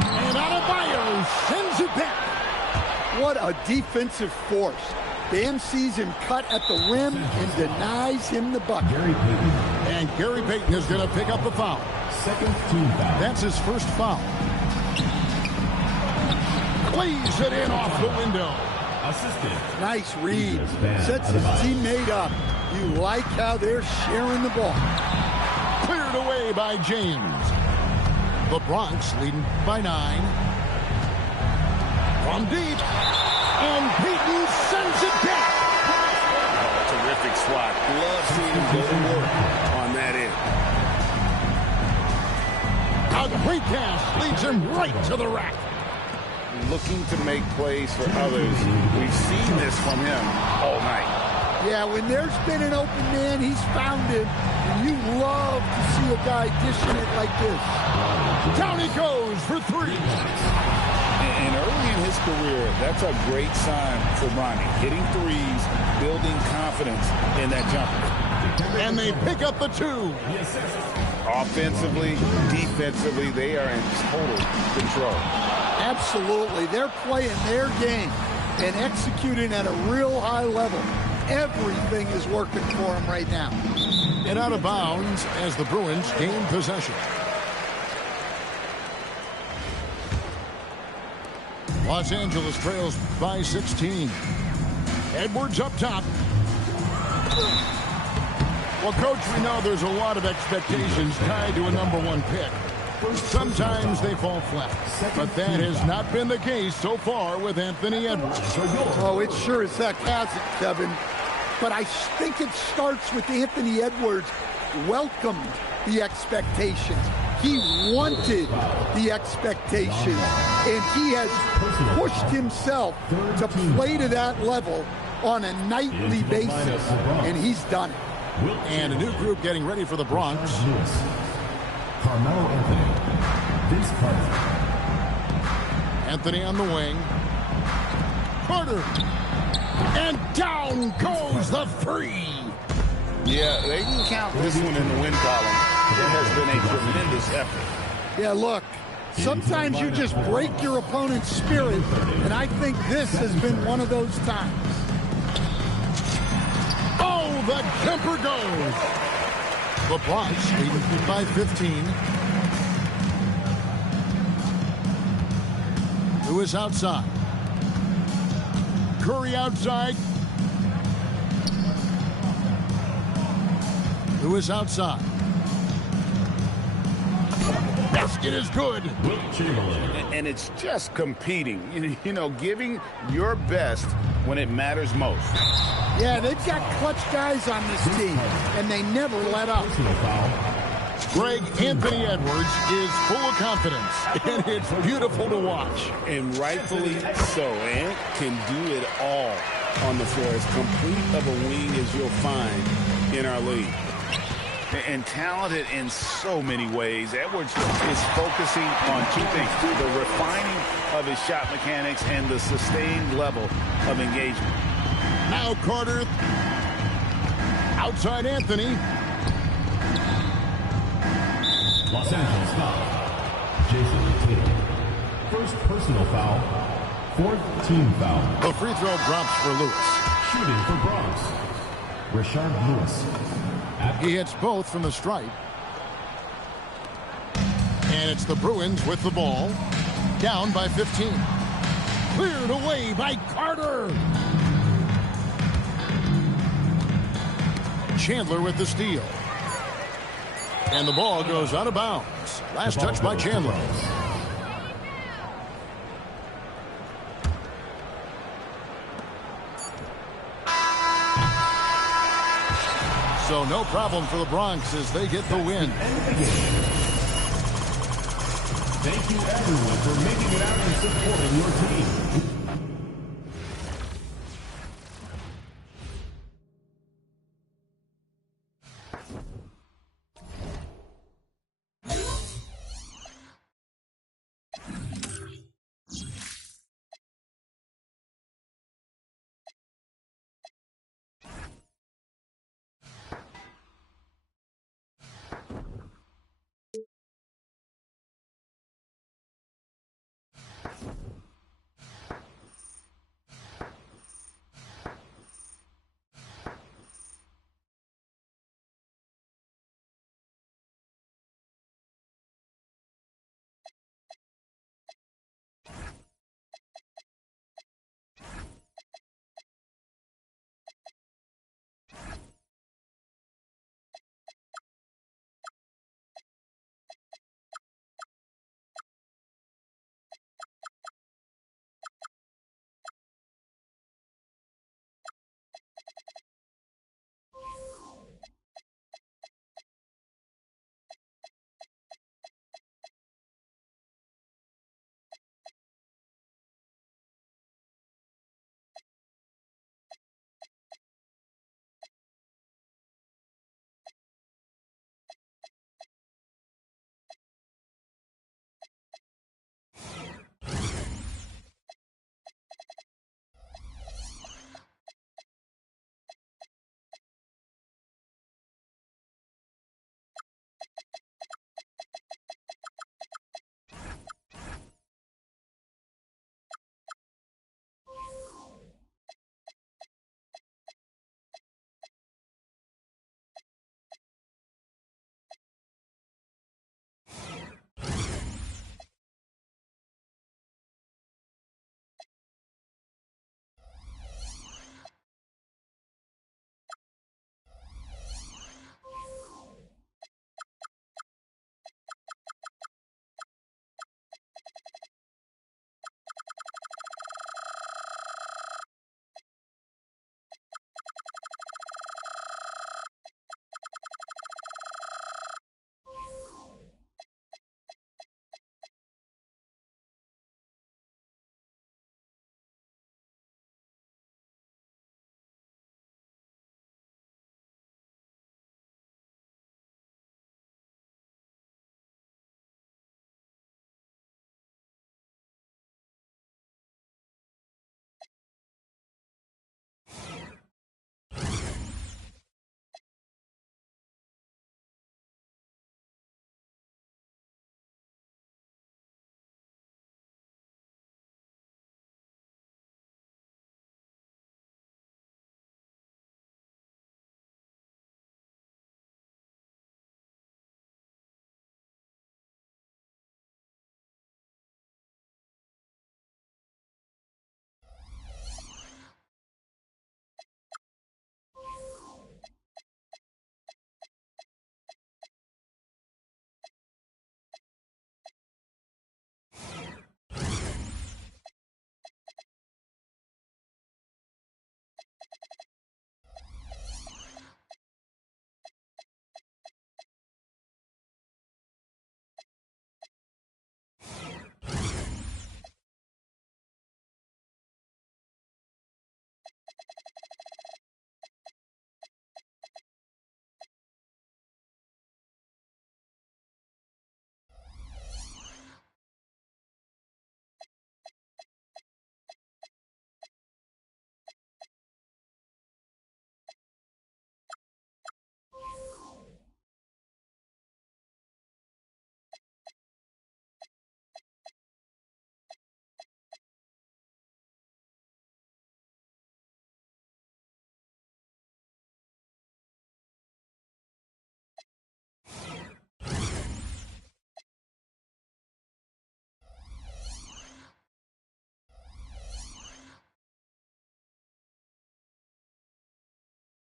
And Adebayo sends it back. What a defensive force. Bam sees him cut at the rim and denies him the bucket. Gary Payton. And Gary Payton is going to pick up the foul. Second team foul. That's his first foul. Plays it in off the window. Assistant. Nice read. Sets his teammate up. You like how they're sharing the ball. Cleared away by James. The Bronx leading by 9. From deep. And Payton sends it back. Oh, terrific swat. Love seeing him go to work on that end. A great pass leads him right to the rack. Looking to make plays for others. We've seen this from him all night. Yeah, when there's been an open man, he's found him. And you love to see a guy dishing it like this. Down he goes for three. And early in his career, that's a great sign for Bronny. Hitting threes, building confidence in that jumper. And they pick up the two. Offensively, defensively, they are in total control. Absolutely. They're playing their game and executing at a real high level. Everything is working for them right now. And out of bounds as the Bruins gain possession. Los Angeles trails by 16. Edwards up top. Well, Coach, we know there's a lot of expectations tied to a #1 pick. Sometimes they fall flat, but that has not been the case so far with Anthony Edwards. Oh, it sure as heck hasn't, Kevin. But I think it starts with Anthony Edwards welcomed the expectations. He wanted the expectations, and he has pushed himself to play to that level on a nightly basis, and he's done it. And a new group getting ready for the Bronx. Carmelo Anthony, Vince Carter. Anthony on the wing. Carter. And down goes the free. Yeah, they can count this one in the win column. It has been a tremendous effort. Yeah, look, sometimes you just break your opponent's spirit, and I think this has been one of those times. Oh, the jumper goes. The Bronx leading by 15. Who is outside? Curry outside. Who is outside? Basket is good. And it's just competing, you know, giving your best when it matters most. Yeah, they've got clutch guys on this team, and they never let up. Greg, Anthony Edwards is full of confidence, and it's beautiful to watch. And rightfully so. Ant can do it all on the floor. As complete of a wing as you'll find in our league. And talented in so many ways. Edwards is focusing on two things: the refining of his shot mechanics and the sustained level of engagement. Now Carter. Outside Anthony. Los Angeles foul. Jason Tatum. First personal foul. Fourth team foul. The free throw drops for Lewis. Shooting for Bronx. Rashard Lewis. He hits both from the stripe. And it's the Bruins with the ball. Down by 15. Cleared away by Carter. Chandler with the steal. And the ball goes out of bounds. Last touch by Chandler. So no problem for the Bronx as they get the win. Thank you everyone for making it out and supporting your team.